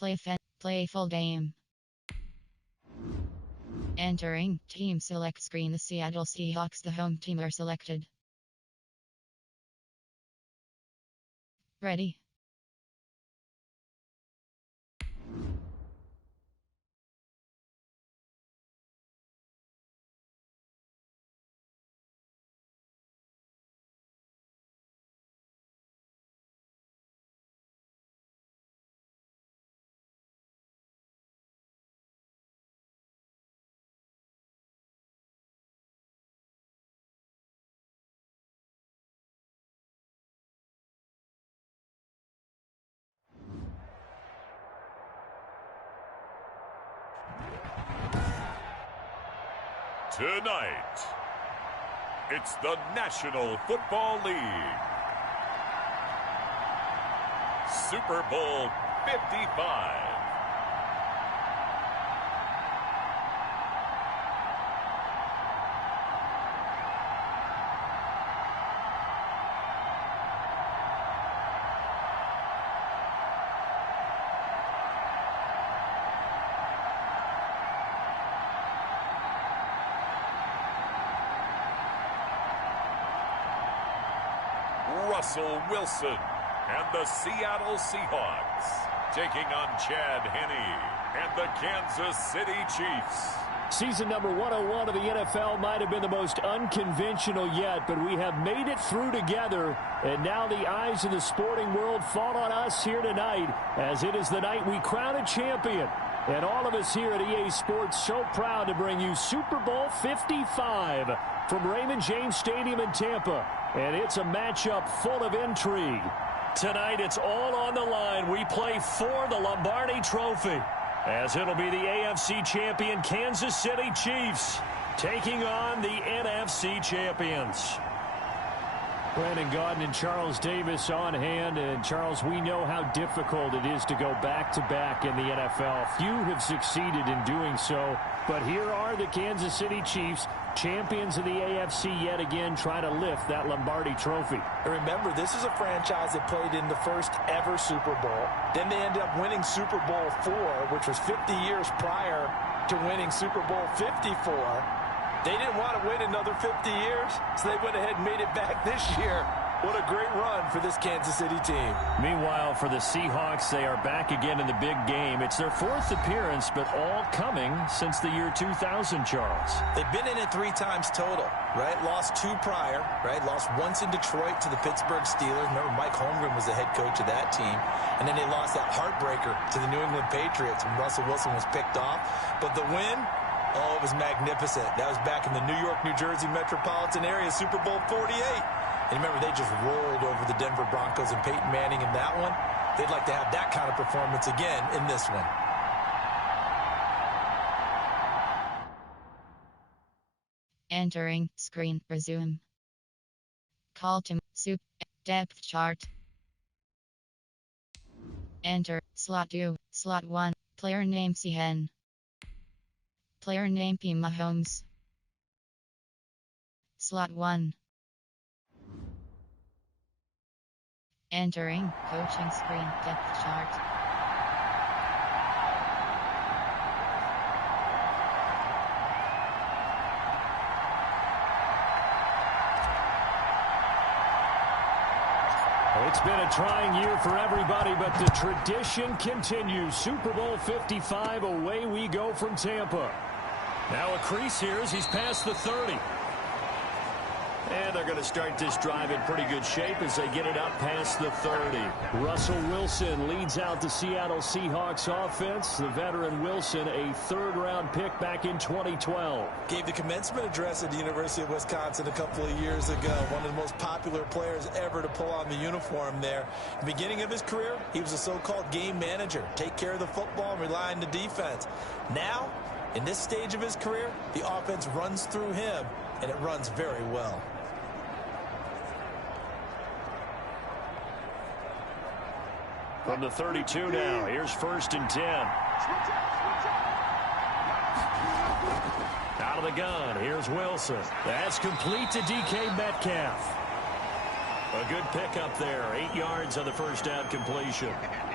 Play full game. Entering team select screen. The Seattle Seahawks, the home team, are selected. Ready. Tonight, it's the National Football League. Super Bowl 55. Russell Wilson and the Seattle Seahawks taking on Chad Henne and the Kansas City Chiefs. Season number 101 of the NFL might have been the most unconventional yet, but we have made it through together, and now the eyes of the sporting world fall on us here tonight, as it is the night we crown a champion. And all of us here at EA Sports so proud to bring you Super Bowl 55 from Raymond James Stadium in Tampa. And it's a matchup full of intrigue. Tonight, it's all on the line. We play for the Lombardi Trophy, as it'll be the AFC champion Kansas City Chiefs taking on the NFC champions. Brandon Gaudin and Charles Davis on hand. And, Charles, we know how difficult it is to go back-to-back in the NFL. Few have succeeded in doing so. But here are the Kansas City Chiefs, champions of the AFC yet again, try to lift that Lombardi Trophy. And remember, this is a franchise that played in the first ever Super Bowl. Then they ended up winning Super Bowl IV, which was 50 years prior to winning Super Bowl 54. They didn't want to wait another 50 years, so they went ahead and made it back this year. What a great run for this Kansas City team. Meanwhile, for the Seahawks, they are back again in the big game. It's their fourth appearance, but all coming since the year 2000, Charles. They've been in it 3 times total, right? Lost 2 prior, right? Lost once in Detroit to the Pittsburgh Steelers. Remember, Mike Holmgren was the head coach of that team. And then they lost that heartbreaker to the New England Patriots when Russell Wilson was picked off. But the win, oh, it was magnificent. That was back in the New York, New Jersey metropolitan area, Super Bowl 48. And remember, they just rolled over the Denver Broncos and Peyton Manning in that one. They'd like to have that kind of performance again in this one. Entering screen. Resume. Call to Super Depth Chart. Enter slot 2, slot 1. Player name Hen. Player name P. Mahomes. Slot 1. Entering coaching screen. Depth chart. It's been a trying year for everybody, but the tradition continues. Super Bowl 55, away we go from Tampa. Now a crease here as he's past the 30. And they're going to start this drive in pretty good shape as they get it up past the 30. Russell Wilson leads out the Seattle Seahawks offense. The veteran Wilson, a third-round pick back in 2012. Gave the commencement address at the University of Wisconsin a couple of years ago. One of the most popular players ever to pull on the uniform there. At the beginning of his career, he was a so-called game manager. Take care of the football and rely on the defense. Now, in this stage of his career, the offense runs through him, and it runs very well. From the 32 now, here's 1st and 10. Out of the gun, here's Wilson. That's complete to DK Metcalf. A good pickup there, 8 yards on the first down completion.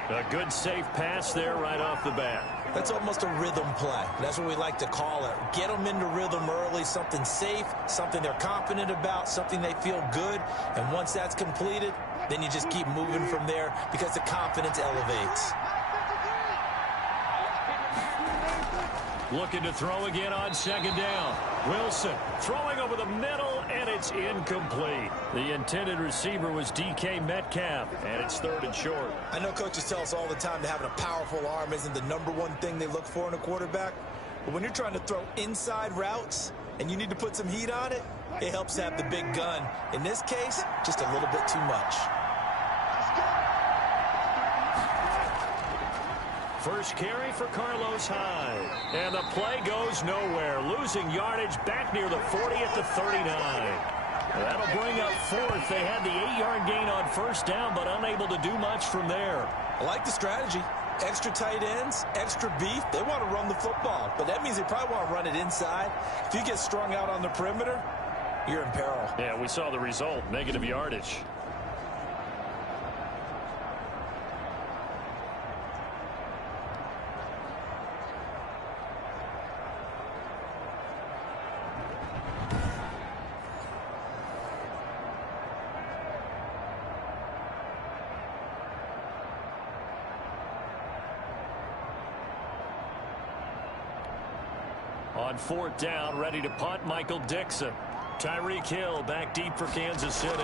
A good safe pass there right off the bat. That's almost a rhythm play. That's what we like to call it. Get them into rhythm early, something safe, something they're confident about, something they feel good. And once that's completed, then you just keep moving from there because the confidence elevates. Looking to throw again on second down. Wilson throwing over the middle, and it's incomplete. The intended receiver was DK Metcalf, and it's 3rd and short. I know coaches tell us all the time that having a powerful arm isn't the #1 thing they look for in a quarterback. But when you're trying to throw inside routes and you need to put some heat on it, it helps to have the big gun. In this case, just a little bit too much. First carry for Carlos Hyde. And the play goes nowhere. Losing yardage back near the 40 at the 39. That'll bring up 4th. They had the 8-yard gain on first down, but unable to do much from there. I like the strategy. Extra tight ends, extra beef. They want to run the football, but that means they probably want to run it inside. If you get strung out on the perimeter, you're in peril. Yeah, we saw the result. Negative yardage. On 4th down, ready to punt, Michael Dixon. Tyreek Hill back deep for Kansas City.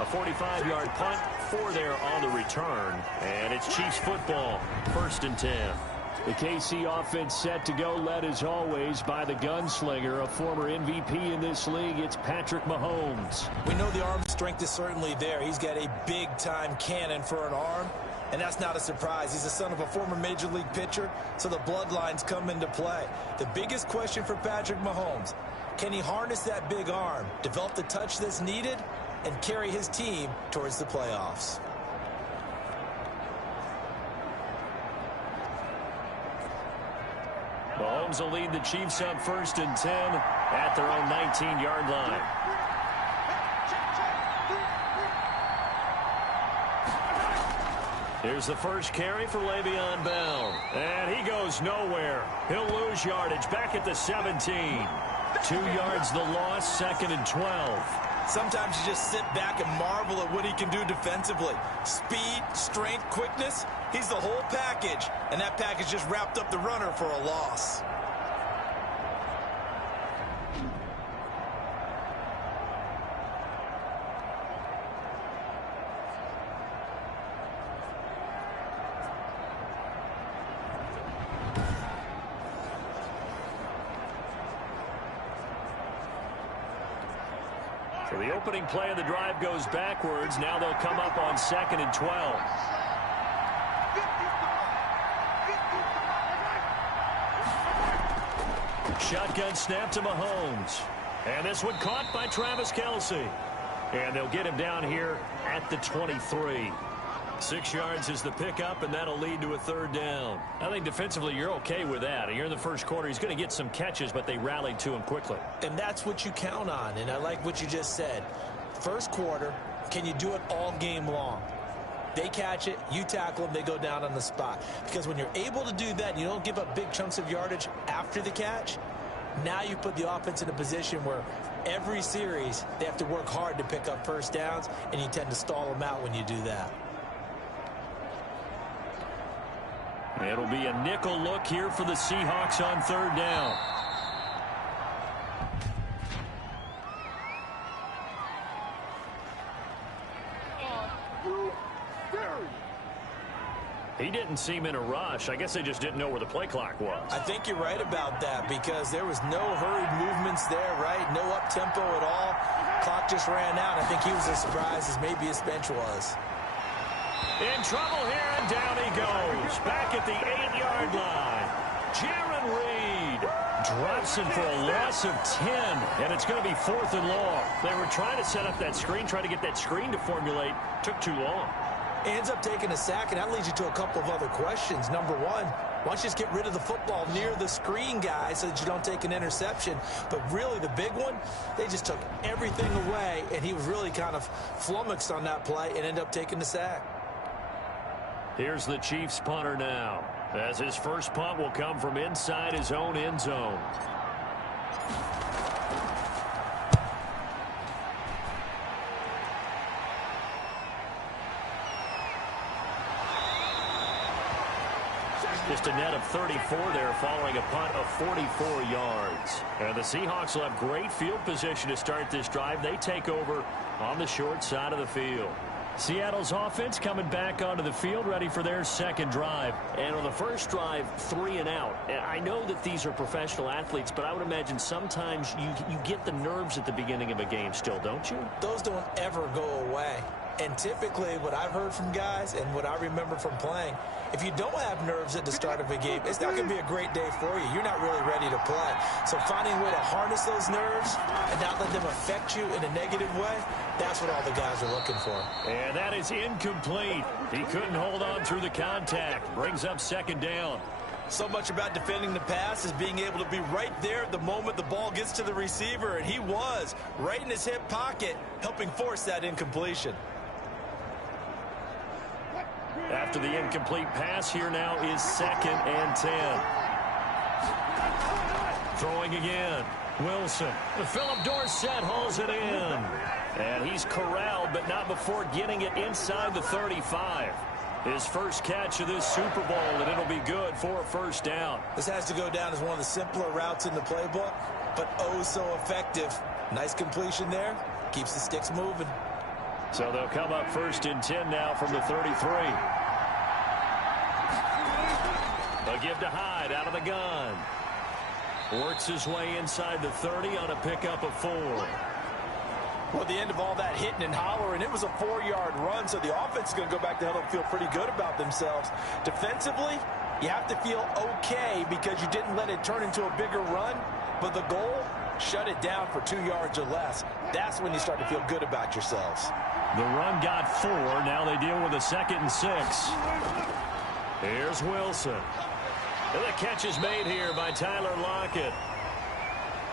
A 45-yard punt, 4 there on the return. And it's Chiefs football, 1st and 10. The KC offense set to go, led as always by the gunslinger, a former MVP in this league. It's Patrick Mahomes. We know the arm strength is certainly there. He's got a big-time cannon for an arm, and that's not a surprise. He's the son of a former Major League pitcher, so the bloodlines come into play. The biggest question for Patrick Mahomes, can he harness that big arm, develop the touch that's needed, and carry his team towards the playoffs? Mahomes will lead the Chiefs up 1st and 10 at their own 19-yard line. Here's the first carry for Le'Veon Bell. And he goes nowhere. He'll lose yardage back at the 17. 2 yards the loss, 2nd and 12. Sometimes you just sit back and marvel at what he can do defensively. Speed, strength, quickness. He's the whole package. And that package just wrapped up the runner for a loss. So the opening play of the drive goes backwards. Now they'll come up on 2nd and 12. Shotgun snap to Mahomes. And this one caught by Travis Kelce. And they'll get him down here at the 23. 6 yards is the pickup, and that'll lead to a 3rd down. I think defensively you're okay with that. You're in the first quarter. He's going to get some catches, but they rallied to him quickly. And that's what you count on, and I like what you just said. First quarter, can you do it all game long? They catch it, you tackle them, they go down on the spot. Because when you're able to do that, and you don't give up big chunks of yardage after the catch, now you put the offense in a position where every series they have to work hard to pick up first downs, and you tend to stall them out when you do that. It'll be a nickel look here for the Seahawks on 3rd down. He didn't seem in a rush. I guess they just didn't know where the play clock was. I think you're right about that because there was no hurried movements there, right? No up-tempo at all. Clock just ran out. I think he was as surprised as maybe his bench was. In trouble here, and down he goes. Back at the 8-yard line. Jaron Reed drops him for a loss of 10, and it's going to be 4th and long. They were trying to set up that screen, trying to get that screen to formulate. Took too long. Ends up taking a sack, and that leads you to a couple of other questions. Number one, why don't you just get rid of the football near the screen guy so that you don't take an interception? But really, the big one, they just took everything away, and he was really kind of flummoxed on that play and ended up taking the sack. Here's the Chiefs punter now, as his first punt will come from inside his own end zone. Just a net of 34 there following a punt of 44 yards. And the Seahawks will have great field position to start this drive. They take over on the short side of the field. Seattle's offense coming back onto the field, ready for their second drive. And on the first drive, 3 and out. I know that these are professional athletes, but I would imagine sometimes you get the nerves at the beginning of a game still, don't you? Those don't ever go away. And typically what I've heard from guys and what I remember from playing, if you don't have nerves at the start of a game, it's not going to be a great day for you. You're not really ready to play. So finding a way to harness those nerves and not let them affect you in a negative way, that's what all the guys are looking for. And that is incomplete. He couldn't hold on through the contact. Brings up second down. So much about defending the pass is being able to be right there the moment the ball gets to the receiver, and he was right in his hip pocket, helping force that incompletion. After the incomplete pass, here now is 2nd and 10. Throwing again. Wilson. Philip Dorsett hauls it in. And he's corralled, but not before getting it inside the 35. His first catch of this Super Bowl, and it'll be good for a first down. This has to go down as one of the simpler routes in the playbook, but oh so effective. Nice completion there. Keeps the sticks moving. So they'll come up 1st and 10 now from the 33. They'll give to Hyde out of the gun. Works his way inside the 30 on a pickup of 4. Well, at the end of all that hitting and hollering, it was a 4-yard run, so the offense is going to go back to hell and feel pretty good about themselves. Defensively, you have to feel okay because you didn't let it turn into a bigger run, but the goal, shut it down for 2 yards or less. That's when you start to feel good about yourselves. The run got 4. Now they deal with a 2nd and 6. Here's Wilson. And the catch is made here by Tyler Lockett.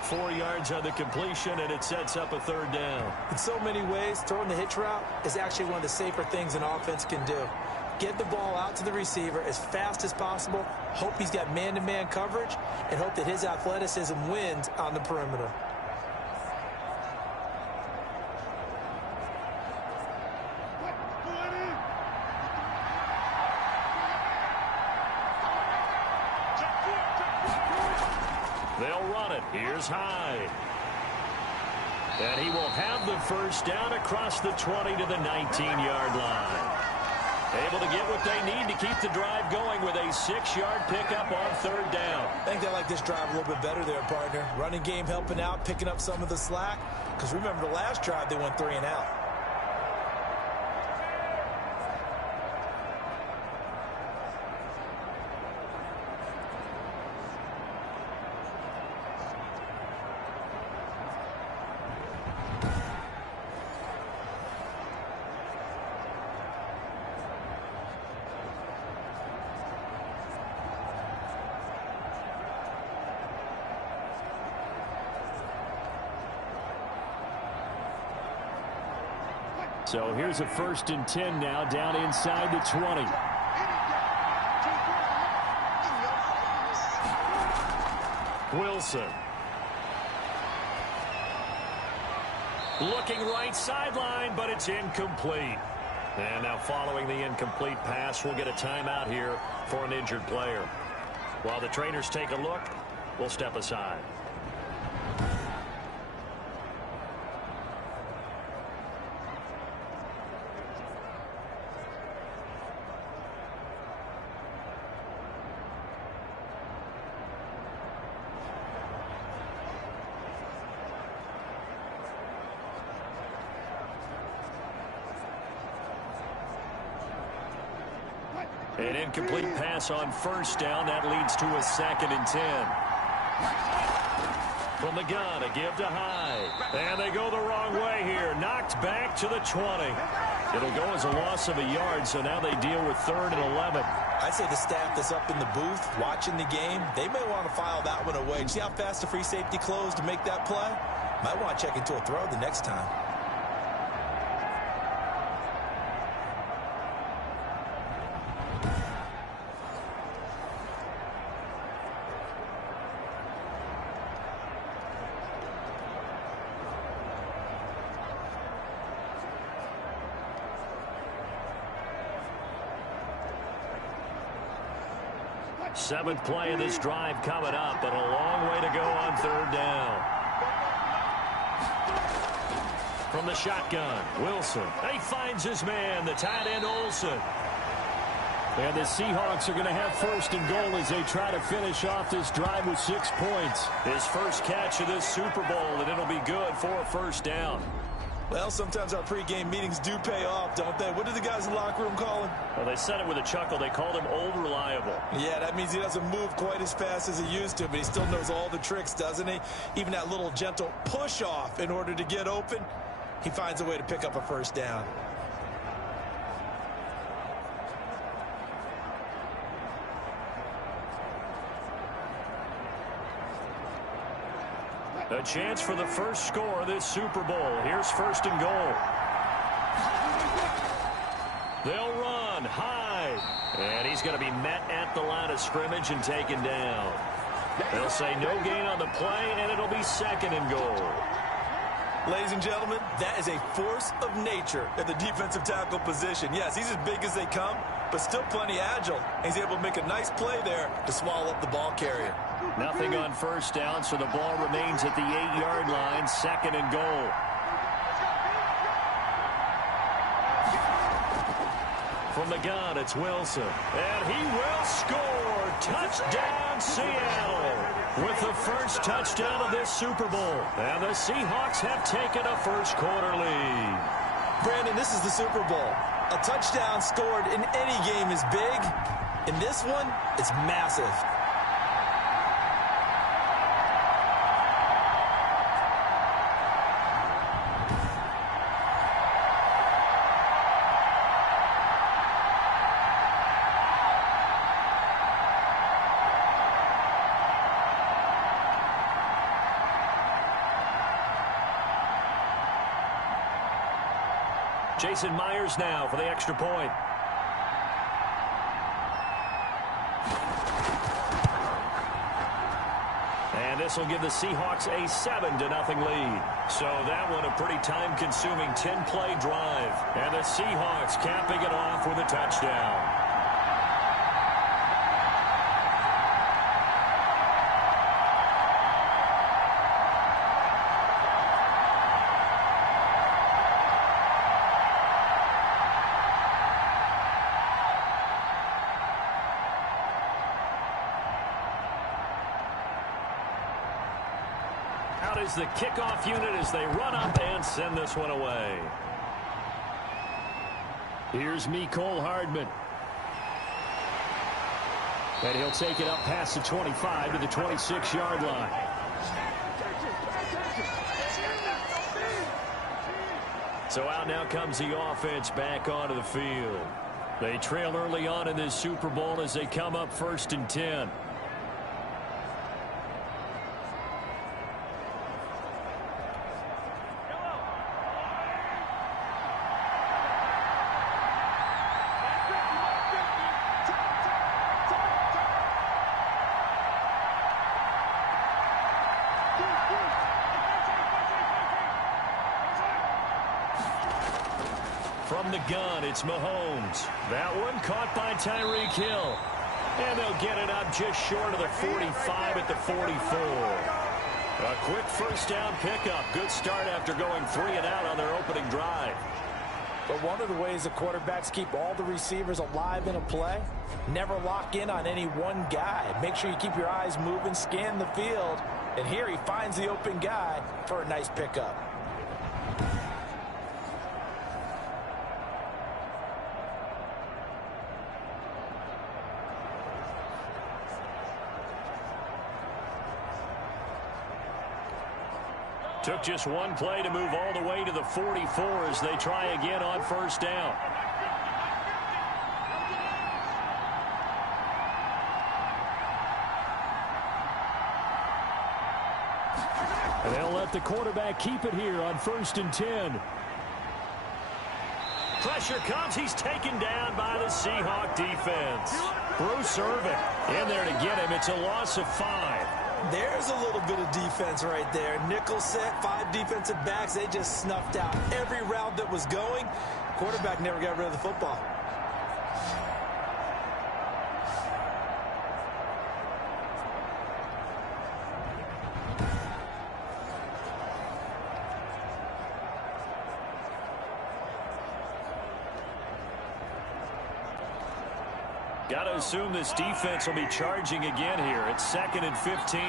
4 yards on the completion, and it sets up a 3rd down. In so many ways, throwing the hitch route is actually one of the safer things an offense can do. Get the ball out to the receiver as fast as possible, hope he's got man-to-man coverage, and hope that his athleticism wins on the perimeter. They'll run it. Here's Hyde. And he will have the first down across the 20 to the 19-yard line. Able to get what they need to keep the drive going with a 6-yard pickup on 3rd down. I think they like this drive a little bit better there, partner. Running game helping out, picking up some of the slack. Because remember the last drive, they went 3 and out. So here's a 1st and 10 now, down inside the 20. Wilson. Looking right sideline, but it's incomplete. And now following the incomplete pass, we'll get a timeout here for an injured player. While the trainers take a look, we'll step aside. An incomplete pass on 1st down. That leads to a 2nd and 10. From the gun, a give to Hyde. And they go the wrong way here. Knocked knocked back to the 20. It'll go as a loss of a yard, so now they deal with 3rd and 11. I'd say the staff that's up in the booth watching the game, they may want to file that one away. See how fast the free safety closed to make that play? Might want to check into a throw the next time. Seventh play of this drive coming up, but a long way to go on 3rd down. From the shotgun, Wilson. He finds his man, the tight end Olsen. And the Seahawks are going to have 1st and goal as they try to finish off this drive with 6 points. His first catch of this Super Bowl, and it'll be good for a 1st down. Well, sometimes our pregame meetings do pay off, don't they? What do the guys in the locker room call him? Well, they said it with a chuckle. They called him old reliable. Yeah, that means he doesn't move quite as fast as he used to, but he still knows all the tricks, doesn't he? Even that little gentle push-off in order to get open, he finds a way to pick up a 1st down. A chance for the first score of this Super Bowl. Here's 1st and goal. They'll run high. And he's going to be met at the line of scrimmage and taken down. They'll say no gain on the play, and it'll be 2nd and goal. Ladies and gentlemen, that is a force of nature at the defensive tackle position. Yes, he's as big as they come, but still plenty agile. He's able to make a nice play there to swallow up the ball carrier. Nothing on 1st down, so the ball remains at the 8-yard line, 2nd and goal. From the gun, it's Wilson. And he will score. Touchdown, Seattle. With the first touchdown of this Super Bowl. And the Seahawks have taken a first-quarter lead. Brandon, this is the Super Bowl. A touchdown scored in any game is big. In this one, it's massive. Jason Myers now for the extra point. And this will give the Seahawks a 7-0 lead. So that one a pretty time-consuming 10-play drive. And the Seahawks capping it off with a touchdown. Out is the kickoff unit as they run up and send this one away. Here's Mecole Hardman. And he'll take it up past the 25 to the 26-yard line. So out now comes the offense back onto the field. They trail early on in this Super Bowl as they come up 1st and 10. From the gun, it's Mahomes. That one caught by Tyreek Hill. And they'll get it up just short of the 45 at the 44. A quick first down pickup. Good start after going 3 and out on their opening drive. But one of the ways the quarterbacks keep all the receivers alive in a play, never lock in on any one guy. Make sure you keep your eyes moving, scan the field. And here he finds the open guy for a nice pickup. Took just one play to move all the way to the 44 as they try again on first down. And they'll let the quarterback keep it here on 1st and 10. Pressure comes. He's taken down by the Seahawk defense. Bruce Irvin in there to get him. It's a loss of 5. There's a little bit of defense right there. Nickel set, 5 defensive backs. They just snuffed out every route that was going. Quarterback never got rid of the football. Got to assume this defense will be charging again here. It's 2nd and 15.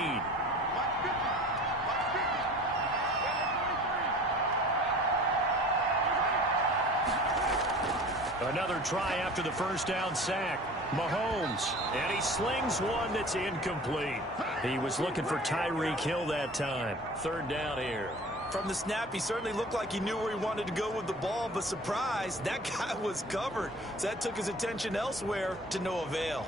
Another try after the first down sack. Mahomes, and he slings one that's incomplete. He was looking for Tyreek Hill that time. 3rd down here. From the snap, he certainly looked like he knew where he wanted to go with the ball, but surprise, that guy was covered. So that took his attention elsewhere to no avail.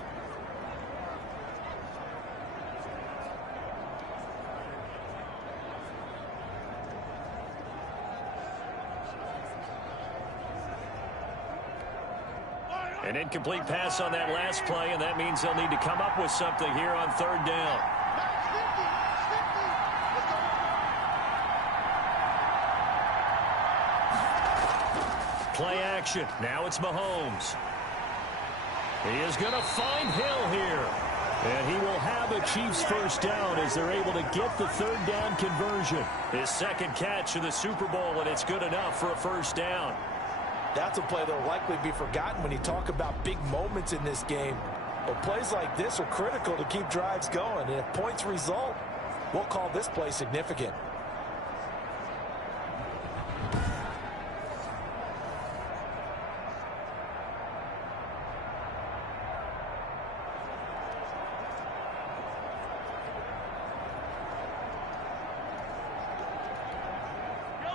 An incomplete pass on that last play, and that means they'll need to come up with something here on 3rd down. Play action. Now it's Mahomes. He is going to find Hill here. And he will have a Chiefs first down as they're able to get the 3rd down conversion. His 2nd catch of the Super Bowl, and it's good enough for a first down. That's a play that will likely be forgotten when you talk about big moments in this game. But plays like this are critical to keep drives going. And if points result, we'll call this play significant.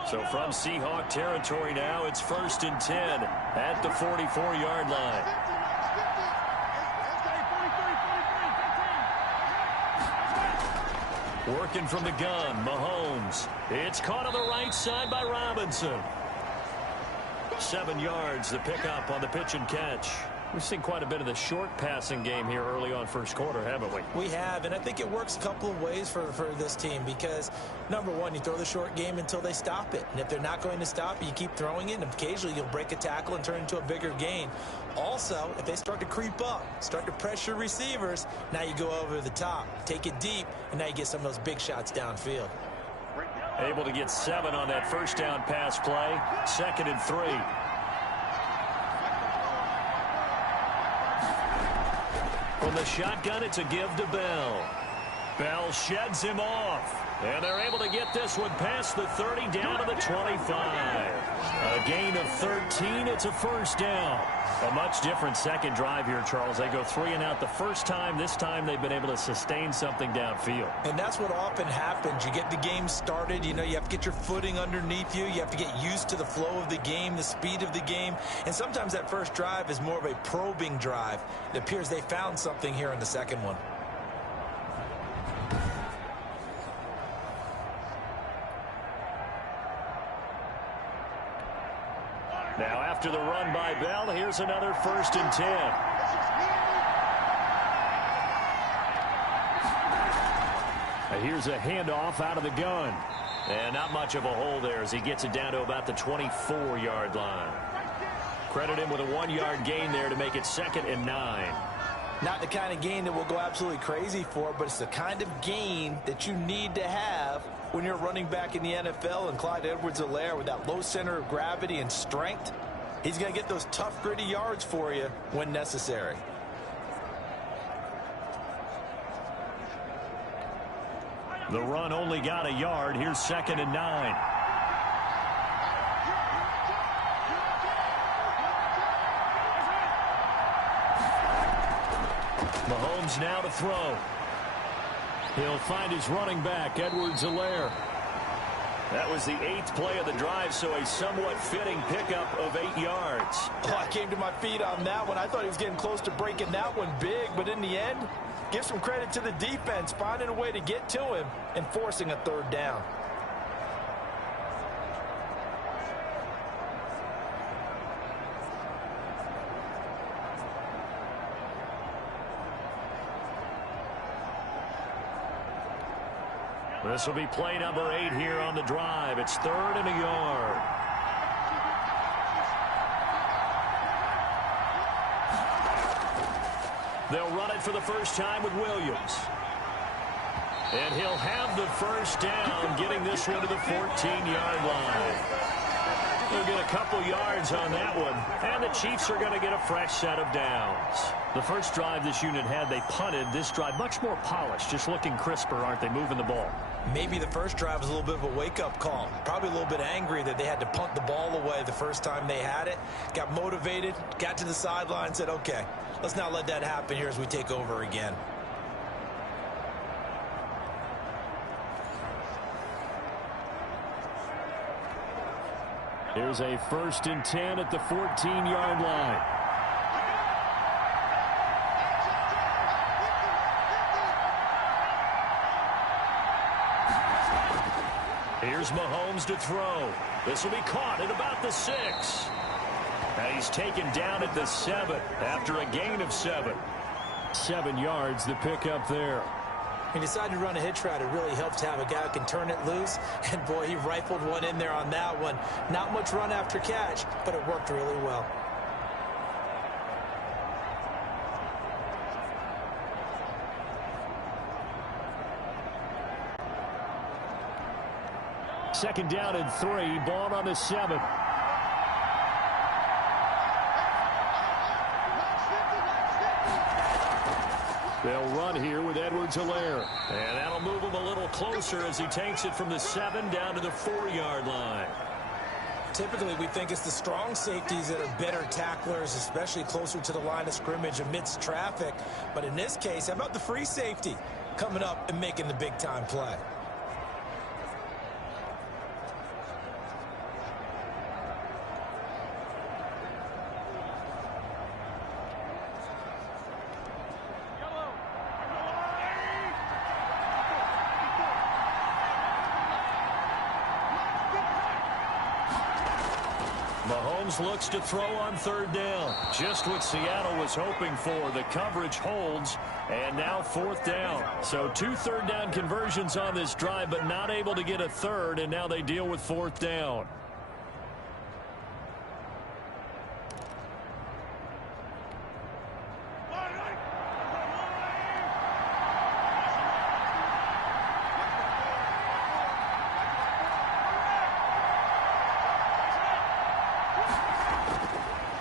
So from Seahawk territory now, it's 1st and 10 at the 44-yard line. Working from the gun, Mahomes. It's caught on the right side by Robinson. 7 yards, the pickup on the pitch and catch. We've seen quite a bit of the short passing game here early on first quarter, haven't we? We have, and I think it works a couple of ways for this team because, number one, you throw the short game until they stop it. And if they're not going to stop it, you keep throwing it, and occasionally you'll break a tackle and turn it into a bigger gain. Also, if they start to creep up, start to pressure receivers, now you go over the top, take it deep, and now you get some of those big shots downfield. Able to get 7 on that first down pass play. 2nd and 3. From the shotgun, it's a give to Bell. Bell sheds him off. And they're able to get this one past the 30 down to the 25. A gain of 13. It's a first down. A much different second drive here, Charles. They go 3 and out the first time. This time they've been able to sustain something downfield. And that's what often happens. You get the game started. You know, you have to get your footing underneath you. You have to get used to the flow of the game, the speed of the game. And sometimes that first drive is more of a probing drive. It appears they found something here in the second one. Now after the run by Bell, here's another 1st and 10. And here's a handoff out of the gun. And not much of a hole there as he gets it down to about the 24-yard line. Credit him with a 1-yard gain there to make it 2nd and 9. Not the kind of gain that we'll go absolutely crazy for, but it's the kind of gain that you need to have when you're running back in the NFL. And Clyde Edwards-Helaire, with that low center of gravity and strength, he's going to get those tough, gritty yards for you when necessary. The run only got a yard. Here's 2nd and 9. Mahomes now to throw. He'll find his running back, Edwards-Helaire. That was the 8th play of the drive, so a somewhat fitting pickup of 8 yards. Oh, I came to my feet on that one. I thought he was getting close to breaking that one big, but in the end, give some credit to the defense, finding a way to get to him and forcing a 3rd down. This will be play number 8 here on the drive. It's 3rd and a yard. They'll run it for the first time with Williams. And he'll have the first down, getting this one to the 14-yard line. They'll get a couple yards on that one, and the Chiefs are going to get a fresh set of downs. The first drive this unit had, they punted. This drive, much more polished, just looking crisper, aren't they, moving the ball? Maybe the first drive was a little bit of a wake-up call. Probably a little bit angry that they had to punt the ball away the first time they had it. Got motivated, got to the sideline, said, okay, let's not let that happen here as we take over again. Here's a 1st and 10 at the 14-yard line. Here's Mahomes to throw. This will be caught at about the 6. And he's taken down at the 7 after a gain of 7. 7 yards, the pickup there. He decided to run a hitch route. It really helps to have a guy who can turn it loose. And, boy, he rifled one in there on that one. Not much run after catch, but it worked really well. Second down and 3, ball on the 7. They'll run here with Edwards-Helaire. And that'll move him a little closer as he takes it from the 7 down to the 4-yard line. Typically, we think it's the strong safeties that are better tacklers, especially closer to the line of scrimmage amidst traffic. But in this case, how about the free safety coming up and making the big-time play? Mahomes looks to throw on 3rd down. Just what Seattle was hoping for. The coverage holds, and now 4th down. So 2 3rd down conversions on this drive, but not able to get a 3rd, and now they deal with 4th down.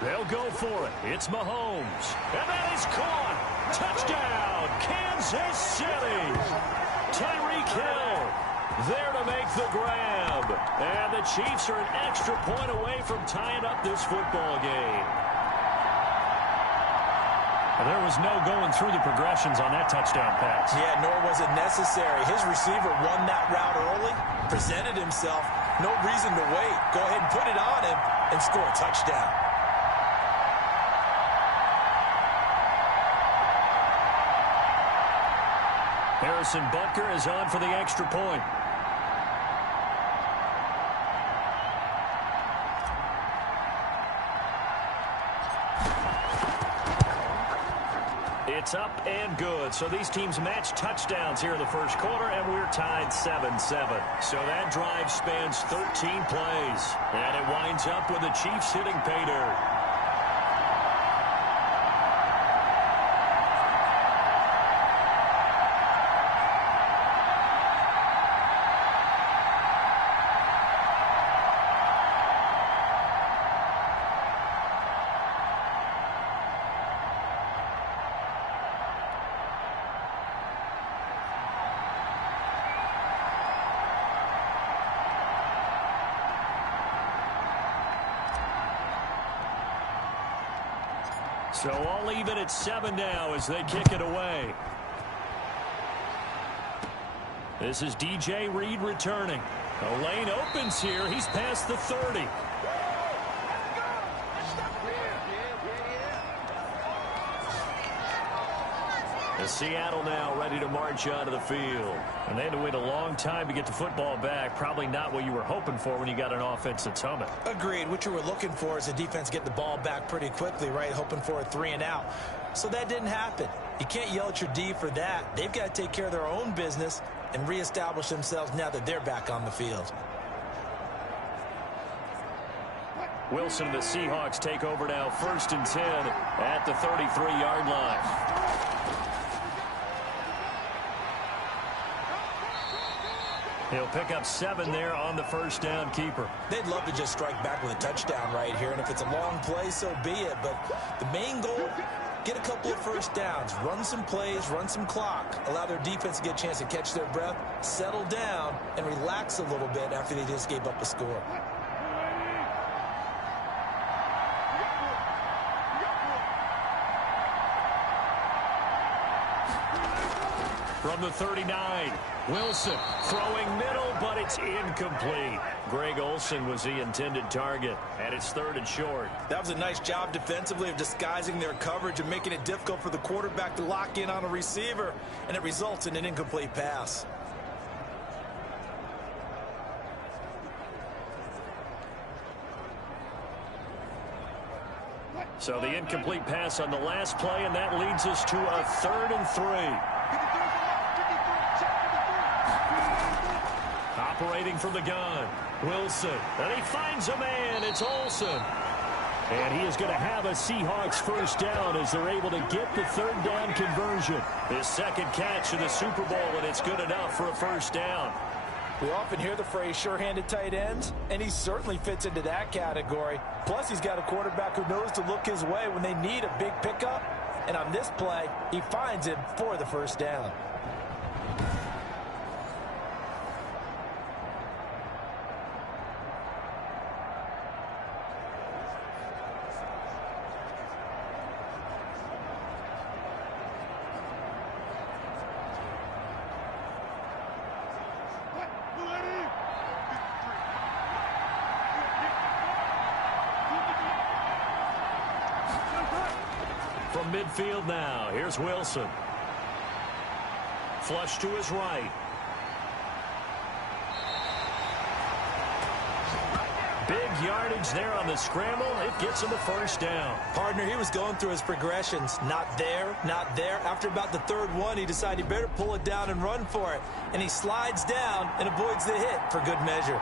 They'll go for it. It's Mahomes. And that is caught. Touchdown, Kansas City. Tyreek Hill there to make the grab. And the Chiefs are an extra point away from tying up this football game. There was no going through the progressions on that touchdown pass. Yeah, nor was it necessary. His receiver won that route early, presented himself. No reason to wait. Go ahead and put it on him and score a touchdown. Harrison Butker is on for the extra point. It's up and good. So these teams match touchdowns here in the first quarter, and we're tied 7-7. So that drive spans 13 plays, and it winds up with the Chiefs hitting pay dirt. So all even at 7 now as they kick it away. This is DJ Reed returning. A lane opens here. He's past the 30. And Seattle now ready to march onto the field. And they had to wait a long time to get the football back. Probably not what you were hoping for when you got an offense that's humming. Agreed. What you were looking for is the defense get the ball back pretty quickly, right? Hoping for a 3 and out. So that didn't happen. You can't yell at your D for that. They've got to take care of their own business and reestablish themselves now that they're back on the field. Wilson and the Seahawks take over now, 1st and 10 at the 33-yard line. He'll pick up 7 there on the first down keeper. They'd love to just strike back with a touchdown right here, and if it's a long play, so be it. But the main goal, get a couple of first downs, run some plays, run some clock, allow their defense to get a chance to catch their breath, settle down, and relax a little bit after they just gave up a score. From the 39, Wilson throwing middle, but it's incomplete. Greg Olsen was the intended target, and it's 3rd and short. That was a nice job defensively of disguising their coverage and making it difficult for the quarterback to lock in on a receiver, and it results in an incomplete pass. So the incomplete pass on the last play, and that leads us to a 3rd and 3. Operating from the gun, Wilson, and he finds a man. It's Olsen. And he is going to have a Seahawks first down as they're able to get the 3rd down conversion. His 2nd catch in the Super Bowl, and it's good enough for a first down. We often hear the phrase sure-handed tight ends, and he certainly fits into that category. Plus, he's got a quarterback who knows to look his way when they need a big pickup. And on this play, he finds him for the first down. From midfield now, here's Wilson. Flush to his right. Big yardage there on the scramble. It gets him the first down. Partner, he was going through his progressions. Not there, not there. After about the 3rd one, he decided he better pull it down and run for it. And he slides down and avoids the hit for good measure.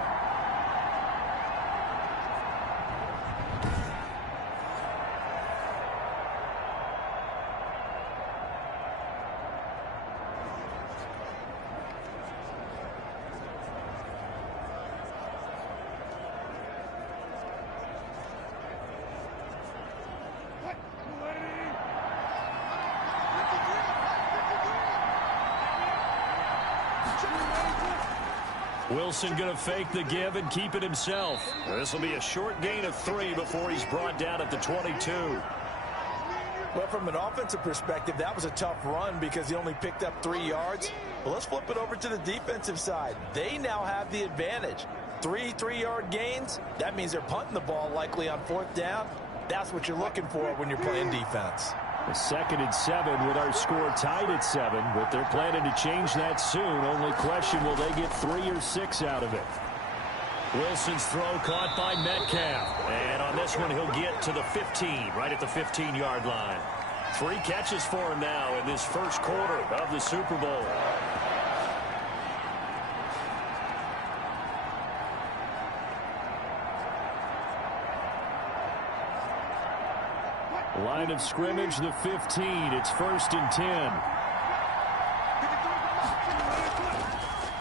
Wilson going to fake the give and keep it himself. This will be a short gain of 3 before he's brought down at the 22. Well, from an offensive perspective, that was a tough run because he only picked up 3 yards. Well, let's flip it over to the defensive side. They now have the advantage. 3 3-yard gains. That means they're punting the ball likely on 4th down. That's what you're looking for when you're playing defense. A 2nd and 7 with our score tied at 7, but they're planning to change that soon. Only question, will they get 3 or 6 out of it? Wilson's throw caught by Metcalf. And on this one, he'll get to the 15, right at the 15-yard line. 3 catches for him now in this first quarter of the Super Bowl. Line of scrimmage, the 15. It's 1st and 10.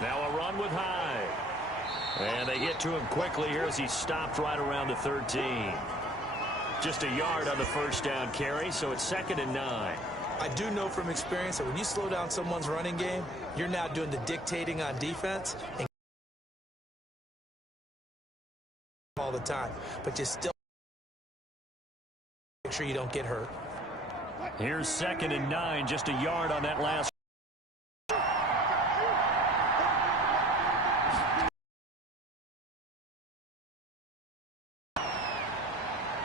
Now a run with Hyde. And they get to him quickly here as he stopped right around the 13. Just a yard on the first down carry, so it's 2nd and 9. I do know from experience that when you slow down someone's running game, you're now doing the dictating on defense and all the time. But you still make sure you don't get hurt. Here's 2nd and 9, just a yard on that last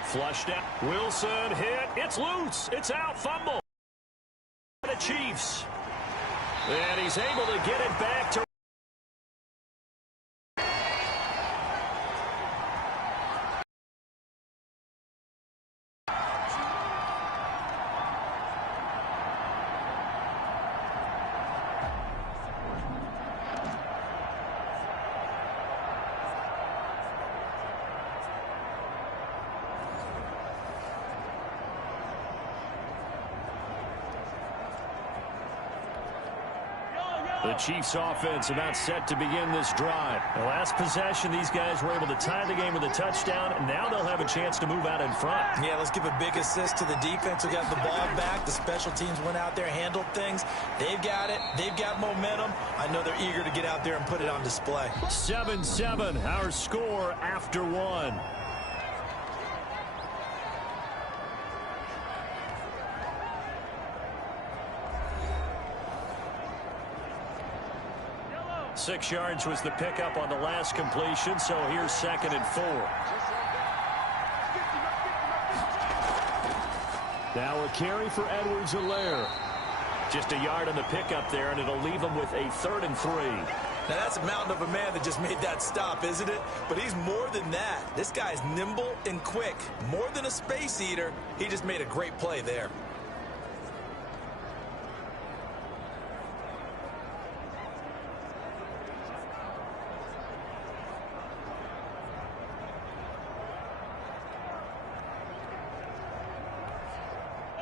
Flushed out. Wilson hit. It's loose. It's out. Fumble. The Chiefs. And he's able to get it back to the Chiefs offense about set to begin this drive. The last possession, these guys were able to tie the game with a touchdown, and now they'll have a chance to move out in front. Yeah, let's give a big assist to the defense who got the ball back. The special teams went out there, handled things. They've got it. They've got momentum. I know they're eager to get out there and put it on display. 7-7, our score after one. Six yards was the pickup on the last completion, so here's 2nd and 4. Now a carry for Edwards-Helaire. Just a yard on the pickup there, and it'll leave him with a 3rd and 3. Now, that's a mountain of a man that just made that stop, isn't it? But he's more than that. This guy's nimble and quick. More than a space eater, he just made a great play there.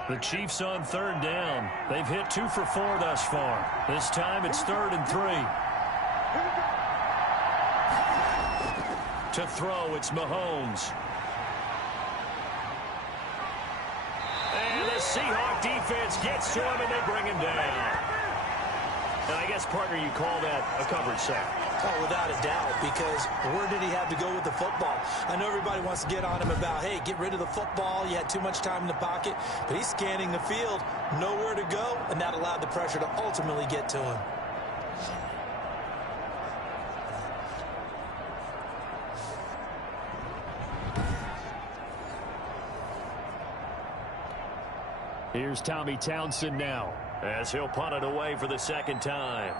The Chiefs on 3rd down. They've hit 2 for 4 thus far. This time it's 3rd and 3. To throw, it's Mahomes. And the Seahawks defense gets to him, and they bring him down. And I guess, partner, you call that a coverage sack. Oh, without a doubt, because where did he have to go with the football? I know everybody wants to get on him about, hey, get rid of the football. You had too much time in the pocket. But he's scanning the field, nowhere to go, and that allowed the pressure to ultimately get to him. Here's Tommy Townsend now, as he'll punt it away for the 2nd time.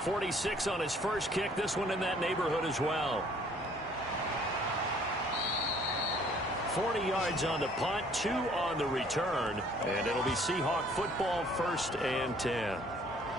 .46 on his first kick. This one in that neighborhood as well. 40 yards on the punt, 2 on the return, and it'll be Seahawk football, 1st and 10.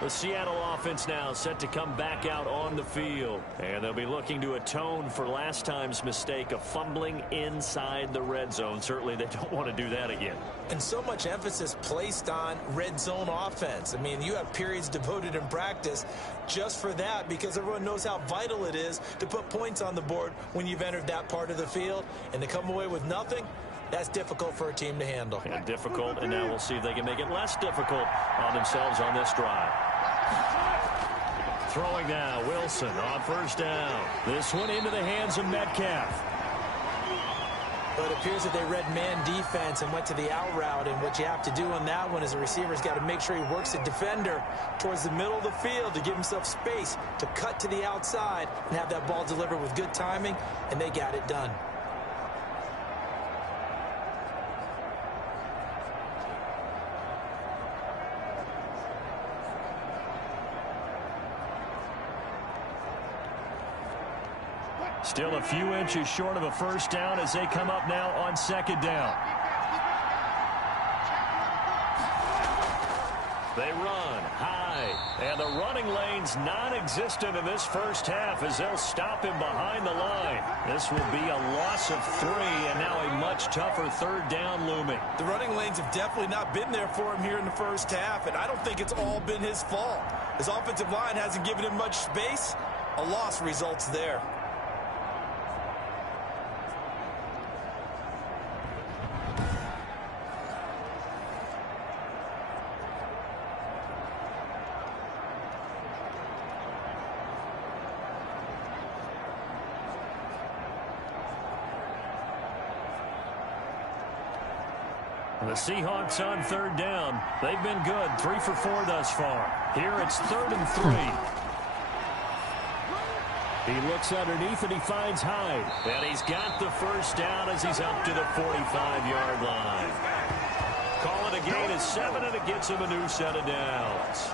The Seattle offense now set to come back out on the field, and they'll be looking to atone for last time's mistake of fumbling inside the red zone. Certainly they don't want to do that again. And so much emphasis placed on red zone offense. I mean, you have periods devoted in practice just for that, because everyone knows how vital it is to put points on the board when you've entered that part of the field. And to come away with nothing, that's difficult for a team to handle. Yeah, difficult, and now we'll see if they can make it less difficult on themselves on this drive. Throwing now, Wilson on 1st down. This one into the hands of Metcalf. But it appears that they read man defense and went to the out route, and what you have to do on that one is the receiver's got to make sure he works the defender towards the middle of the field to give himself space to cut to the outside and have that ball delivered with good timing, and they got it done. Still a few inches short of a 1st down as they come up now on 2nd down. They run high, and the running lane's non-existent in this first half as they'll stop him behind the line. This will be a loss of 3, and now a much tougher 3rd down looming. The running lanes have definitely not been there for him here in the first half, and I don't think it's all been his fault. His offensive line hasn't given him much space. A loss results there. The Seahawks on 3rd down. They've been good, 3 for 4 thus far. Here it's 3rd and 3. He looks underneath and he finds Hyde. And he's got the first down as he's up to the 45-yard line. Call it a gain of 7, and it gets him a new set of downs.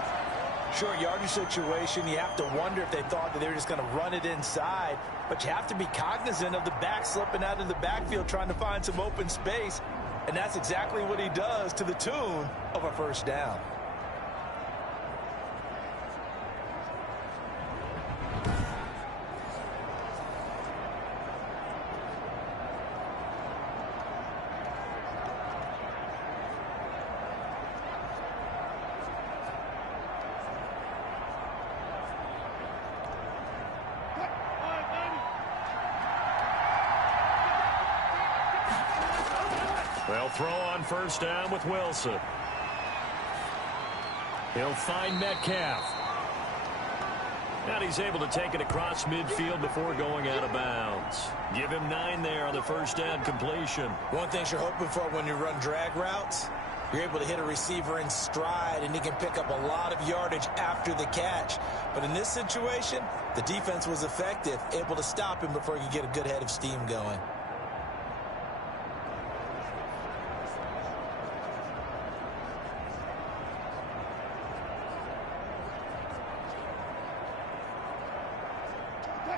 Short yardage situation, you have to wonder if they thought that they were just going to run it inside. But you have to be cognizant of the back slipping out of the backfield trying to find some open space. And that's exactly what he does, to the tune of a first down. They'll throw on first down with Wilson. He'll find Metcalf. And he's able to take it across midfield before going out of bounds. Give him 9 there on the first down completion. One thing you're hoping for when you run drag routes, you're able to hit a receiver in stride, and he can pick up a lot of yardage after the catch. But in this situation, the defense was effective, able to stop him before he could get a good head of steam going.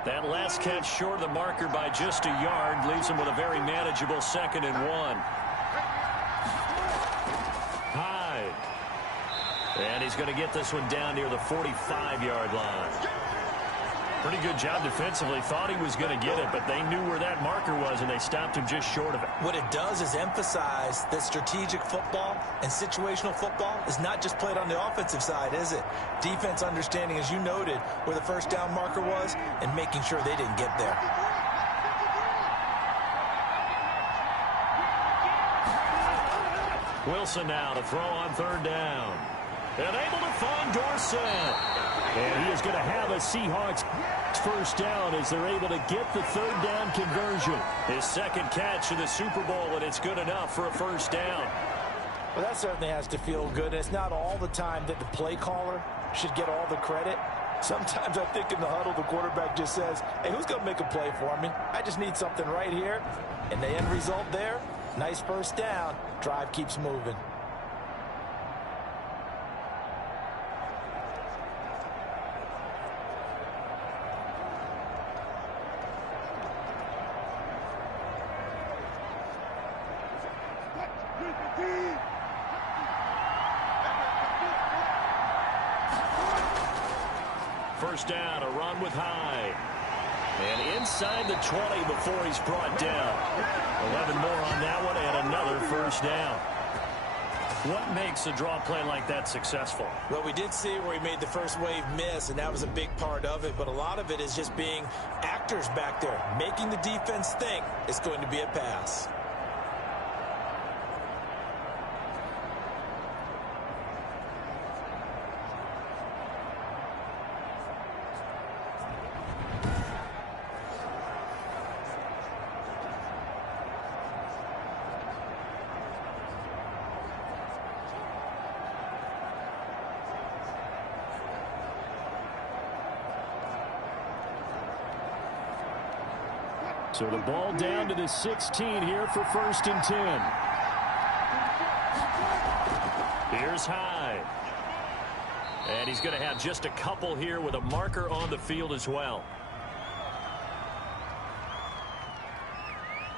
That last catch short of the marker by just a yard leaves him with a very manageable 2nd and 1. Hyde. And he's going to get this one down near the 45-yard line. Pretty good job defensively. Thought he was going to get it, but they knew where that marker was, and they stopped him just short of it. What it does is emphasize that strategic football and situational football is not just played on the offensive side, is it? Defense understanding, as you noted, where the first down marker was and making sure they didn't get there. Wilson now to throw on 3rd down. And able to find Dorsett. And he is going to have a Seahawks first down as they're able to get the 3rd down conversion. His 2nd catch in the Super Bowl, and it's good enough for a first down. Well, that certainly has to feel good. And it's not all the time that the play caller should get all the credit. Sometimes I think in the huddle, the quarterback just says, hey, who's going to make a play for me? I just need something right here. And the end result there, nice first down. Drive keeps moving. First down, a run with Hyde. And inside the 20 before he's brought down. 11 more on that one and another first down. What makes a draw play like that successful? Well, we did see where he made the first wave miss, and that was a big part of it. But a lot of it is just being actors back there, making the defense think it's going to be a pass. So the ball down to the 16 here for 1st and 10. Here's Hyde. And he's going to have just a couple here with a marker on the field as well.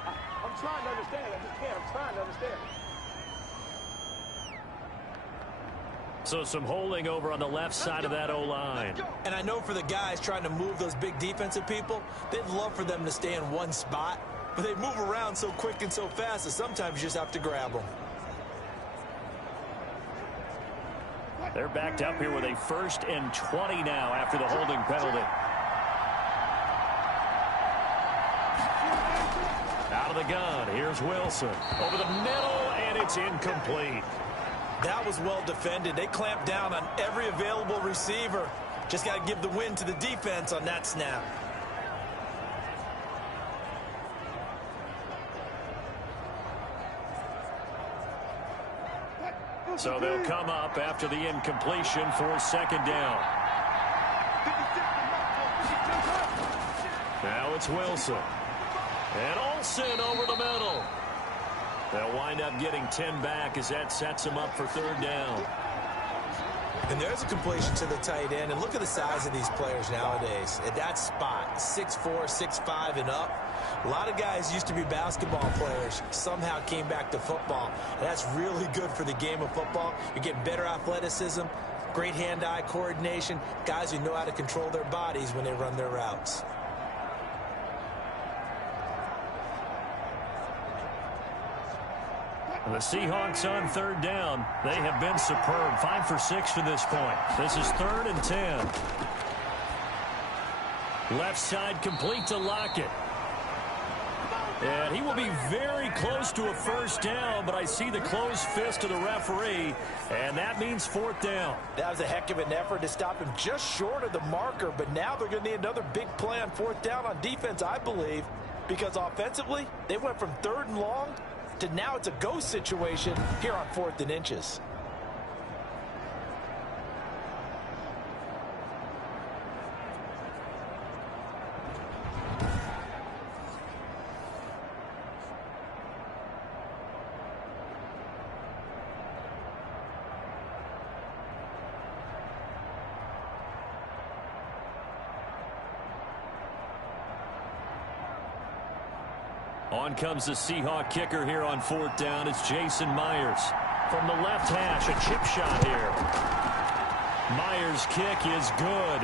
I'm trying to understand. I just can't. I'm trying to understand. So some holding over on the left side of that O-line. And I know for the guys trying to move those big defensive people, they'd love for them to stay in one spot. But they move around so quick and so fast that sometimes you just have to grab them. They're backed up here with a 1st and 20 now after the holding penalty. Out of the gun, here's Wilson. Over the middle, and it's incomplete. That was well defended. They clamped down on every available receiver. Just got to give the win to the defense on that snap. So they'll come up after the incompletion for 2nd down. Now it's Wilson. And Olsen over the middle. They'll wind up getting 10 back as that sets them up for third down. And there's a completion to the tight end. And look at the size of these players nowadays. At that spot, 6'4", 6'5", and up. A lot of guys used to be basketball players, somehow came back to football. And that's really good for the game of football. You're getting better athleticism, great hand-eye coordination, guys who know how to control their bodies when they run their routes. The Seahawks on third down. They have been superb. 5 for 6 to this point. This is 3rd and 10. Left side complete to Lockett. And he will be very close to a first down, but I see the closed fist of the referee, and that means 4th down. That was a heck of an effort to stop him just short of the marker, but now they're going to need another big play on 4th down on defense, I believe, because offensively, they went from 3rd and long to now it's a go situation here on 4th and inches. On comes the Seahawk kicker here on 4th down. It's Jason Myers. From the left hash, a chip shot here. Myers' kick is good.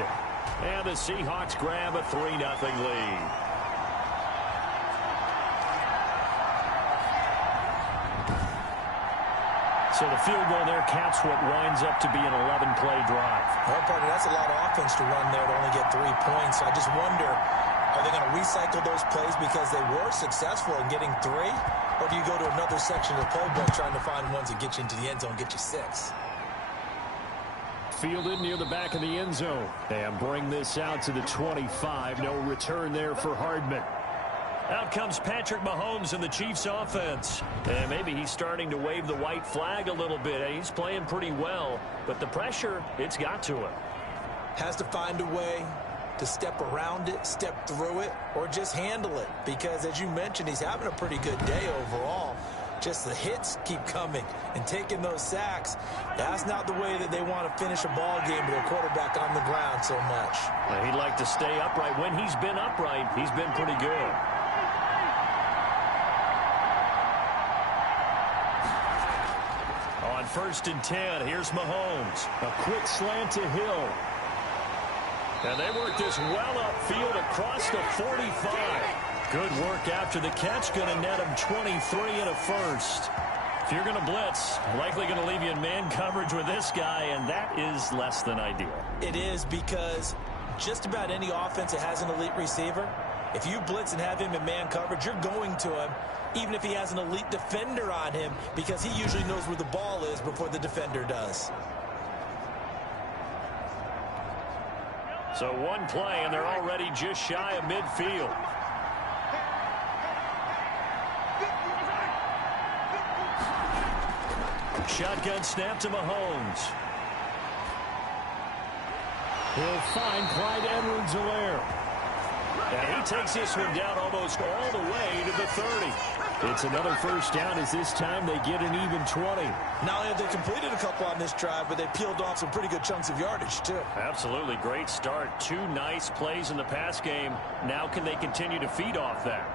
And the Seahawks grab a 3-0 lead. So the field goal there caps what winds up to be an 11-play drive. Well, partner, that's a lot of offense to run there to only get 3 points. So I just wonder, are they going to recycle those plays because they were successful in getting 3? Or do you go to another section of the playbook trying to find ones that get you into the end zone, get you 6? Fielded near the back of the end zone. And bring this out to the 25. No return there for Hardman. Out comes Patrick Mahomes in the Chiefs offense. And maybe he's starting to wave the white flag a little bit. He's playing pretty well. But the pressure, it's got to him. Has to find a way to step around it, step through it, or just handle it. Because, as you mentioned, he's having a pretty good day overall. Just the hits keep coming and taking those sacks. That's not the way that they want to finish a ball game with a quarterback on the ground so much. Well, he'd like to stay upright. When he's been upright, he's been pretty good. On 1st and 10, here's Mahomes. A quick slant to Hill. And they work this well upfield across the 45. Good work after the catch. Going to net him 23 and a first. If you're going to blitz, likely going to leave you in man coverage with this guy, and that is less than ideal. It is, because just about any offense that has an elite receiver, if you blitz and have him in man coverage, you're going to him, even if he has an elite defender on him, because he usually knows where the ball is before the defender does. So one play, and they're already just shy of midfield. Shotgun snap to Mahomes. He'll find Clyde Edwards-Helaire. And he takes this one down almost all the way to the 30. It's another first down as this time they get an even 20. Not only have they completed a couple on this drive, but they peeled off some pretty good chunks of yardage, too. Absolutely. Great start. 2 nice plays in the pass game. Now can they continue to feed off that?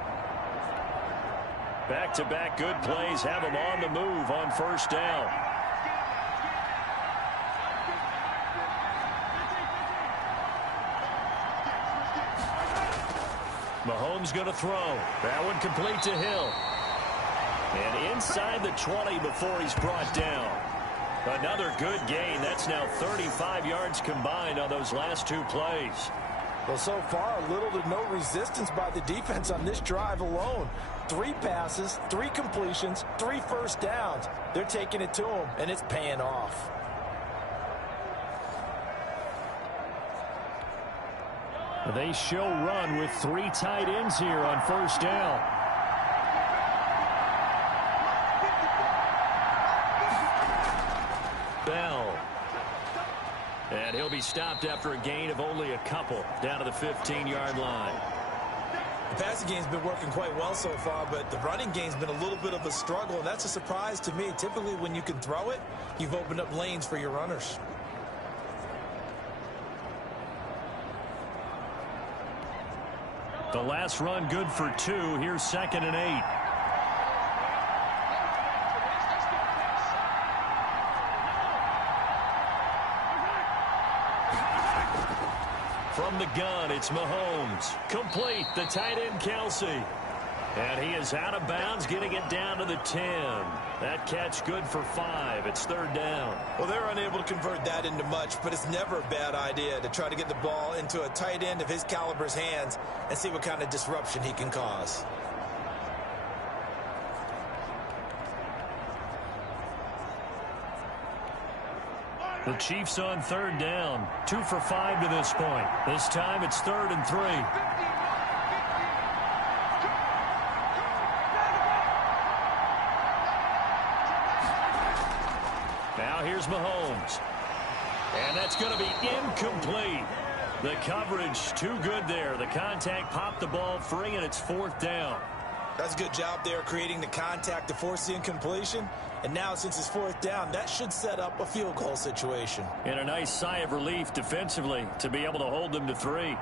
Back-to-back good plays have them on the move on first down. Mahomes going to throw. That one complete to Hill. And inside the 20 before he's brought down. Another good gain. That's now 35 yards combined on those last 2 plays. Well, so far, little to no resistance by the defense on this drive alone. 3 passes, 3 completions, 3 first downs. They're taking it to him, and it's paying off. They show run with 3 tight ends here on first down. Bell. And he'll be stopped after a gain of only a couple down to the 15-yard line. The passing game's been working quite well so far, but the running game's been a little bit of a struggle, and that's a surprise to me. Typically, when you can throw it, you've opened up lanes for your runners. The last run good for 2. Here's 2nd and 8. From the gun, it's Mahomes. Complete, the tight end, Kelsey. And he is out of bounds, getting it down to the 10. That catch good for 5. It's 3rd down. Well, they're unable to convert that into much, but it's never a bad idea to try to get the ball into a tight end of his caliber's hands and see what kind of disruption he can cause. The Chiefs on 3rd down. 2 for 5 to this point. This time it's 3rd and 3. Now here's Mahomes. And that's going to be incomplete. The coverage too good there. The contact popped the ball free, and it's 4th down. That's a good job there creating the contact to force the incompletion. And now, since it's 4th down, that should set up a field goal situation. And a nice sigh of relief defensively to be able to hold them to 3.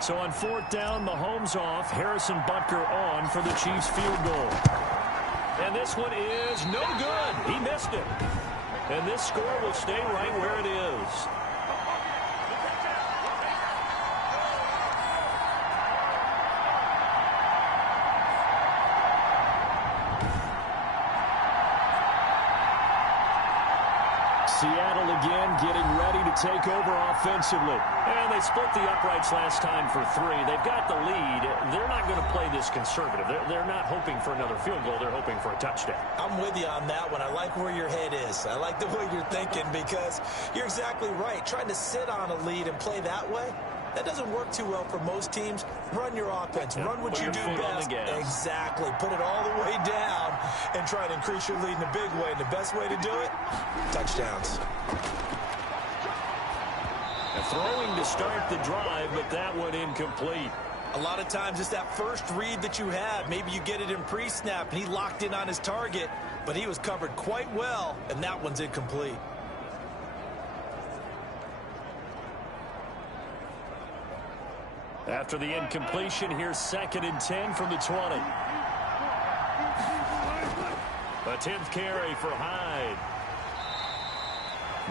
So on 4th down, Mahomes off, Harrison Butker on for the Chiefs field goal. And this one is no good. He missed it. And this score will stay right where it is. Seattle again getting ready to take over offensively. And they split the uprights last time for 3. They've got the lead. They're not going to play this conservative. They're not hoping for another field goal. They're hoping for a touchdown. I'm with you on that one. I like where your head is. I like the way you're thinking because you're exactly right. Trying to sit on a lead and play that way, that doesn't work too well for most teams. Run your offense. Run what you do best. Exactly. Put it all the way down and try to increase your lead in a big way. And the best way to do it, touchdowns. Throwing to start the drive, but that one incomplete. A lot of times it's that first read that you have. Maybe you get it in pre-snap, and he locked in on his target, but he was covered quite well, and that one's incomplete. After the incompletion, here's 2nd and 10 from the 20. A 10th carry for Hyde.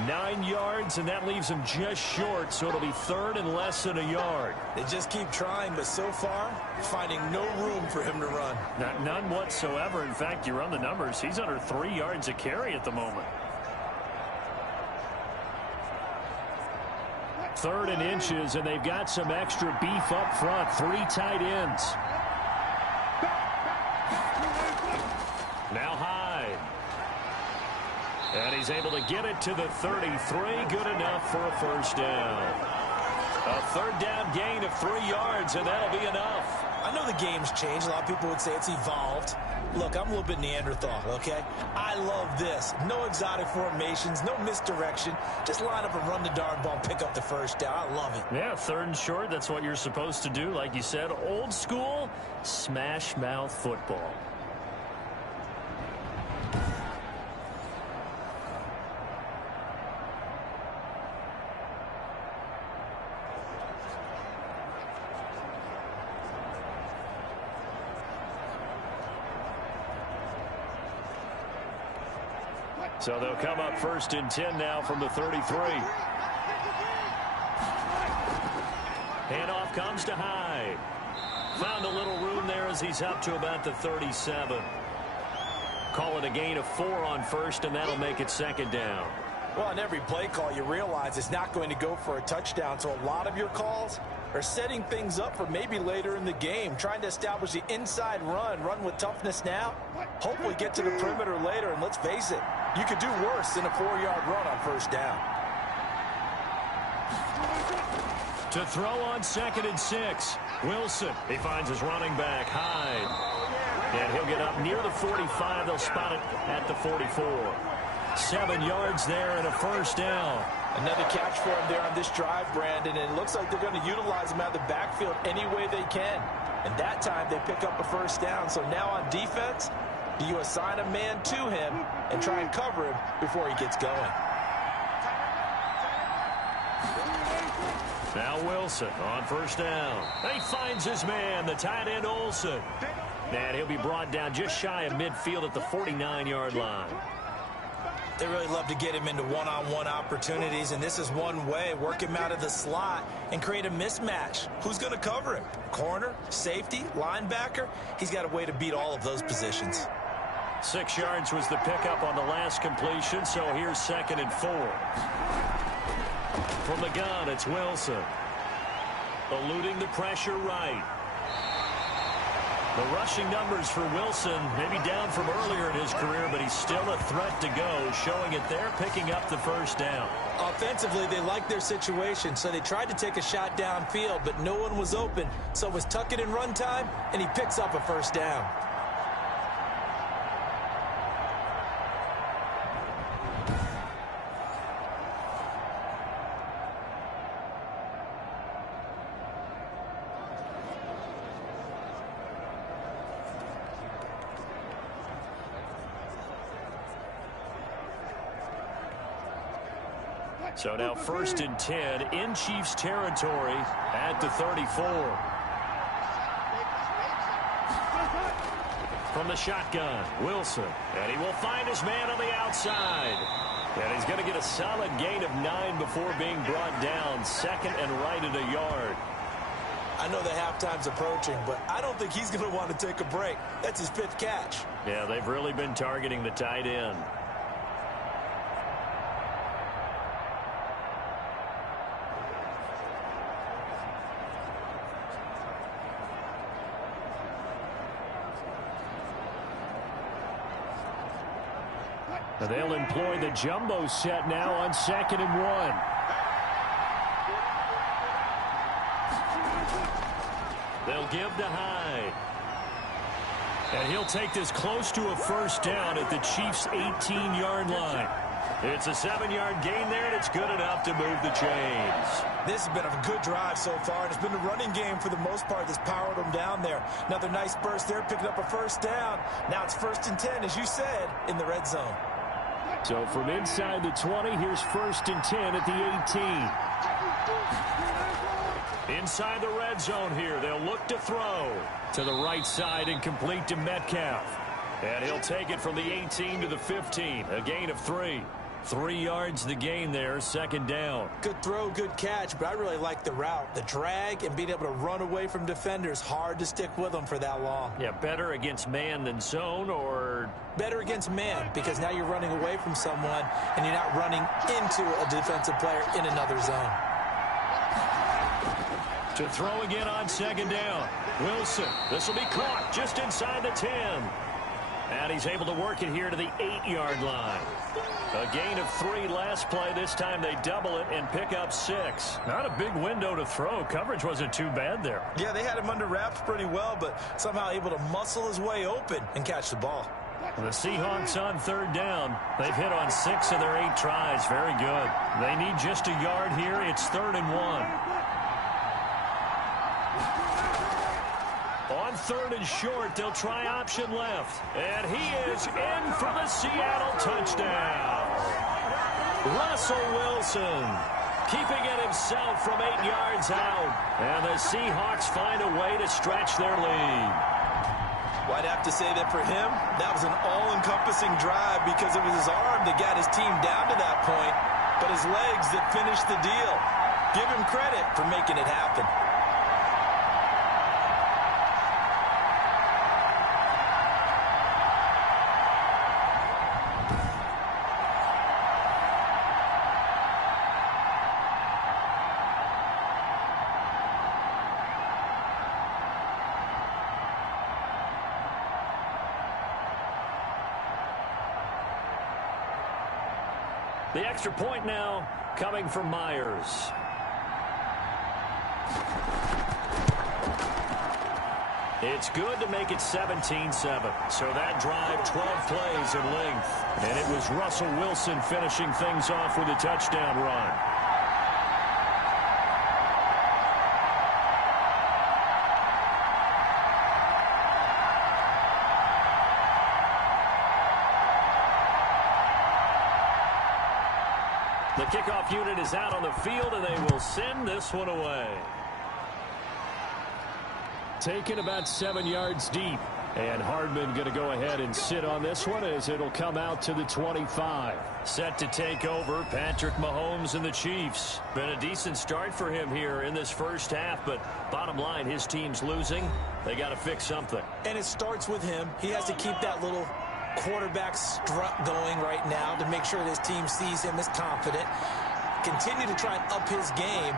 9 yards, and that leaves him just short, so it'll be 3rd and less than a yard. They just keep trying, but so far, finding no room for him to run. None whatsoever. In fact, you run the numbers. He's under 3 yards a carry at the moment. 3rd and inches, and they've got some extra beef up front. 3 tight ends. Now Hyde. And he's able to get it to the 33. Good enough for a 1st down. A 3rd down gain of 3 yards, and that'll be enough. I know the game's changed. A lot of people would say it's evolved. Look, I'm a little bit Neanderthal, okay? I love this. No exotic formations, no misdirection. Just line up and run the darn ball and pick up the 1st down. I love it. Yeah, 3rd and short, that's what you're supposed to do. Like you said, old school, smash mouth football. So they'll come up 1st and 10 now from the 33. Handoff comes to Hyde. Found a little room there as he's up to about the 37. Call it a gain of 4 on 1st, and that'll make it 2nd down. Well, on every play call, you realize it's not going to go for a touchdown. So a lot of your calls are setting things up for maybe later in the game, trying to establish the inside run with toughness now. Hopefully get to the perimeter later, and let's face it, you could do worse than a 4-yard run on 1st down. To throw on 2nd and 6, Wilson. He finds his running back, Hyde. And he'll get up near the 45. They'll spot it at the 44. 7 yards there and a first down. Another catch for him there on this drive, Brandon, and it looks like they're going to utilize him out of the backfield any way they can. And that time they pick up a first down. So now on defense, do you assign a man to him and try and cover him before he gets going? Now Wilson on first down. He finds his man, the tight end Olsen. And he'll be brought down just shy of midfield at the 49-yard line. They really love to get him into one-on-one opportunities, and this is one way. Work him out of the slot and create a mismatch. Who's going to cover him? Corner, safety, linebacker? He's got a way to beat all of those positions. 6 yards was the pickup on the last completion, so here's 2nd and 4. From the gun, it's Wilson. Eluding the pressure right. The rushing numbers for Wilson maybe down from earlier in his career, but he's still a threat to go, showing it there, picking up the first down. Offensively, they like their situation, so they tried to take a shot downfield, but no one was open. So it was tuck it in run time, and he picks up a first down. So now 1st and 10 in Chiefs territory at the 34. From the shotgun, Wilson. And he will find his man on the outside. And he's going to get a solid gain of 9 before being brought down. 2nd and right at a yard. I know the halftime's approaching, but I don't think he's going to want to take a break. That's his 5th catch. Yeah, they've really been targeting the tight end. And they'll employ the jumbo set now on 2nd and 1. They'll give to Hyde. And he'll take this close to a first down at the Chiefs' 18-yard line. It's a 7-yard gain there, and it's good enough to move the chains. This has been a good drive so far, and it's been the running game for the most part that's powered them down there. Another nice burst there, picking up a first down. Now it's 1st and 10, as you said, in the red zone. So from inside the 20, here's 1st and 10 at the 18. Inside the red zone here, they'll look to throw to the right side and complete to Metcalf. And he'll take it from the 18 to the 15, a gain of 3. 3 yards the gain there, 2nd down. Good throw, good catch, but I really like the route. The drag and being able to run away from defenders, hard to stick with them for that long. Yeah, better against man than zone, or? Better against man, because now you're running away from someone and you're not running into a defensive player in another zone. To throw again on 2nd down. Wilson, this will be caught just inside the 10. And he's able to work it here to the 8-yard line. A gain of 3 last play. This time they double it and pick up 6. Not a big window to throw. Coverage wasn't too bad there. Yeah, they had him under wraps pretty well, but somehow able to muscle his way open and catch the ball. The Seahawks on 3rd down. They've hit on 6 of their 8 tries. Very good. They need just a yard here. It's 3rd and 1. On 3rd and short, they'll try option left. And he is in for the Seattle touchdown. Russell Wilson keeping it himself from 8 yards out. And the Seahawks find a way to stretch their lead. Well, I'd have to say that for him, that was an all-encompassing drive because it was his arm that got his team down to that point, but his legs that finished the deal. Give him credit for making it happen. The extra point now coming from Myers. It's good to make it 17-7. So that drive, 12 plays in length. And it was Russell Wilson finishing things off with a touchdown run. The kickoff unit is out on the field, and they will send this one away. Taken about 7 yards deep. And Hardman going to go ahead and sit on this one as it'll come out to the 25. Set to take over, Patrick Mahomes and the Chiefs. Been a decent start for him here in this first half, but bottom line, his team's losing. They got to fix something. And it starts with him. He has to keep that little quarterback strut going right now to make sure his team sees him as confident. Continue to try and up his game,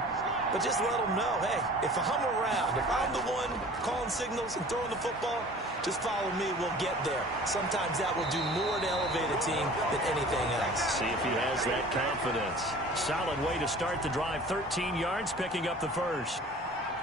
but just let him know, hey, if I'm around, if I'm the one calling signals and throwing the football, just follow me, we'll get there. Sometimes that will do more to elevate a team than anything else. See if he has that confidence. Solid way to start the drive, 13 yards, picking up the first.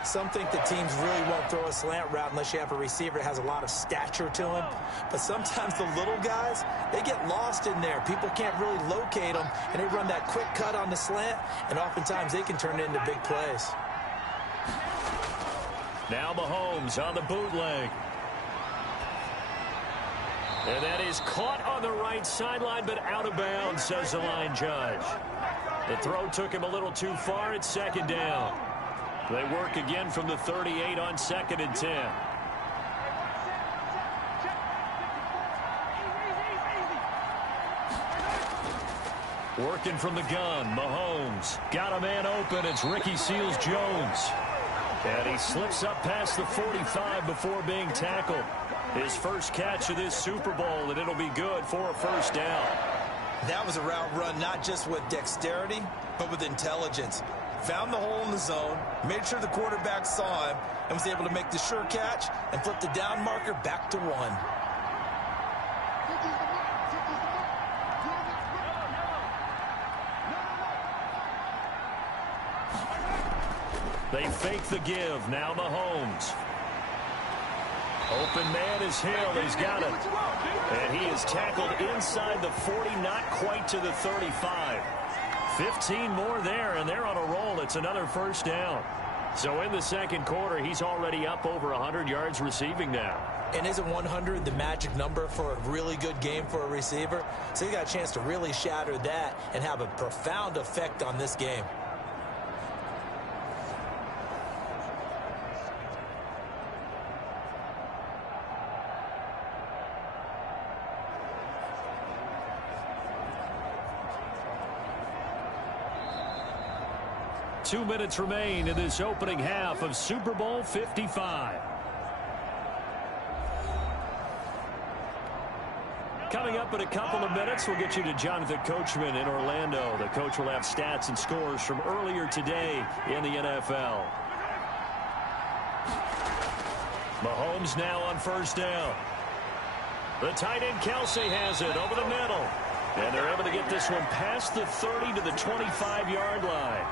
Some think that teams really won't throw a slant route unless you have a receiver that has a lot of stature to him. But sometimes the little guys, they get lost in there. People can't really locate them, and they run that quick cut on the slant, and oftentimes they can turn it into big plays. Now Mahomes on the bootleg. And that is caught on the right sideline, but out of bounds, says the line judge. The throw took him a little too far. It's second down. They work again from the 38 on 2nd and 10. Working from the gun, Mahomes. Got a man open. It's Ricky Seals-Jones. And he slips up past the 45 before being tackled. His first catch of this Super Bowl, and it'll be good for a first down. That was a route run not just with dexterity, but with intelligence. Found the hole in the zone, made sure the quarterback saw him, and was able to make the sure catch and flip the down marker back to 1. They fake the give. Now Mahomes. Open man is Hill. He's got it. And he is tackled inside the 40, not quite to the 35. 15 more there, and they're on a roll. It's another first down. So in the second quarter, he's already up over 100 yards receiving now. And isn't 100 the magic number for a really good game for a receiver? So he got a chance to really shatter that and have a profound effect on this game. Two minutes remain in this opening half of Super Bowl 55. Coming up in a couple of minutes, we'll get you to Jonathan Coachman in Orlando. The coach will have stats and scores from earlier today in the NFL. Mahomes now on first down. The tight end Kelsey has it over the middle. And they're able to get this one past the 30 to the 25-yard line.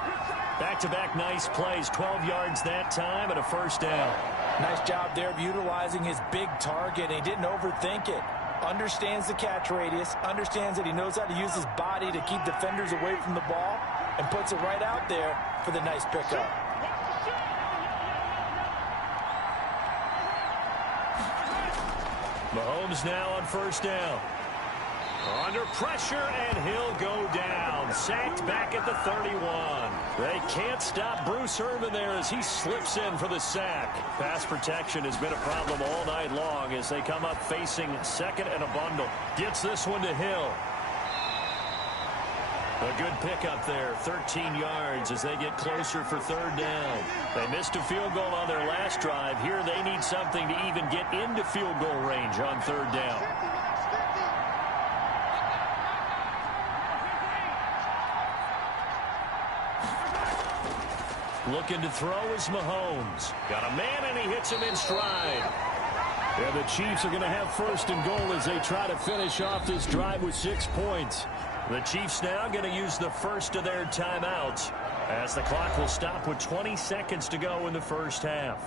Back-to-back nice plays, 12 yards that time and a first down. Nice job there of utilizing his big target. He didn't overthink it. Understands the catch radius, understands that he knows how to use his body to keep defenders away from the ball, and puts it right out there for the nice pickup. Mahomes now on first down. Under pressure, and he'll go down. Sacked back at the 31. They can't stop Bruce Irvin there as he slips in for the sack. Pass protection has been a problem all night long as they come up facing second and a bundle. Gets this one to Hill. A good pickup there, 13 yards as they get closer for third down. They missed a field goal on their last drive. Here they need something to even get into field goal range on third down. Looking to throw is Mahomes. Got a man, and he hits him in stride. And the Chiefs are going to have first and goal as they try to finish off this drive with 6 points. The Chiefs now going to use the first of their timeouts as the clock will stop with 20 seconds to go in the first half.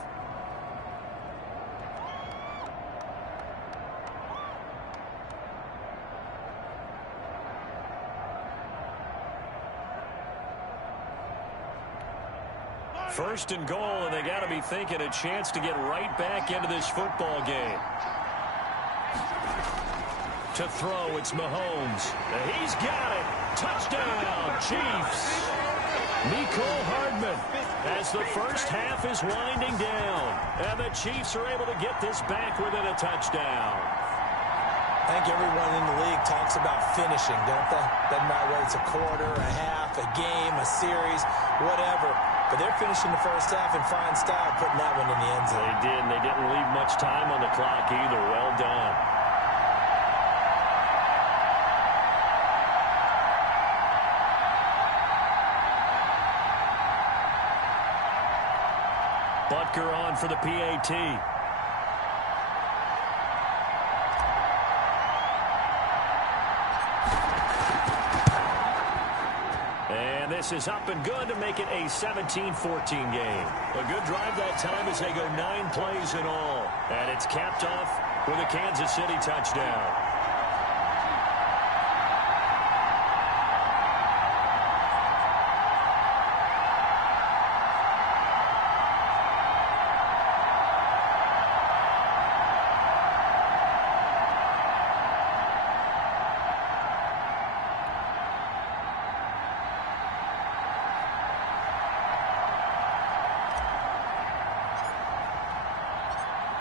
First and goal, and they got to be thinking a chance to get right back into this football game. To throw, it's Mahomes. He's got it. Touchdown, Chiefs. Mecole Hardman as the first half is winding down. And the Chiefs are able to get this back within a touchdown. I think everyone in the league talks about finishing, don't they? Doesn't matter whether it's a quarter, a half, a game, a series, whatever. But they're finishing the first half in fine style, putting that one in the end zone. They did, and they didn't leave much time on the clock either. Well done. Butker on for the PAT. And this is up and good to make it a 17-14 game. A good drive that time as they go 9 plays in all. And it's capped off with a Kansas City touchdown.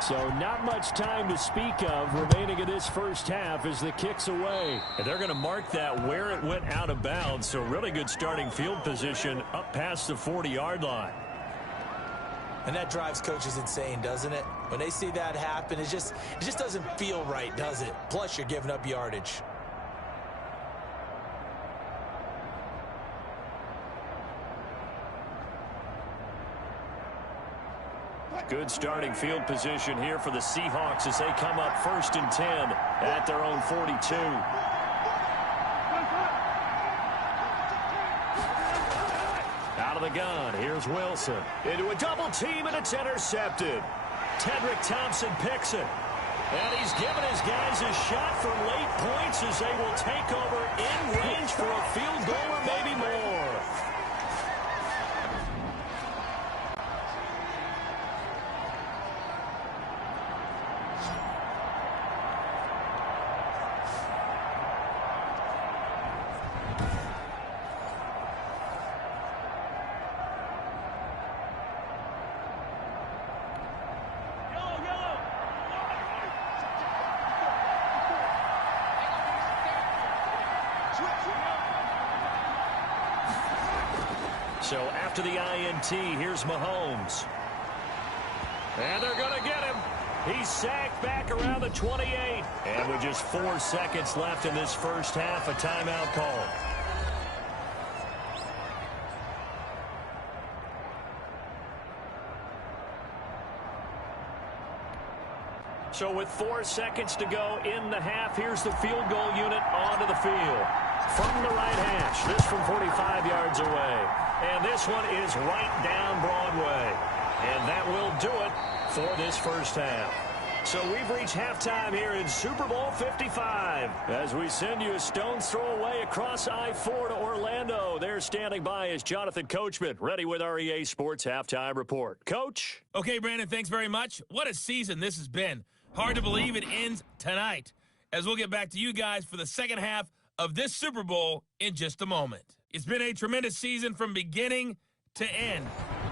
So not much time to speak of remaining in this first half as the kick's away. And they're going to mark that where it went out of bounds. So really good starting field position up past the 40-yard line. And that drives coaches insane, doesn't it? When they see that happen, it just doesn't feel right, does it? Plus, you're giving up yardage. Good starting field position here for the Seahawks as they come up 1st and 10 at their own 42. Out of the gun, here's Wilson. Into a double team, and it's intercepted. Tedrick Thompson picks it. And he's given his guys a shot for late points as they will take over in range for a field goal or maybe more. So after the INT, here's Mahomes. And they're going to get him. He's sacked back around the 28. And with just 4 seconds left in this first half, a timeout call. So with 4 seconds to go in the half, here's the field goal unit onto the field. From the right hash, this from 45 yards away. And this one is right down Broadway. And that will do it for this first half. So we've reached halftime here in Super Bowl 55. As we send you a stone's throw away across I-4 to Orlando. There standing by is Jonathan Coachman, ready with our EA Sports Halftime Report. Coach? Okay, Brandon, thanks very much. What a season this has been. Hard to believe it ends tonight, as we'll get back to you guys for the second half of this Super Bowl in just a moment. It's been a tremendous season from beginning to end,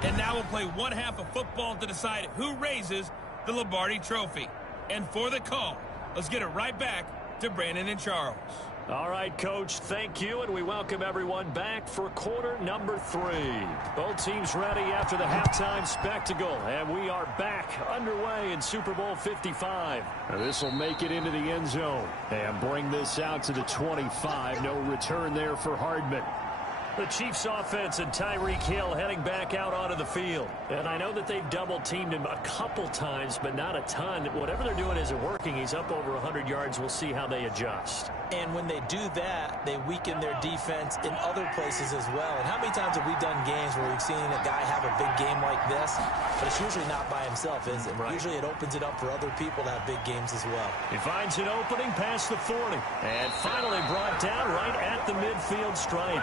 and now we'll play one half of football to decide who raises the Lombardi Trophy. And for the call, let's get it right back to Brandon and Charles. All right, Coach, thank you, and we welcome everyone back for quarter number 3. Both teams ready after the halftime spectacle, and we are back underway in Super Bowl 55. This will make it into the end zone and bring this out to the 25. No return there for Hardman. The Chiefs offense and Tyreek Hill heading back out onto the field. And I know that they've double-teamed him a couple times, but not a ton. Whatever they're doing isn't working. He's up over 100 yards. We'll see how they adjust. And when they do that, they weaken their defense in other places as well. And how many times have we done games where we've seen a guy have a big game like this? But it's usually not by himself, is it? Right. Usually it opens it up for other people to have big games as well. He finds an opening past the 40. And finally brought down right at the midfield stripe.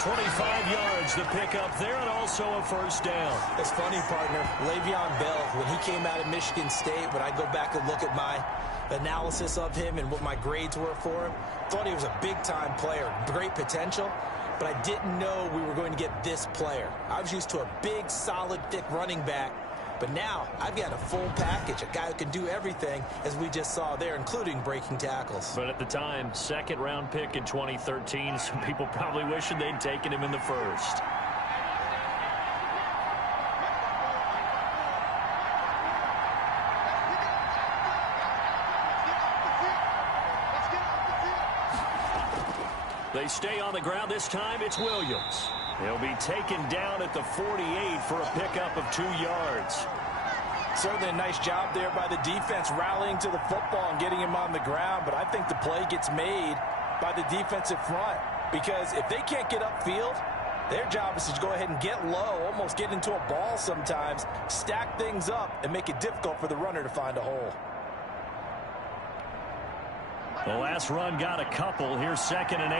25 yards to pick up there, and also a first down. It's funny, partner. Le'Veon Bell, when he came out of Michigan State, when I go back and look at my analysis of him and what my grades were for him, thought he was a big-time player, great potential, but I didn't know we were going to get this player. I was used to a big, solid, thick running back, but now I've got a full package, a guy who can do everything, as we just saw there, including breaking tackles. But at the time, second-round pick in 2013, some people probably wishing they'd taken him in the first. They stay on the ground. This time it's Williams. He'll be taken down at the 48 for a pickup of 2 yards. Certainly a nice job there by the defense rallying to the football and getting him on the ground, but I think the play gets made by the defensive front, because if they can't get upfield, their job is to go ahead and get low, almost get into a ball sometimes, stack things up, and make it difficult for the runner to find a hole. The last run got a couple. Here's 2nd and 8.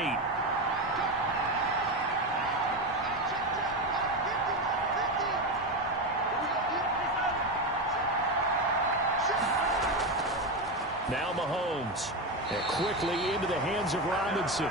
Now Mahomes. And quickly into the hands of Robinson.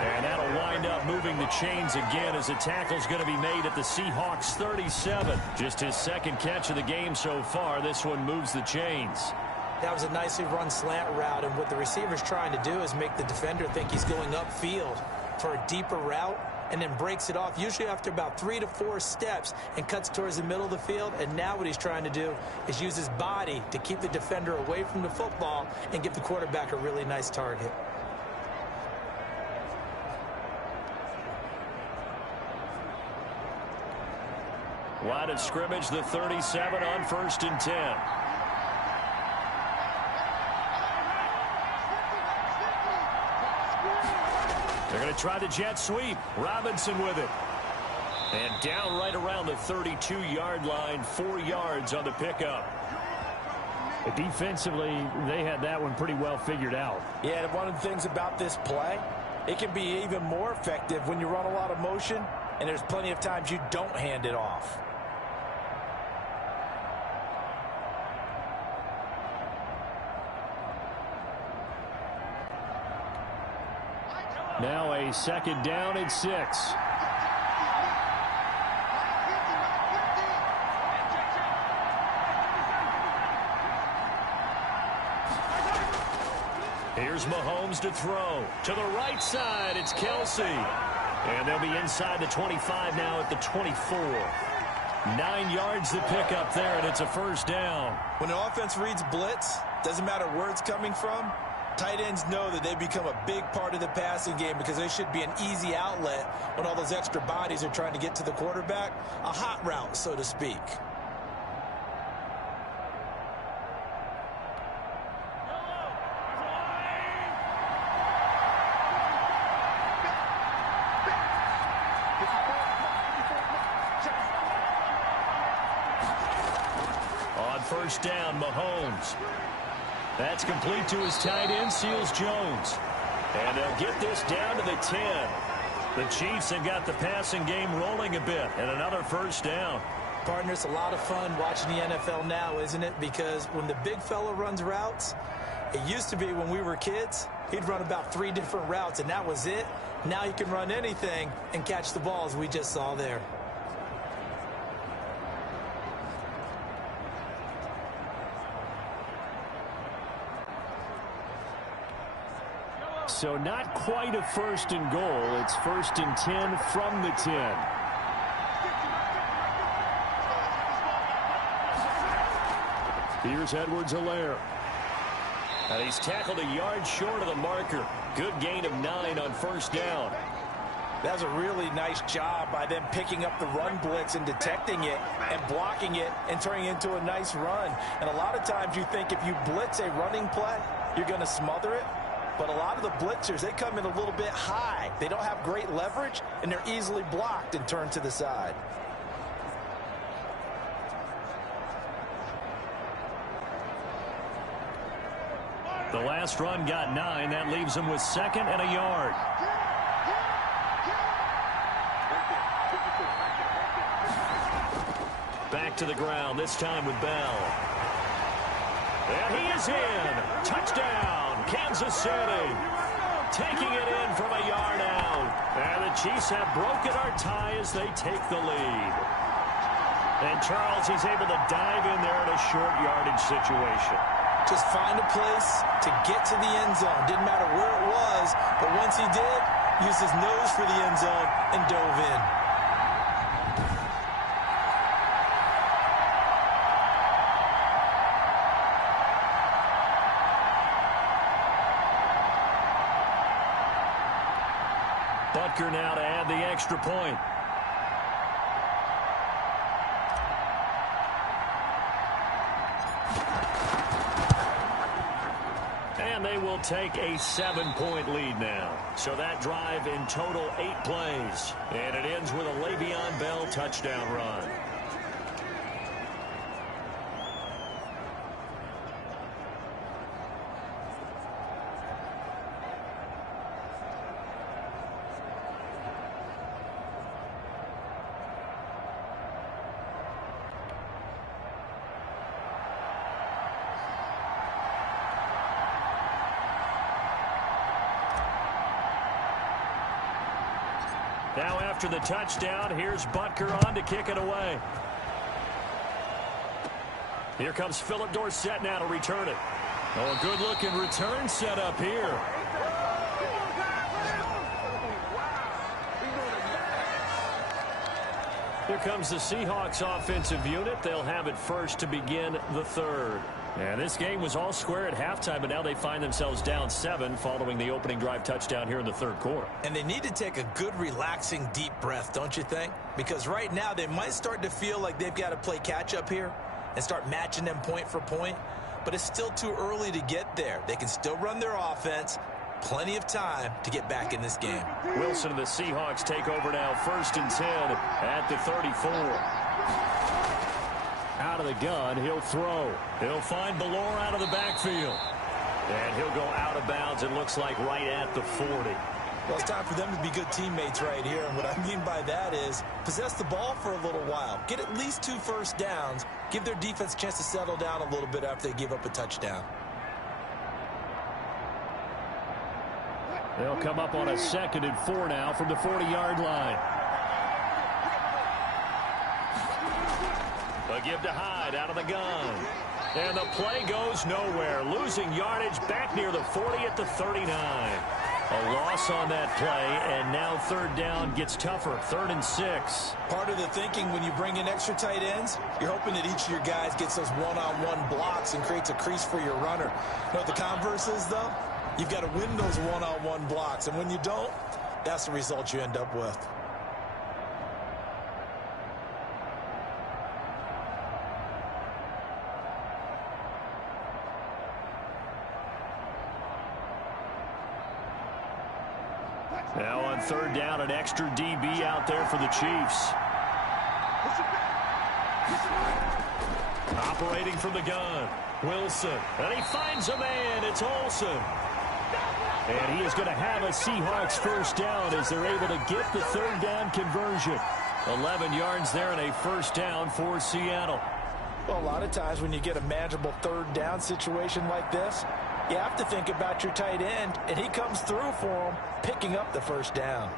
And that'll wind up moving the chains again as a tackle's going to be made at the Seahawks 37. Just his second catch of the game so far. This one moves the chains. That was a nicely run slant route, and what the receiver's trying to do is make the defender think he's going upfield for a deeper route, and then breaks it off, usually after about 3 to 4 steps, and cuts towards the middle of the field. And now what he's trying to do is use his body to keep the defender away from the football and give the quarterback a really nice target. Line of scrimmage, the 37 on 1st and 10. They're going to try the jet sweep. Robinson with it. And down right around the 32-yard line, 4 yards on the pickup. Defensively, they had that one pretty well figured out. Yeah, and one of the things about this play, it can be even more effective when you run a lot of motion, and there's plenty of times you don't hand it off. Now a 2nd down and 6. Here's Mahomes to throw. To the right side, it's Kelsey. And they'll be inside the 25 now at the 24. 9 yards to pick up there, and it's a first down. When an offense reads blitz, doesn't matter where it's coming from, tight ends know that they become a big part of the passing game, because they should be an easy outlet when all those extra bodies are trying to get to the quarterback. A hot route, so to speak. On first down, Mahomes. That's complete to his tight end, Seals Jones. And they'll get this down to the 10. The Chiefs have got the passing game rolling a bit, and another first down. Partner, it's a lot of fun watching the NFL now, isn't it? Because when the big fella runs routes, it used to be when we were kids, he'd run about 3 different routes, and that was it. Now he can run anything and catch the ball, as we just saw there. So not quite a 1st and goal. It's 1st and 10 from the 10. Here's Edwards-Helaire. And he's tackled a yard short of the marker. Good gain of 9 on first down. That was a really nice job by them picking up the run blitz and detecting it and blocking it and turning it into a nice run. And a lot of times you think if you blitz a running play, you're going to smother it. But a lot of the blitzers, they come in a little bit high. They don't have great leverage, and they're easily blocked and turned to the side. The last run got 9. That leaves them with 2nd and a yard. back to the ground, this time with Bell. And he is in. Touchdown, Kansas City. Taking it in from a yard out. And the Chiefs have broken our tie as they take the lead. And Charles, he's able to dive in there in a short yardage situation. Just find a place to get to the end zone. Didn't matter where it was, but once he did, used his nose for the end zone and dove in. Butker now to add the extra point. And they will take a 7-point lead now. So that drive in total 8 plays. And it ends with a Le'Veon Bell touchdown run. Now after the touchdown, here's Butker on to kick it away. Here comes Philip Dorsett now to return it. Oh, a good-looking return set up here. Here comes the Seahawks offensive unit. They'll have it first to begin the third. And this game was all square at halftime, but now they find themselves down 7 following the opening drive touchdown here in the third quarter. And they need to take a good, relaxing, deep breath, don't you think? Because right now they might start to feel like they've got to play catch-up here and start matching them point for point. But it's still too early to get there. They can still run their offense. Plenty of time to get back in this game. Wilson and the Seahawks take over now, 1st and 10 at the 34. Out of the gun, he'll throw. He'll find Ballore out of the backfield. And he'll go out of bounds, it looks like right at the 40. Well, it's time for them to be good teammates right here. And what I mean by that is possess the ball for a little while. Get at least 2 first downs. Give their defense a chance to settle down a little bit after they give up a touchdown. They'll come up on a 2nd and 4 now from the 40-yard line. A give to Hyde out of the gun. And the play goes nowhere. Losing yardage back near the 40 at the 39. A loss on that play, and now 3rd down gets tougher. 3rd and 6. Part of the thinking when you bring in extra tight ends, you're hoping that each of your guys gets those one-on-one blocks and creates a crease for your runner. You know what the converse is, though? You've got to win those one-on-one blocks, and when you don't, that's the result you end up with. Now on 3rd down, an extra DB out there for the Chiefs. Operating from the gun, Wilson. And he finds a man. It's Olsen. And he is going to have a Seahawks 1st down as they're able to get the 3rd down conversion. 11 yards there and a 1st down for Seattle. Well, a lot of times when you get a manageable 3rd down situation like this, you have to think about your tight end, and he comes through for him, picking up the 1st down.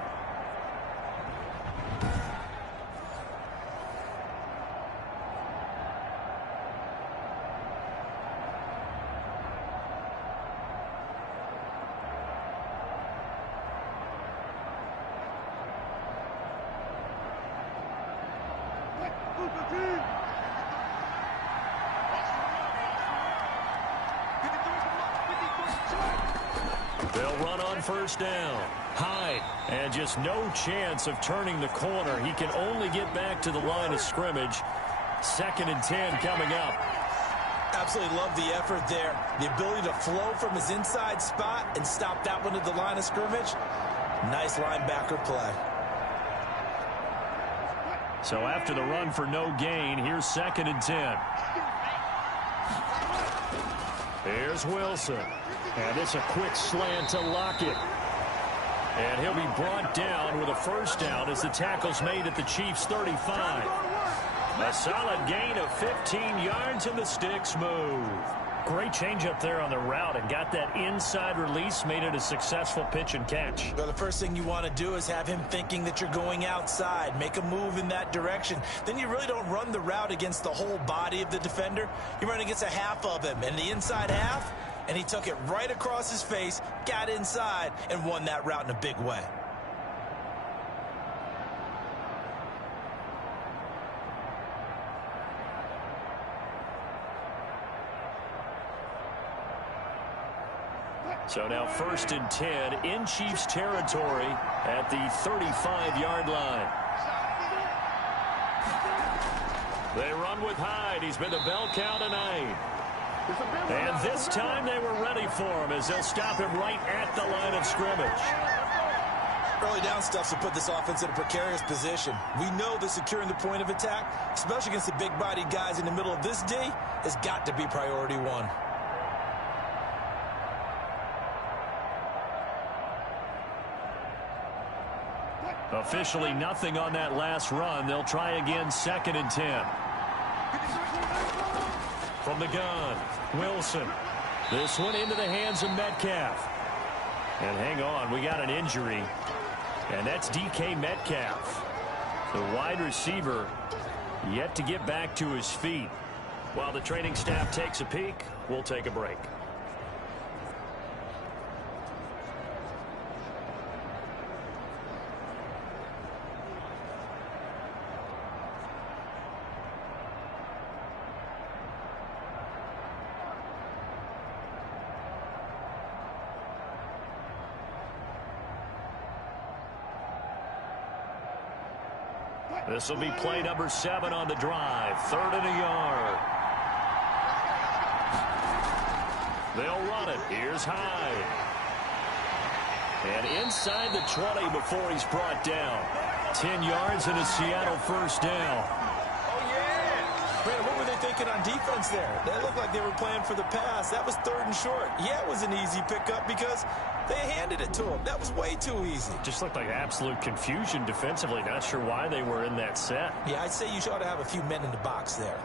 They'll run on 1st down. Hyde, and just no chance of turning the corner. He can only get back to the line of scrimmage. 2nd and 10 coming up. Absolutely love the effort there. The ability to flow from his inside spot and stop that one at the line of scrimmage. Nice linebacker play. So after the run for no gain, here's 2nd and 10. Here's Wilson. And it's a quick slant to Lockett. And he'll be brought down with a 1st down as the tackle's made at the Chiefs' 35. A solid gain of 15 yards, and the sticks move. Great change up there on the route and got that inside release, made it a successful pitch and catch. Well, the first thing you want to do is have him thinking that you're going outside, make a move in that direction. Then you really don't run the route against the whole body of the defender. You run against a half of him, and the inside half, and he took it right across his face, got inside, and won that route in a big way. So now 1st and 10 in Chiefs territory at the 35-yard line. They run with Hyde. He's been the bell cow tonight. And this time they were ready for him as they'll stop him right at the line of scrimmage. Early down stuff to put this offense in a precarious position. We know that securing the point of attack, especially against the big-bodied guys in the middle of this D, has got to be priority one. Officially nothing on that last run. They'll try again 2nd and 10. From the gun, Wilson. This one into the hands of Metcalf. And hang on, we got an injury. And that's DK Metcalf. The wide receiver yet to get back to his feet. While the training staff takes a peek, we'll take a break. This will be play number 7 on the drive. 3rd and a yard. They'll run it. Here's Hyde. And inside the 20 before he's brought down. 10 yards and a Seattle 1st down. Oh, yeah. Brandon, what were they thinking on defense there? They looked like they were playing for the pass. That was 3rd and short. Yeah, it was an easy pickup because they handed it to him. That was way too easy. Just looked like absolute confusion defensively. Not sure why they were in that set. Yeah, I'd say you ought to have a few men in the box there.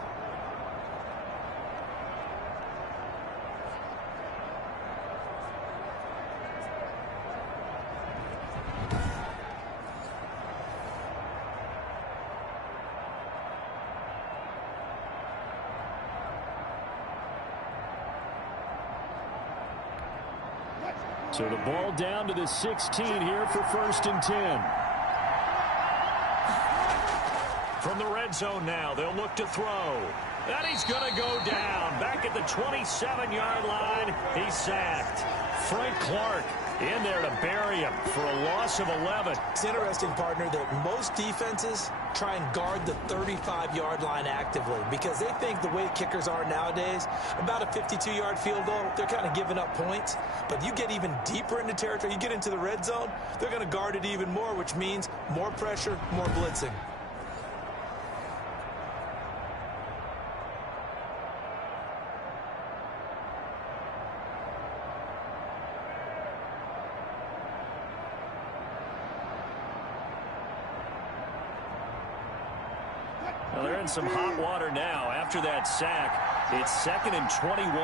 So the ball down to the 16 here for 1st and 10. From the red zone now, they'll look to throw. And he's going to go down. Back at the 27-yard line, he's sacked. Frank Clark in there to bury him for a loss of 11. It's interesting, partner, that most defenses try and guard the 35-yard line actively because they think the way kickers are nowadays, about a 52-yard field goal, they're kind of giving up points. But you get even deeper into territory, you get into the red zone, they're going to guard it even more, which means more pressure, more blitzing. Well, they're in some hot water now. After that sack, it's 2nd and 21.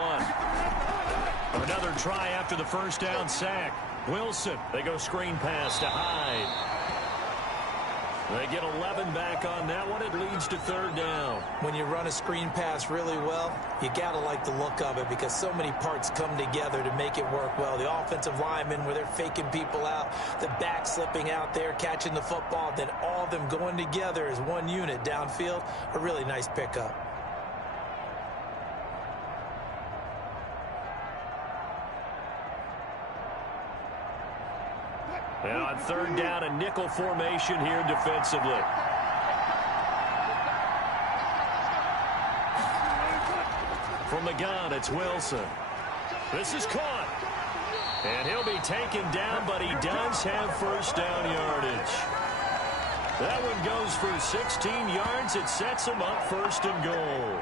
Another try after the 1st down sack. Wilson, they go screen pass to Hyde. They get 11 back on that one. It leads to 3rd down. When you run a screen pass really well, you got to like the look of it because so many parts come together to make it work well. The offensive linemen where they're faking people out, the back slipping out there, catching the football, then all of them going together as one unit downfield. A really nice pickup. And on 3rd down, a nickel formation here defensively. From the gun, it's Wilson. This is caught. And he'll be taken down, but he does have 1st down yardage. That one goes for 16 yards. It sets him up 1st and goal.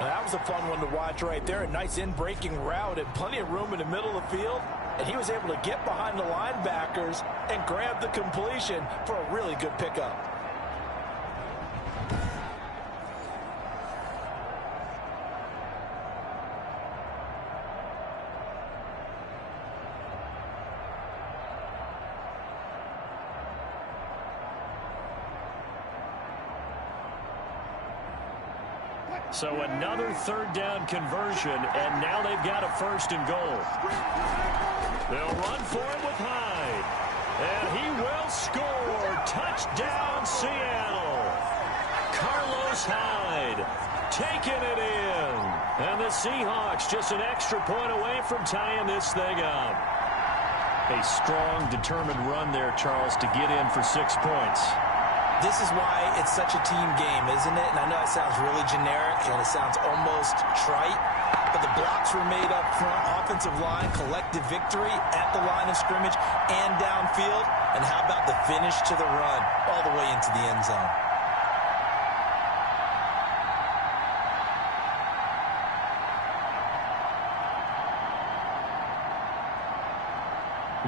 Now, that was a fun one to watch right there. A nice in-breaking route and plenty of room in the middle of the field. And he was able to get behind the linebackers and grab the completion for a really good pickup. So another third down conversion, and now they've got a first and goal. They'll run for it with Hyde. And he will score. Touchdown, Seattle. Carlos Hyde taking it in. And the Seahawks just an extra point away from tying this thing up. A strong, determined run there, Charles, to get in for 6 points. This is why it's such a team game, isn't it? And I know it sounds really generic and it sounds almost trite, but the blocks were made up front, offensive line, collective victory at the line of scrimmage and downfield. And how about the finish to the run all the way into the end zone?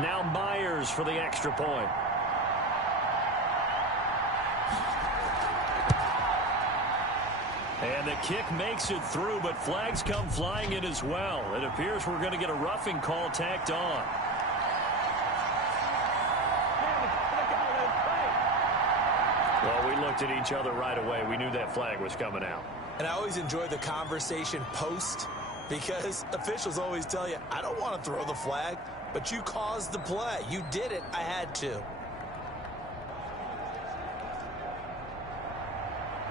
Now Myers for the extra point. And the kick makes it through, but flags come flying in as well. It appears we're going to get a roughing call tacked on. Well, we looked at each other right away. We knew that flag was coming out. And I always enjoy the conversation post because officials always tell you, I don't want to throw the flag, but you caused the play. You did it. I had to.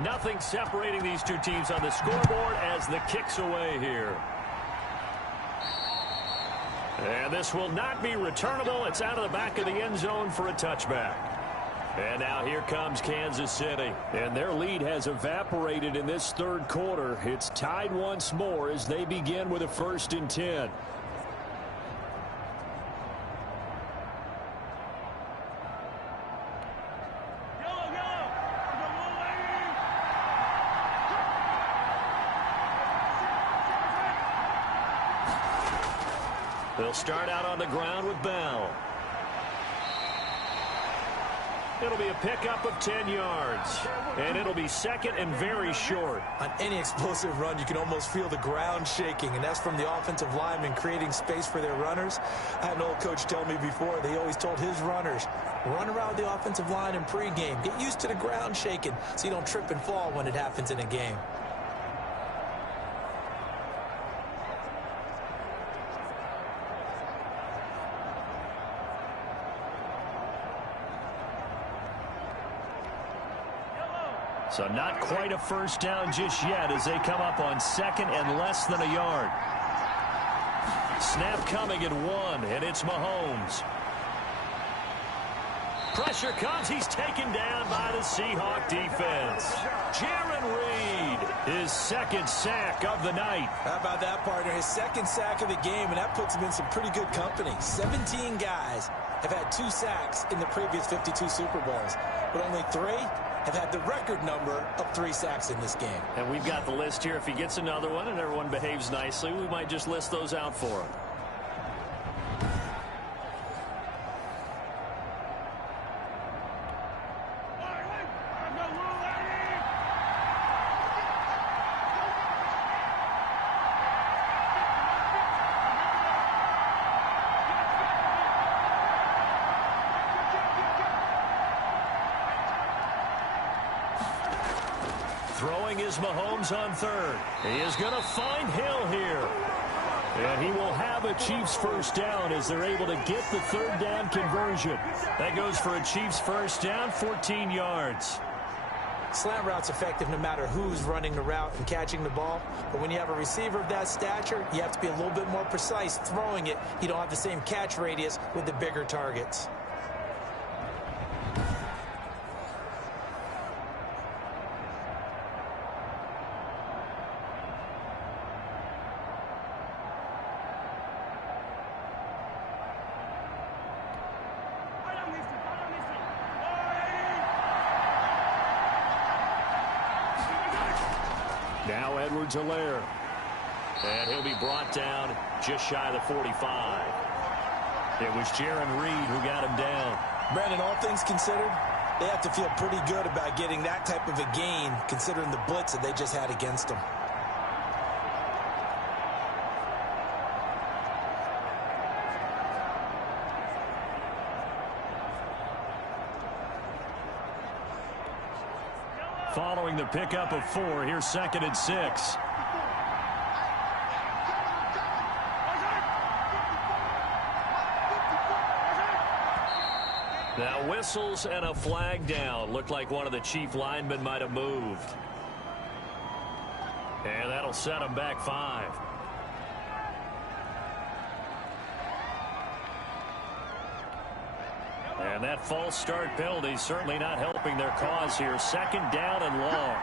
Nothing separating these two teams on the scoreboard as the kick's away here. And this will not be returnable. It's out of the back of the end zone for a touchback. And now here comes Kansas City. And their lead has evaporated in this third quarter. It's tied once more as they begin with a 1st and 10. They'll start out on the ground with Bell. It'll be a pickup of 10 yards. And it'll be second and very short. On any explosive run, you can almost feel the ground shaking, and that's from the offensive linemen creating space for their runners. I had an old coach tell me before, they always told his runners, run around the offensive line in pregame. Get used to the ground shaking so you don't trip and fall when it happens in a game. So not quite a first down just yet as they come up on second and less than a yard. Snap coming at 1, and it's Mahomes. Pressure comes. He's taken down by the Seahawk defense. Jaron Reed, his second sack of the night. How about that, partner? His second sack of the game, and that puts him in some pretty good company. 17 guys have had 2 sacks in the previous 52 Super Bowls, but only 3 have had the record number of 3 sacks in this game. And we've got the list here. If he gets another one and everyone behaves nicely, we might just list those out for him. Throwing is Mahomes on third. He is going to find Hill here. And he will have a Chiefs first down as they're able to get the third down conversion. That goes for a Chiefs first down, 14 yards. Slant route's effective no matter who's running the route and catching the ball. But when you have a receiver of that stature, you have to be a little bit more precise throwing it. You don't have the same catch radius with the bigger targets. Now Edwards-Helaire. And he'll be brought down just shy of the 45. It was Jaron Reed who got him down. Brandon, all things considered, they have to feel pretty good about getting that type of a gain considering the blitz that they just had against them. Following the pickup of 4, here's 2nd and 6. Now whistles and a flag down. Looked like one of the chief linemen might have moved. And that'll set him back 5. And that false start penalty certainly not helping their cause here. 2nd down and long.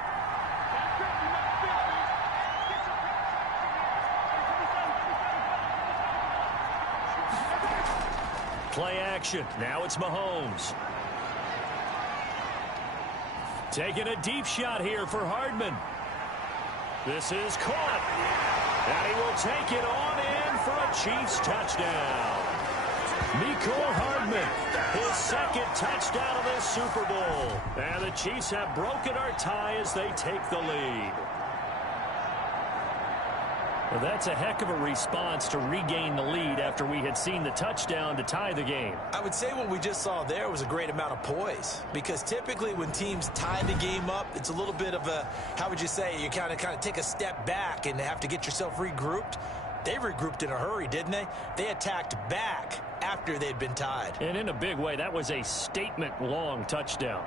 Play action. Now it's Mahomes. Taking a deep shot here for Hardman. This is caught. And he will take it on in for a Chiefs touchdown. Mecole Hardman, his 2nd touchdown of this Super Bowl. And the Chiefs have broken our tie as they take the lead. Well, that's a heck of a response to regain the lead after we had seen the touchdown to tie the game. I would say what we just saw there was a great amount of poise, because typically when teams tie the game up, it's a little bit of a, how would you say, you kind of take a step back and have to get yourself regrouped. They regrouped in a hurry, didn't they? They attacked back after they'd been tied. And in a big way, that was a statement-long touchdown.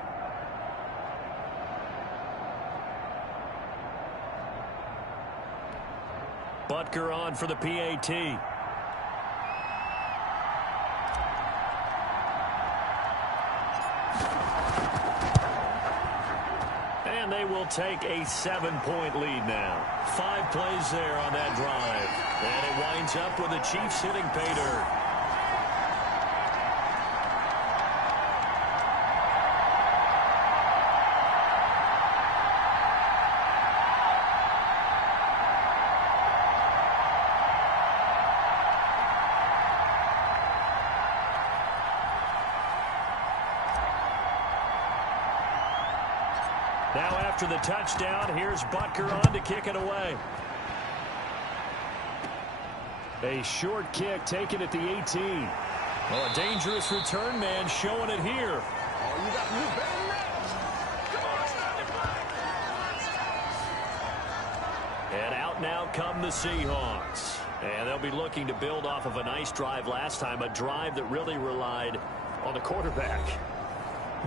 Butker on for the PAT. And they will take a 7-point lead now. 5 plays there on that drive. And it winds up with the Chiefs hitting pay dirt. Now after the touchdown, here's Butker on to kick it away. A short kick taken at the 18. Well, a dangerous return man showing it here. And out now come the Seahawks. And they'll be looking to build off of a nice drive last time, a drive that really relied on the quarterback.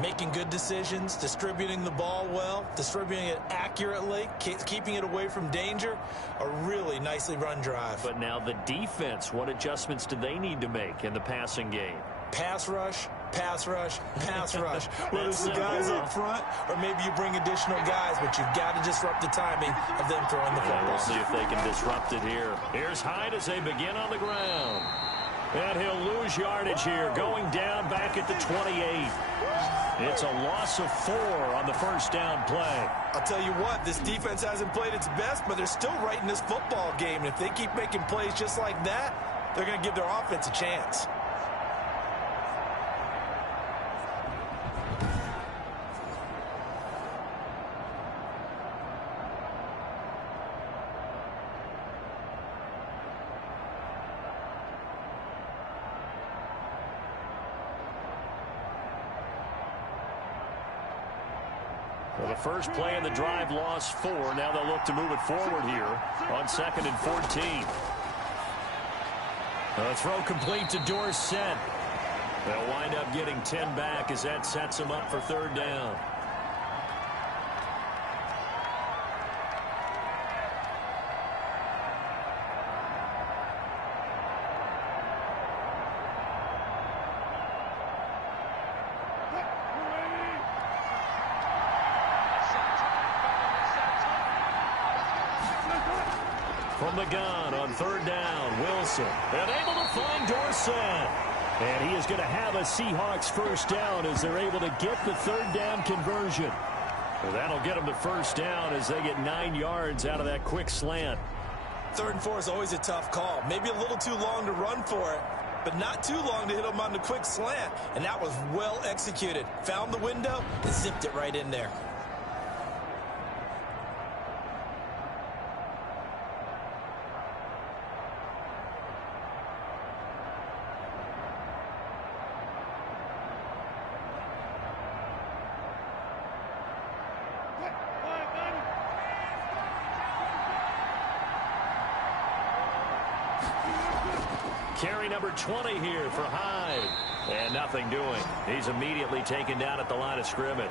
Making good decisions, distributing the ball well, distributing it accurately, keeping it away from danger. A really nicely run drive. But now the defense, what adjustments do they need to make in the passing game? Pass rush, pass rush, pass rush. Whether it's the guys up front or maybe you bring additional guys, but you've got to disrupt the timing of them throwing the football. We'll see if they can disrupt it here. Here's Hyde as they begin on the ground. And he'll lose yardage here, going down back at the 28. It's a loss of 4 on the first down play. I'll tell you what, this defense hasn't played its best, but they're still right in this football game. And if they keep making plays just like that, they're going to give their offense a chance. Well, the first play in the drive lost 4. Now they'll look to move it forward here on 2nd and 14. A throw complete to Dorsett. They'll wind up getting 10 back as that sets them up for 3rd down. From the gun on 3rd down, Wilson. And able to find Dorsett. And he is going to have a Seahawks first down as they're able to get the 3rd down conversion. Well, that'll get them to first down as they get 9 yards out of that quick slant. 3rd and 4 is always a tough call. Maybe a little too long to run for it, but not too long to hit them on the quick slant. And that was well executed. Found the window and zipped it right in there. Carry number 20 here for Hyde. And nothing doing. He's immediately taken down at the line of scrimmage.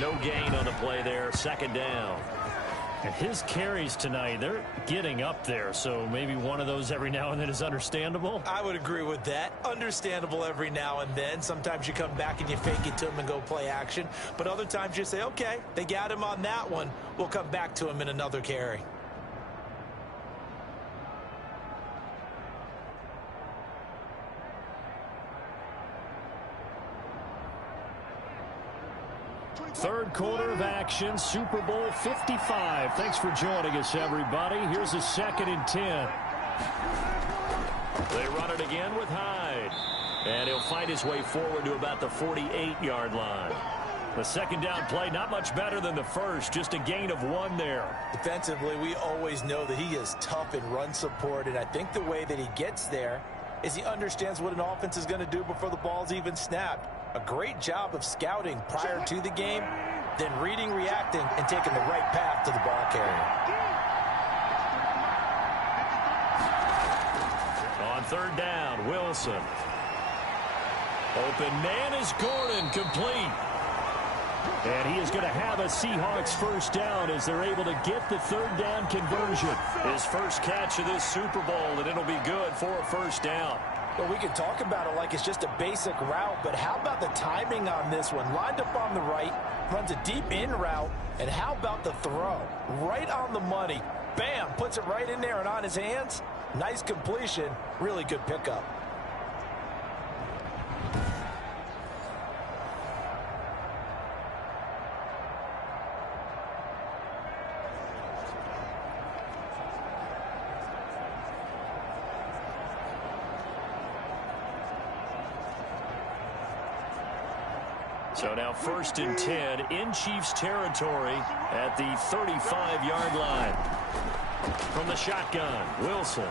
No gain on the play there. Second down. And his carries tonight, they're getting up there, so maybe one of those every now and then is understandable. I would agree with that. Understandable every now and then. Sometimes you come back and you fake it to him and go play action. But other times you say, okay, they got him on that one. We'll come back to him in another carry. Third quarter of action, Super Bowl 55. Thanks for joining us, everybody. Here's a 2nd and 10. They run it again with Hyde. And he'll find his way forward to about the 48-yard line. The second down play, not much better than the first, just a gain of 1 there. Defensively, we always know that he is tough in run support, and I think the way that he gets there is he understands what an offense is going to do before the ball's even snapped. A great job of scouting prior to the game, then reading, reacting, and taking the right path to the ball carrier. On third down, Wilson. Open man is Gordon, complete. And he is going to have a Seahawks first down as they're able to get the third down conversion. His first catch of this Super Bowl, and it'll be good for a first down. Well, we can talk about it like it's just a basic route, but how about the timing on this one? Lined up on the right, runs a deep in route, and how about the throw? Right on the money. Bam, puts it right in there and on his hands. Nice completion, really good pickup. So now 1st and 10 in Chiefs territory at the 35-yard line. From the shotgun, Wilson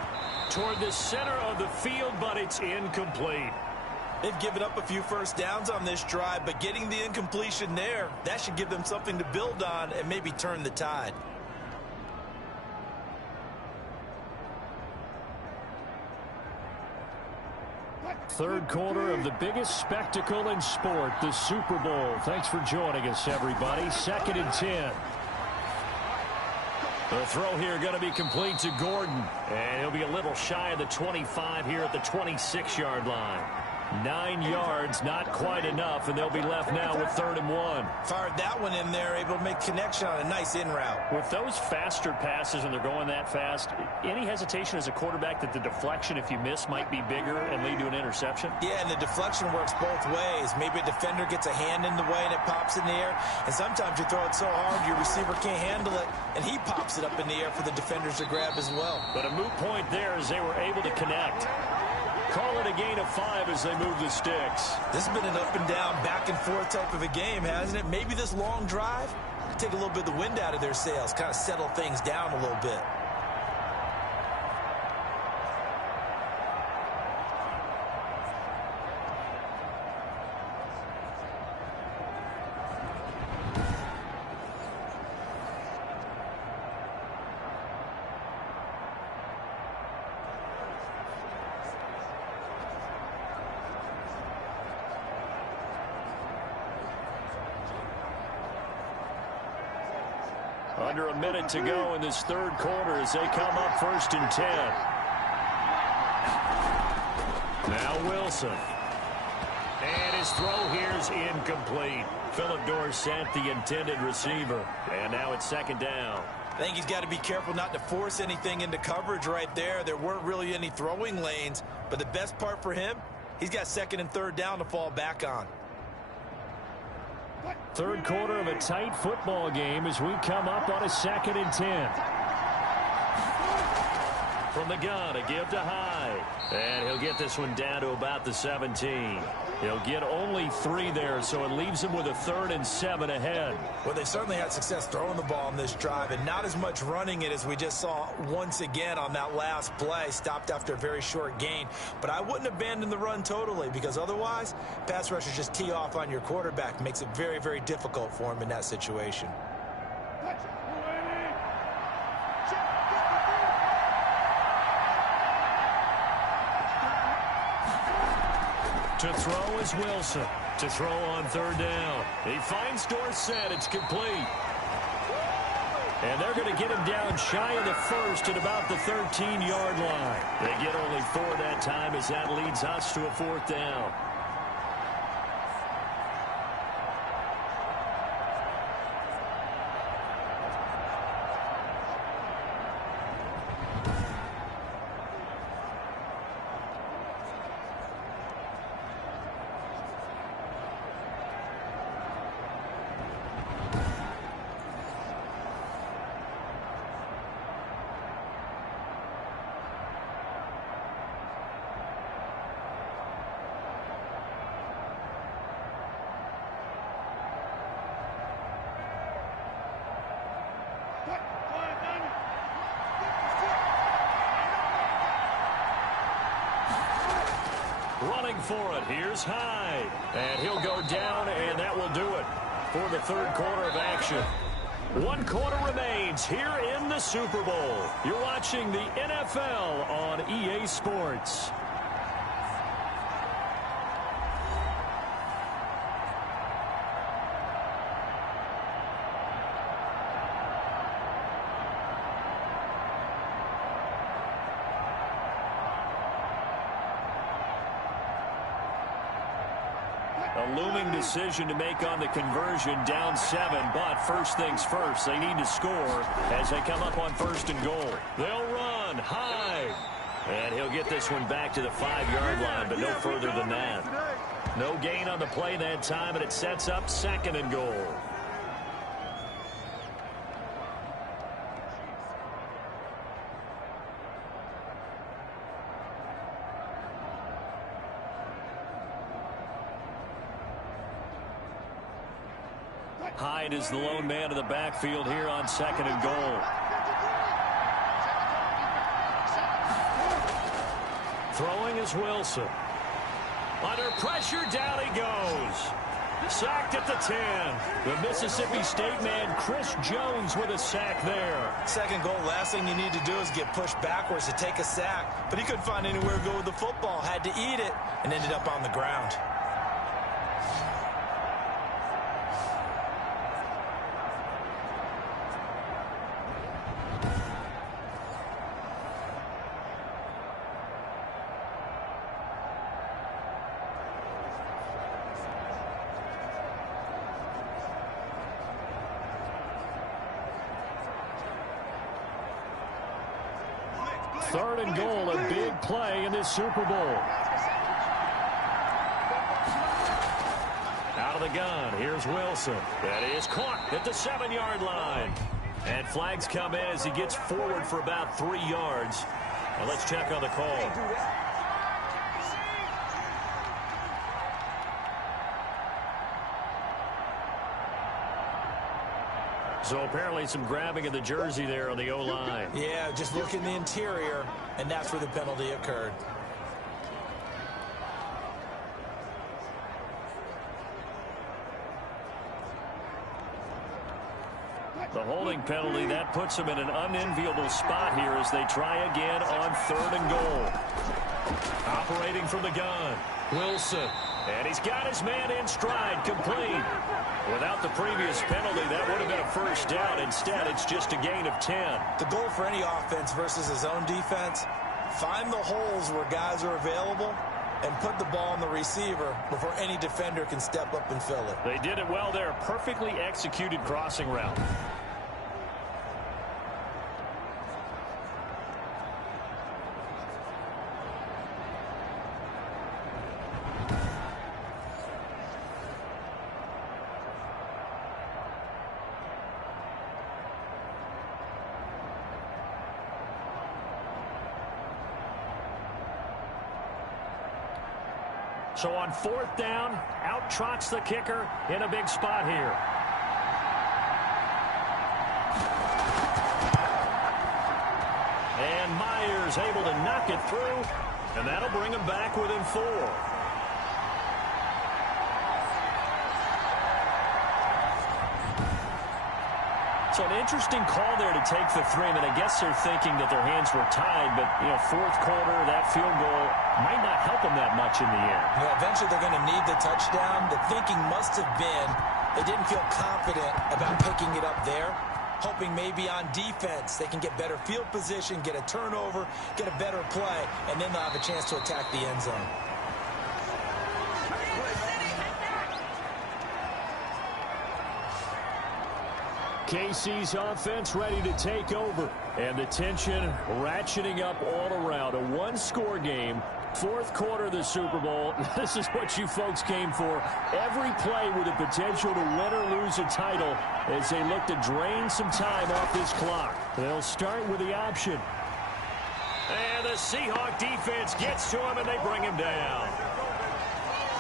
toward the center of the field, but it's incomplete. They've given up a few first downs on this drive, but getting the incompletion there, that should give them something to build on and maybe turn the tide. Third quarter of the biggest spectacle in sport, the Super Bowl. Thanks for joining us, everybody. 2nd and 10. The throw here going to be complete to Gordon. And he'll be a little shy of the 25 here at the 26-yard line. 9 yards, not quite enough, and they'll be left now with 3rd and 1. Fired that one in there, able to make connection on a nice in route. With those faster passes when they're going that fast, any hesitation as a quarterback that the deflection, if you miss, might be bigger and lead to an interception? Yeah, and the deflection works both ways. Maybe a defender gets a hand in the way and it pops in the air, and sometimes you throw it so hard your receiver can't handle it, and he pops it up in the air for the defenders to grab as well. But a moot point there as they were able to connect. Call it a gain of 5 as they move the sticks. This has been an up and down, back and forth type of a game, hasn't it? Maybe this long drive could take a little bit of the wind out of their sails, kind of settle things down a little bit. Under a minute to go in this third quarter as they come up 1st and 10. Now Wilson. And his throw here is incomplete. Philip Dorsett, the intended receiver. And now it's 2nd down. I think he's got to be careful not to force anything into coverage right there. There weren't really any throwing lanes. But the best part for him, he's got 2nd and 3rd down to fall back on. Third quarter of a tight football game as we come up on a 2nd and 10. From the gun, a give to Hyde. And he'll get this one down to about the 17. He'll get only 3 there, so it leaves him with a 3rd and 7 ahead. Well, they certainly had success throwing the ball on this drive, and not as much running it as we just saw once again on that last play. Stopped after a very short gain. But I wouldn't abandon the run totally, because otherwise, pass rushers just tee off on your quarterback. Makes it very, very difficult for him in that situation. To throw is Wilson. To throw on third down. He finds Dorsett. It's complete. And they're going to get him down shy of the first at about the 13-yard line. They get only 4 that time as that leads us to a 4th down. Running for it. Here's Hyde. And he'll go down, and that will do it for the third quarter of action. 1 quarter remains here in the Super Bowl. You're watching the NFL on EA Sports. A looming decision to make on the conversion, down 7, but first things first, they need to score as they come up on 1st and goal. They'll run high, and he'll get this one back to the 5-yard line, but no further than that. No gain on the play that time, and it sets up 2nd and goal. Hyde is the lone man in the backfield here on 2nd and goal. Throwing is Wilson. Under pressure, down he goes. Sacked at the 10. The Mississippi State man, Chris Jones, with a sack there. 2nd goal, last thing you need to do is get pushed backwards to take a sack. But he couldn't find anywhere to go with the football. Had to eat it and ended up on the ground. Third and goal, a big play in this Super Bowl. Out of the gun, here's Wilson. That is caught at the 7-yard line. And flags come in as he gets forward for about 3 yards. Now let's check on the call. So apparently some grabbing of the jersey there on the O-line. Yeah, just look in the interior, and that's where the penalty occurred. The holding penalty, that puts him in an unenviable spot here as they try again on 3rd and goal. Operating from the gun, Wilson. And he's got his man in stride, complete. Without the previous penalty, that would have been a 1st down. Instead, it's just a gain of 10. The goal for any offense versus his own defense, find the holes where guys are available and put the ball on the receiver before any defender can step up and fill it. They did it well there. Perfectly executed crossing route. So on 4th down, out trots the kicker in a big spot here. And Myers able to knock it through, and that'll bring him back within 4. So an interesting call there to take the 3. I mean, I guess they're thinking that their hands were tied, but, fourth quarter, that field goal might not help them that much in the end. Eventually they're going to need the touchdown. The thinking must have been they didn't feel confident about picking it up there, hoping maybe on defense they can get better field position, get a turnover, get a better play, and then they'll have a chance to attack the end zone. KC's offense ready to take over. And the tension ratcheting up all around. A one-score game. Fourth quarter of the Super Bowl. This is what you folks came for. Every play with the potential to win or lose a title as they look to drain some time off this clock. They'll start with the option. And the Seahawk defense gets to him, and they bring him down.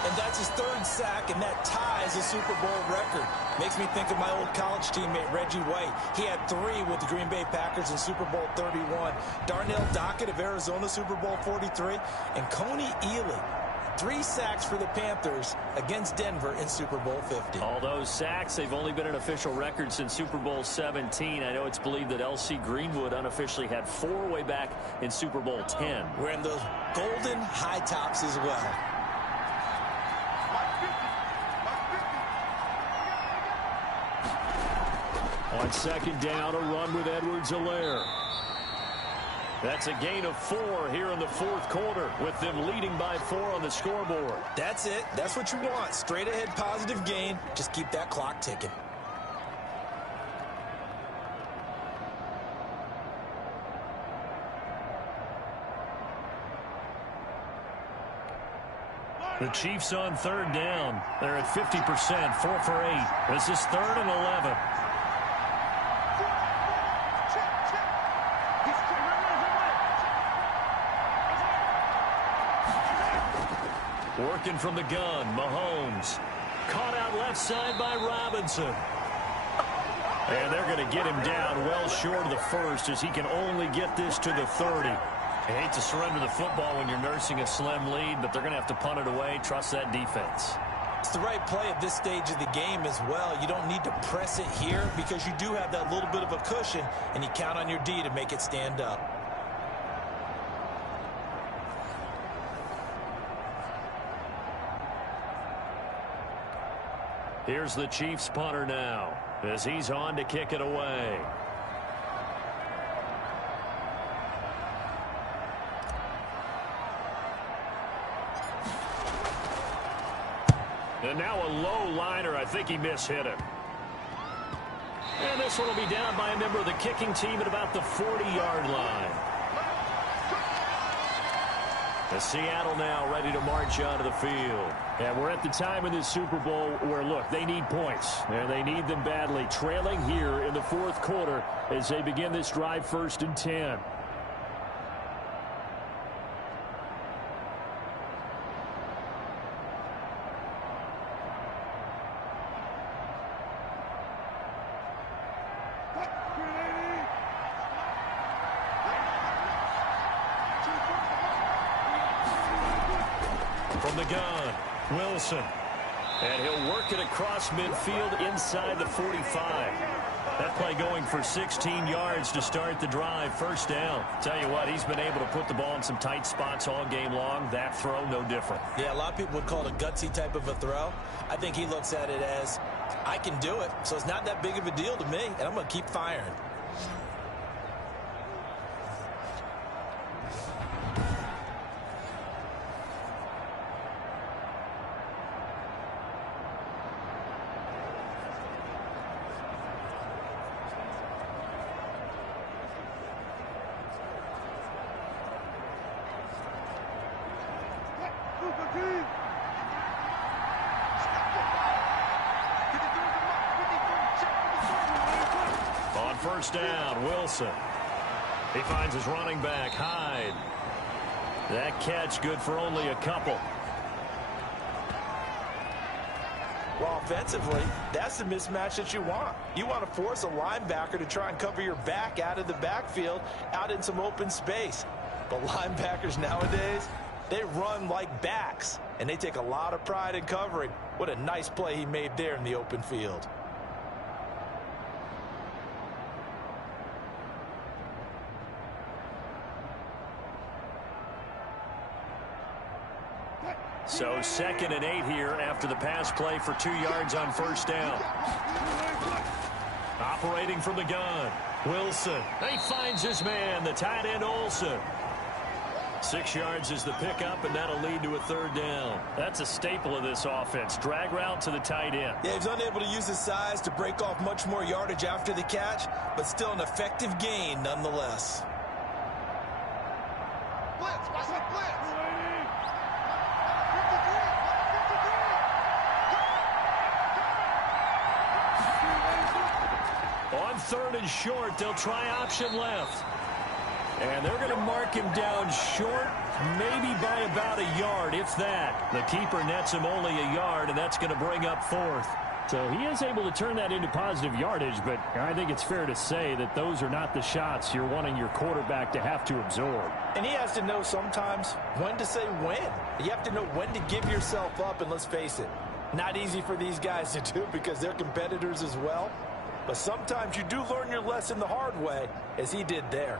And that's his 3rd sack, and that ties a Super Bowl record. Makes me think of my old college teammate, Reggie White. He had 3 with the Green Bay Packers in Super Bowl 31. Darnell Dockett of Arizona, Super Bowl 43. And Coney Ealy, 3 sacks for the Panthers against Denver in Super Bowl 50. All those sacks, they've only been an official record since Super Bowl 17. I know it's believed that L.C. Greenwood unofficially had 4 way back in Super Bowl 10. Wearing those golden high tops as well. On second down, a run with Edwards-Helaire. That's a gain of 4 here in the fourth quarter, with them leading by 4 on the scoreboard. That's it. That's what you want. Straight ahead positive gain. Just keep that clock ticking. The Chiefs on third down. They're at 50%, 4 for 8. This is 3rd and 11. Working from the gun, Mahomes. Caught out left side by Robinson. And they're going to get him down well short of the first as he can only get this to the 30. I hate to surrender the football when you're nursing a slim lead, but they're going to have to punt it away. Trust that defense. It's the right play at this stage of the game as well. You don't need to press it here because you do have that little bit of a cushion, and you count on your D to make it stand up. Here's the Chiefs punter now as he's on to kick it away. And now a low liner. I think he mishit it. And this one will be down by a member of the kicking team at about the 40-yard line. The Seattle now ready to march onto the field. And we're at the time in this Super Bowl where, look, they need points. And they need them badly. Trailing here in the fourth quarter as they begin this drive 1st and 10. From the gun, Wilson. And he'll work it across midfield inside the 45. That play going for 16 yards to start the drive. First down. Tell you what, he's been able to put the ball in some tight spots all game long. That throw, no different. Yeah, a lot of people would call it a gutsy type of a throw. I think he looks at it as, I can do it, so it's not that big of a deal to me, and I'm going to keep firing. On first down, Wilson. He finds his running back, Hyde. That catch good for only a couple. Well, offensively, that's the mismatch that you want. You want to force a linebacker to try and cover your back out of the backfield, out in some open space. But linebackers nowadays, they run like backs, and they take a lot of pride in covering. What a nice play he made there in the open field. So 2nd and 8 here after the pass play for 2 yards on first down. Operating from the gun, Wilson. He finds his man, the tight end Olsen. 6 yards is the pickup, and that'll lead to a 3rd down. That's a staple of this offense. Drag route to the tight end. Yeah, he's unable to use his size to break off much more yardage after the catch, but still an effective gain nonetheless. Blitz, watch that blitz. On 3rd and short, they'll try option left. And they're going to mark him down short, maybe by about a yard, if that. The keeper nets him only a yard, and that's going to bring up 4th. So he is able to turn that into positive yardage, but I think it's fair to say that those are not the shots you're wanting your quarterback to have to absorb. And he has to know sometimes when to say when. You have to know when to give yourself up, and let's face it, not easy for these guys to do because they're competitors as well. But sometimes you do learn your lesson the hard way, as he did there.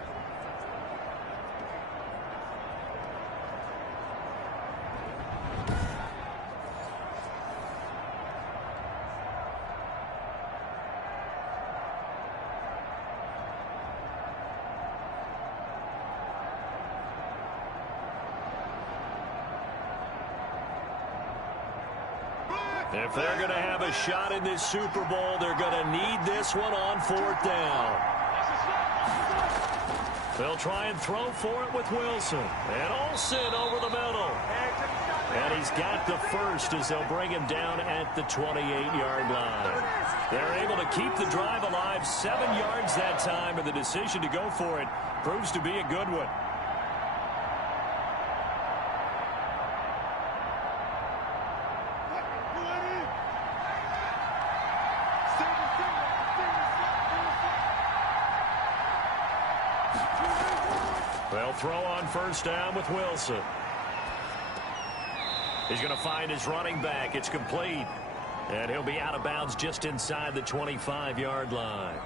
If they're going to have a shot in this Super Bowl, they're going to need this one on 4th down. They'll try and throw for it with Wilson. And Olsen over the middle. And he's got the first as they'll bring him down at the 28-yard line. They're able to keep the drive alive 7 yards that time, and the decision to go for it proves to be a good one. They'll throw on first down with Wilson. He's going to find his running back. It's complete. And he'll be out of bounds just inside the 25-yard line.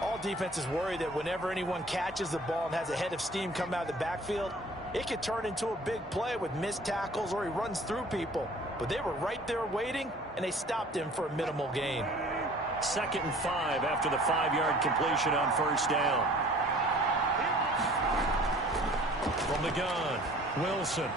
All defenses worry that whenever anyone catches the ball and has a head of steam come out of the backfield, it could turn into a big play with missed tackles or he runs through people. But they were right there waiting, and they stopped him for a minimal gain. 2nd and 5 after the 5-yard completion on first down. From the gun, Wilson.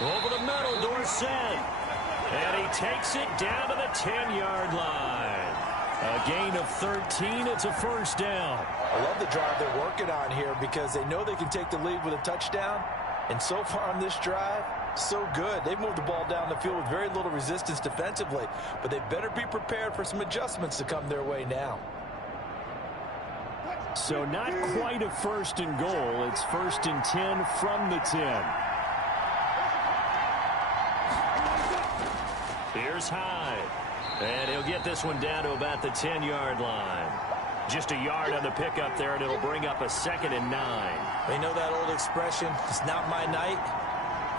Over the middle, Dorsett. And he takes it down to the 10-yard line. A gain of 13. It's a first down. I love the drive they're working on here because they know they can take the lead with a touchdown. And so far on this drive, so good. They've moved the ball down the field with very little resistance defensively. But they better be prepared for some adjustments to come their way now. So not quite a 1st and goal. It's 1st and 10 from the 10. Here's Hyde. And he'll get this one down to about the 10-yard line. Just a yard on the pickup there, and it'll bring up a 2nd and 9. They know that old expression, it's not my night.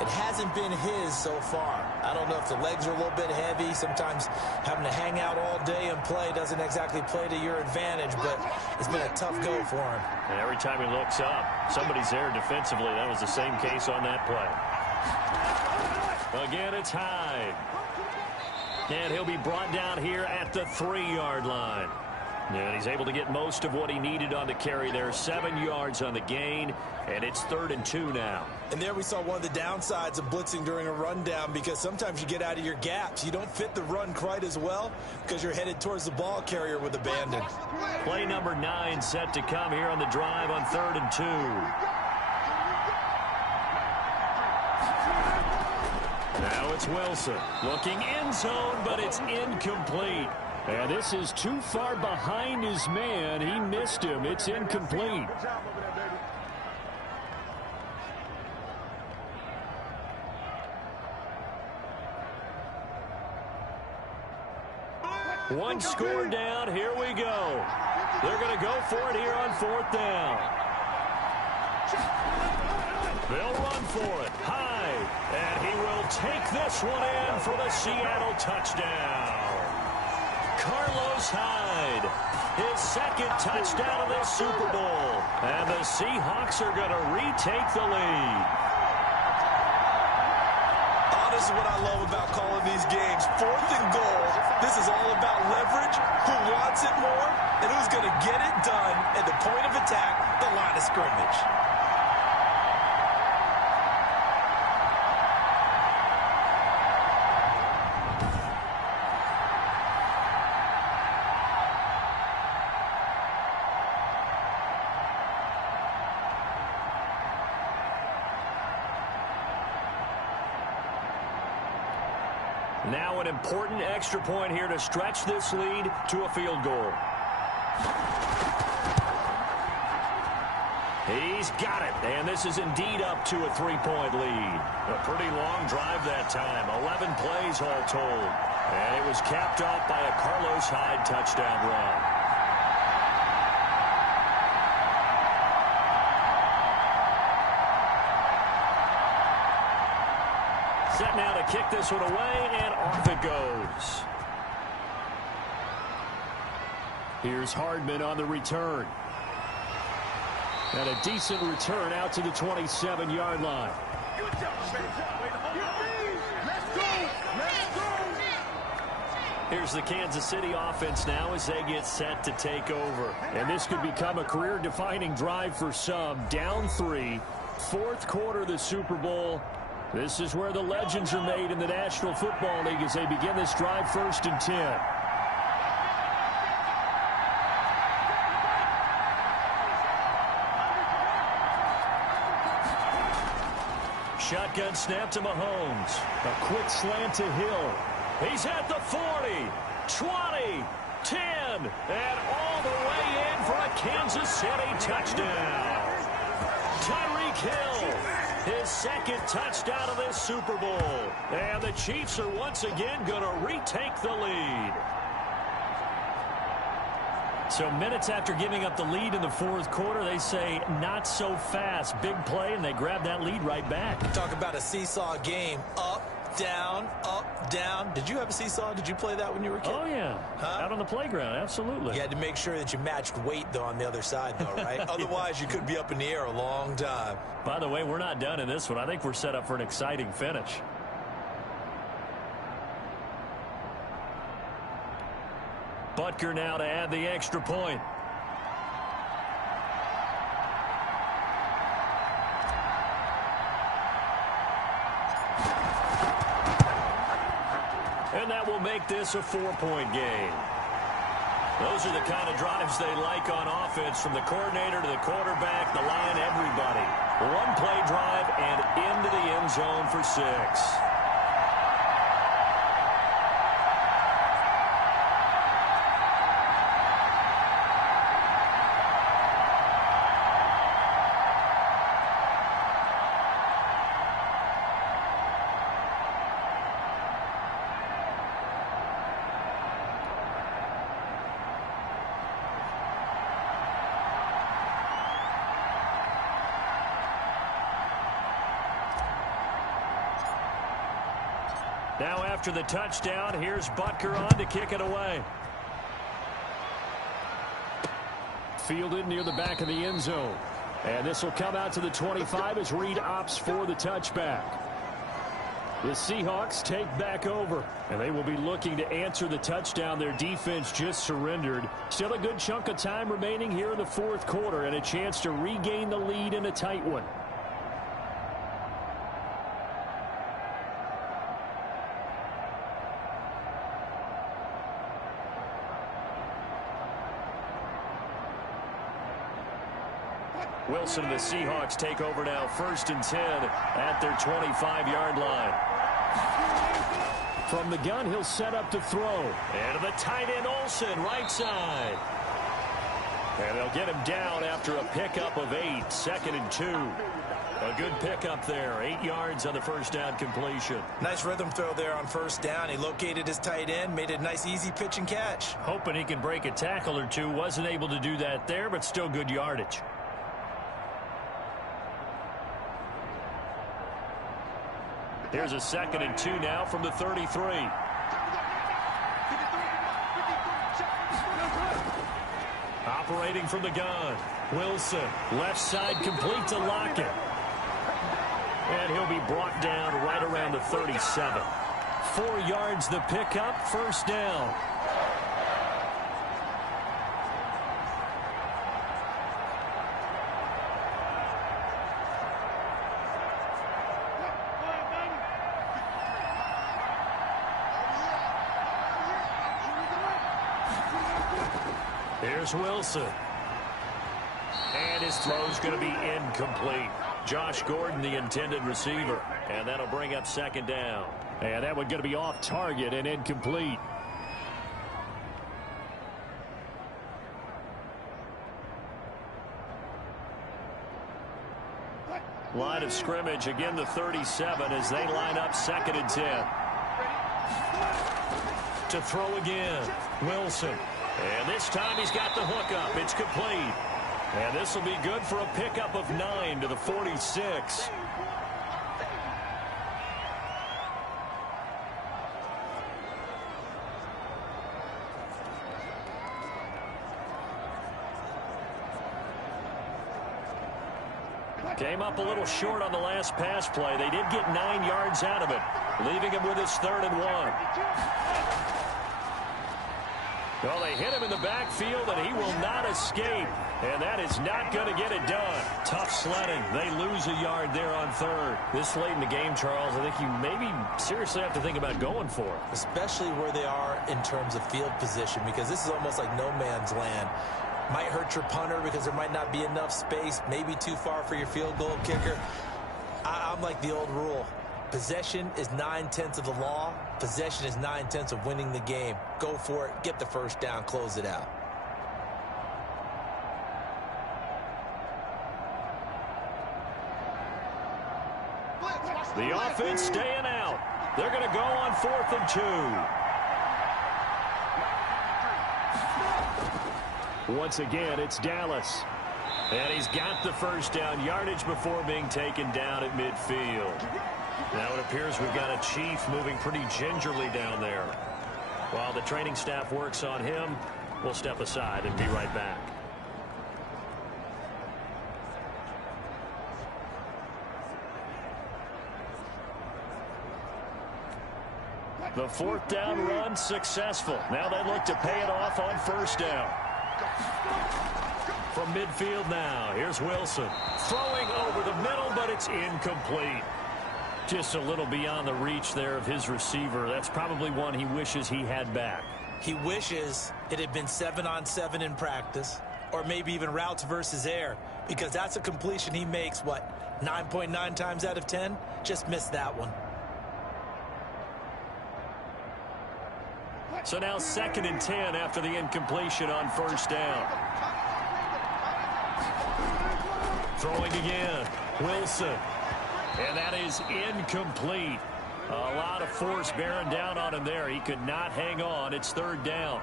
It hasn't been his so far. I don't know if the legs are a little bit heavy. Sometimes having to hang out all day and play doesn't exactly play to your advantage, but it's been a tough go for him. And every time he looks up, somebody's there defensively. That was the same case on that play. Again, it's Hyde. And he'll be brought down here at the 3-yard line. And he's able to get most of what he needed on the carry there. 7 yards on the gain, and it's 3rd and 2 now. And there we saw one of the downsides of blitzing during a rundown because sometimes you get out of your gaps. You don't fit the run quite as well because you're headed towards the ball carrier with abandon. Play number 9 set to come here on the drive on 3rd and 2. Now it's Wilson looking end zone, but it's incomplete. And this is too far behind his man. He missed him. It's incomplete. One score down. Here we go. They're going to go for it here on 4th down. They'll run for it. Hyde. And he will take this one in for the Seattle touchdown. Carlos Hyde, his 2nd touchdown of the Super Bowl. And the Seahawks are going to retake the lead. this is what I love about calling these games. 4th and goal. This is all about leverage, who wants it more, and who's going to get it done at the point of attack, the line of scrimmage. Now an important extra point here to stretch this lead to a field goal. He's got it, and this is indeed up to a 3-point lead. A pretty long drive that time, 11 plays all told. And it was capped off by a Carlos Hyde touchdown run. Set now to kick this one away, and off it goes. Here's Hardman on the return. And a decent return out to the 27-yard line. Good job, let's go. Let's go. Here's the Kansas City offense now as they get set to take over. And this could become a career-defining drive for some. Down 3, 4th quarter of the Super Bowl. This is where the legends are made in the National Football League as they begin this drive 1st and 10. Shotgun snap to Mahomes. A quick slant to Hill. He's at the 40, 20, 10, and all the way in for a Kansas City touchdown. Tyreek Hill, his 2nd touchdown of this Super Bowl. And the Chiefs are once again going to retake the lead. So minutes after giving up the lead in the 4th quarter, they say not so fast. Big play, and they grab that lead right back. Talk about a seesaw game. Up, down, up, down. Did you have a seesaw? Did you play that when you were a kid? Oh, yeah. Huh? Out on the playground, absolutely. You had to make sure that you matched weight, though, on the other side, though, right? Otherwise, you could be up in the air a long time. By the way, we're not done in this one. I think we're set up for an exciting finish. Butker now to add the extra point. And that will make this a 4-point game. Those are the kind of drives they like on offense, from the coordinator to the quarterback, the line, everybody. 1-play drive and into the end zone for 6. Now after the touchdown, here's Butker on to kick it away. Fielded near the back of the end zone. And this will come out to the 25 as Reed opts for the touchback. The Seahawks take back over, and they will be looking to answer the touchdown their defense just surrendered. Still a good chunk of time remaining here in the 4th quarter, and a chance to regain the lead in a tight one. Wilson and the Seahawks take over now, 1st and 10 at their 25-yard line. From the gun, he'll set up to throw. And the tight end Olsen, right side. And they'll get him down after a pickup of 8, 2nd and 2. A good pickup there, 8 yards on the first down completion. Nice rhythm throw there on 1st down. He located his tight end, made it a nice easy pitch and catch. Hoping he can break a tackle or two. Wasn't able to do that there, but still good yardage. Here's a 2nd and 2 now from the 33. Operating from the gun. Wilson, left side complete to Lockett. And he'll be brought down right around the 37. 4 yards the pickup, first down. Here's Wilson. And his throw's going to be incomplete. Josh Gordon, the intended receiver. And that'll bring up second down. And that one going to be off target and incomplete. Line of scrimmage, again the 37 as they line up 2nd and 10. To throw again, Wilson. And this time he's got the hook up. It's complete. And this will be good for a pickup of 9 to the 46. Came up a little short on the last pass play. They did get 9 yards out of it, leaving him with his 3rd and 1. Well, they hit him in the backfield, and he will not escape. And that is not going to get it done. Tough sledding. They lose a yard there on 3rd. This late in the game, Charles, I think you maybe seriously have to think about going for it. Especially where they are in terms of field position, because this is almost like no man's land. Might hurt your punter because there might not be enough space, maybe too far for your field goal kicker. I'm like the old rule. Possession is 9/10 of the law. Possession is 9/10 of winning the game. Go for it. Get the first down. Close it out. The offense staying out. They're going to go on 4th and 2. Once again, it's Dallas. And he's got the first down, yardage before being taken down at midfield. Now it appears we've got a Chief moving pretty gingerly down there. While the training staff works on him, we'll step aside and be right back. The 4th down run successful. Now they look to pay it off on 1st down. From midfield now, here's Wilson. Throwing over the middle, but it's incomplete. Just a little beyond the reach there of his receiver. That's probably one he wishes he had back. He wishes it had been 7-on-7 in practice, or maybe even routes versus air, because that's a completion he makes, 9.9 times out of 10? Just missed that one. So now 2nd and 10 after the incompletion on 1st down. Throwing again, Wilson. And that is incomplete. A lot of force bearing down on him there. He could not hang on. It's 3rd down.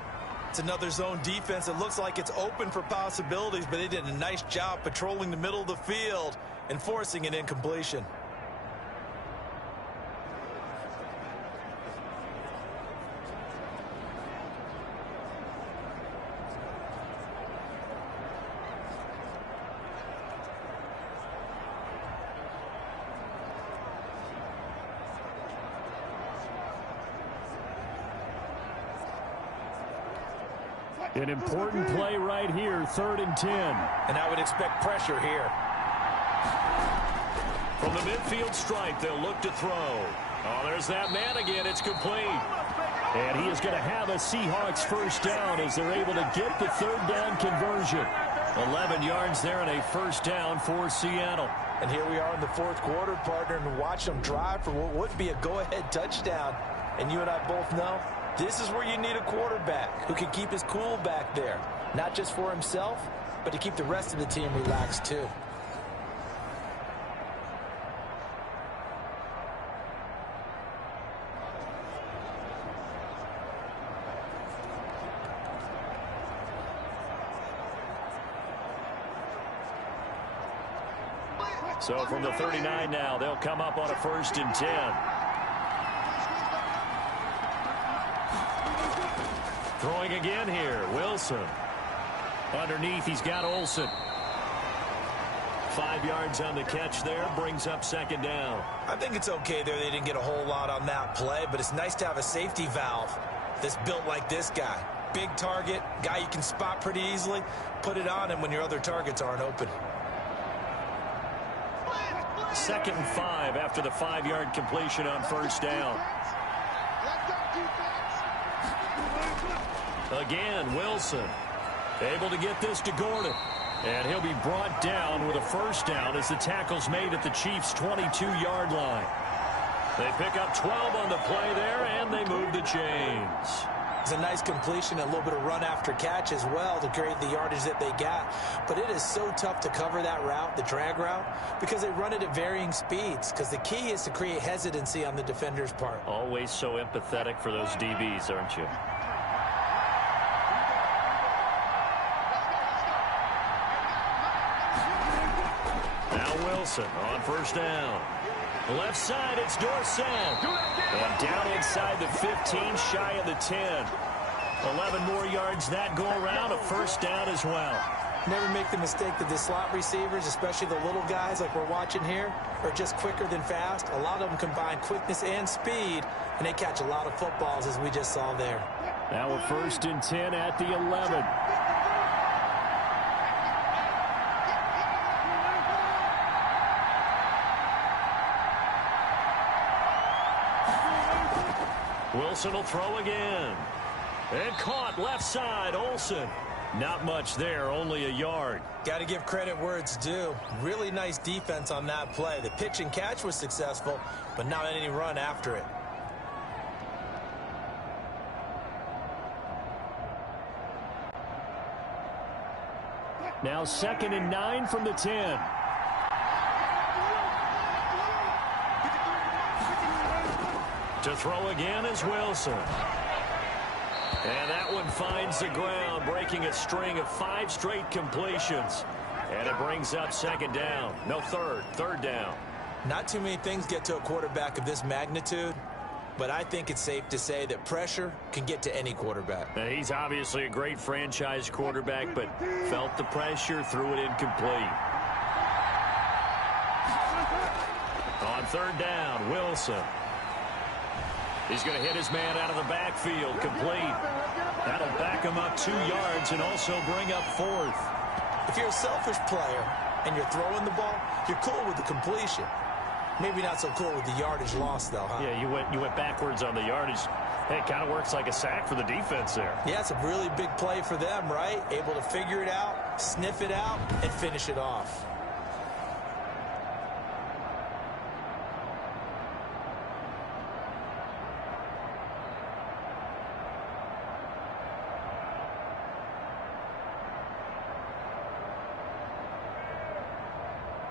It's another zone defense. It looks like it's open for possibilities, but they did a nice job patrolling the middle of the field and forcing an incompletion. An important play right here, 3rd and 10. And I would expect pressure here. From the midfield stripe, they'll look to throw. Oh, there's that man again. It's complete. And he is going to have a Seahawks first down as they're able to get the 3rd down conversion. 11 yards there and a first down for Seattle. And here we are in the 4th quarter, partner, and watch them drive for what would be a go-ahead touchdown. And you and I both know this is where you need a quarterback who can keep his cool back there. Not just for himself, but to keep the rest of the team relaxed too. So from the 39 now, they'll come up on a 1st and 10. Throwing again here, Wilson. Underneath, he's got Olsen. 5 yards on the catch there. Brings up second down. I think it's okay there. They didn't get a whole lot on that play, but it's nice to have a safety valve that's built like this guy. Big target, guy you can spot pretty easily. Put it on him when your other targets aren't open. 2nd and 5 after the 5-yard completion on first down. Again, Wilson able to get this to Gordon. And he'll be brought down with a first down as the tackle's made at the Chiefs' 22-yard line. They pick up 12 on the play there, and they move the chains. It's a nice completion, a little bit of run after catch as well to create the yardage that they got. But it is so tough to cover that route, the drag route, because they run it at varying speeds. Because the key is to create hesitancy on the defender's part. Always so empathetic for those DBs, aren't you? Now Wilson on first down. Left side, it's Dorsett. And down inside the 15, shy of the 10. 11 more yards that go around, a first down as well. Never make the mistake that the slot receivers, especially the little guys like we're watching here, are just quicker than fast. A lot of them combine quickness and speed, and they catch a lot of footballs, as we just saw there. Now we're 1st and 10 at the 11. Wilson will throw again. And caught left side, Olsen. Not much there, only a yard. Got to give credit where it's due. Really nice defense on that play. The pitch and catch was successful, but not any run after it. Now 2nd and 9 from the 10. To throw again is Wilson. And that one finds the ground, breaking a string of 5 straight completions. And it brings up second down. No, third down. Not too many things get to a quarterback of this magnitude, but I think it's safe to say that pressure can get to any quarterback. Now, he's obviously a great franchise quarterback, but felt the pressure, threw it incomplete. On third down, Wilson. He's going to hit his man out of the backfield, complete. That'll back him up 2 yards and also bring up 4th. If you're a selfish player and you're throwing the ball, you're cool with the completion. Maybe not so cool with the yardage loss, though, huh? Yeah, you went backwards on the yardage. Hey, it kind of works like a sack for the defense there. Yeah, it's a really big play for them, right? Able to figure it out, sniff it out, and finish it off.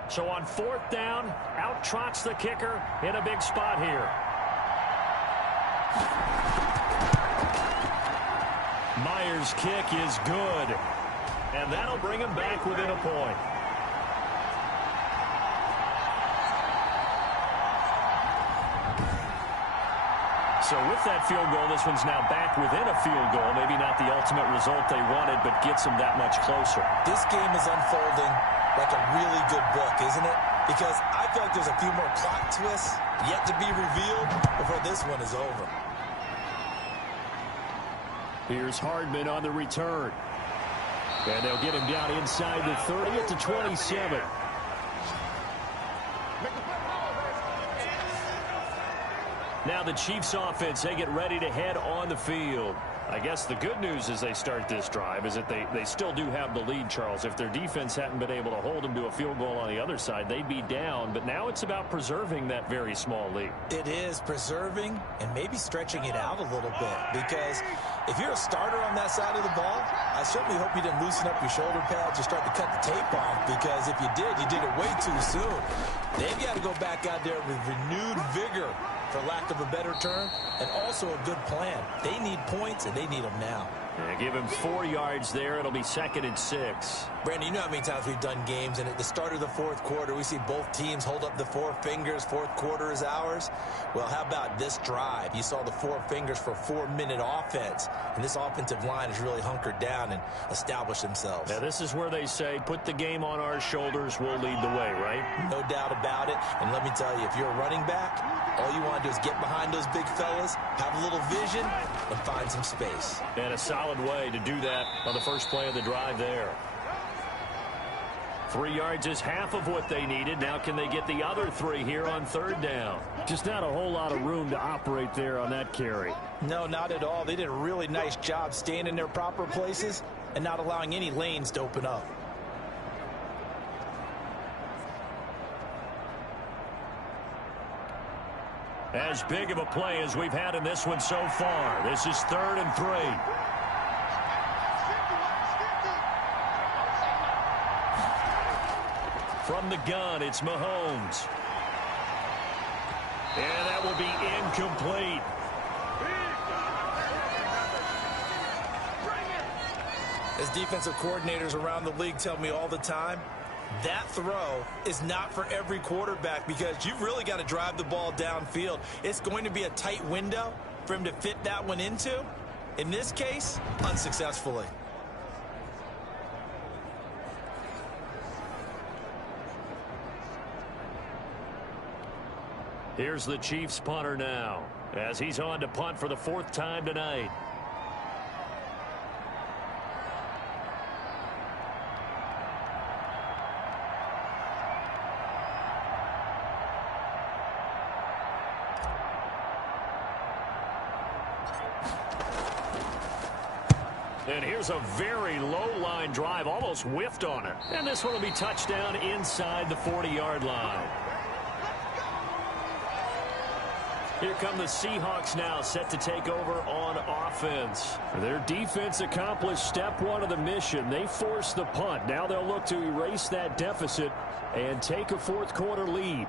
So on 4th down, out trots the kicker in a big spot here. Myers' kick is good. And that'll bring him back within a point. So with that field goal, this one's now back within a field goal. Maybe not the ultimate result they wanted, but gets them that much closer. This game is unfolding like a really good book, isn't it? Because I feel like there's a few more plot twists yet to be revealed before this one is over. Here's Hardman on the return. And they'll get him down inside the 30 at the 27. Now the Chiefs offense, they get ready to head on the field. I guess the good news as they start this drive is that they still do have the lead, Charles. If their defense hadn't been able to hold them to a field goal on the other side, they'd be down. But now it's about preserving that very small lead. It is preserving and maybe stretching it out a little bit. Because if you're a starter on that side of the ball, I certainly hope you didn't loosen up your shoulder pads or start to cut the tape off. Because if you did it way too soon. They've got to go back out there with renewed vigor, for lack of a better term, and also a good plan. They need points, and they need them now. Give him 4 yards there. It'll be 2nd and 6. Brandon, you know how many times we've done games, and at the start of the fourth quarter, we see both teams hold up the 4 fingers. Fourth quarter is ours. Well, how about this drive? You saw the 4 fingers for 4-minute offense, and this offensive line has really hunkered down and established themselves. Now, this is where they say, put the game on our shoulders, we'll lead the way, right? No doubt about it. And let me tell you, if you're a running back, all you want to do is get behind those big fellas, have a little vision, and find some space. And a solid way to do that on the first play of the drive there. 3 yards is half of what they needed. Now can they get the other 3 here on 3rd down? Just not a whole lot of room to operate there on that carry. No, not at all. They did a really nice job staying in their proper places and not allowing any lanes to open up. As big of a play as we've had in this one so far. This is 3rd and 3. From the gun, it's Mahomes. And that will be incomplete. As defensive coordinators around the league tell me all the time, that throw is not for every quarterback because you've really got to drive the ball downfield. It's going to be a tight window for him to fit that one into. In this case, unsuccessfully. Here's the Chiefs punter now as he's on to punt for the 4th time tonight. And here's a very low-line drive, almost whiffed on it. And this one will be touchdown inside the 40-yard line. Here come the Seahawks now, set to take over on offense. Their defense accomplished step 1 of the mission. They forced the punt. Now they'll look to erase that deficit and take a 4th quarter lead.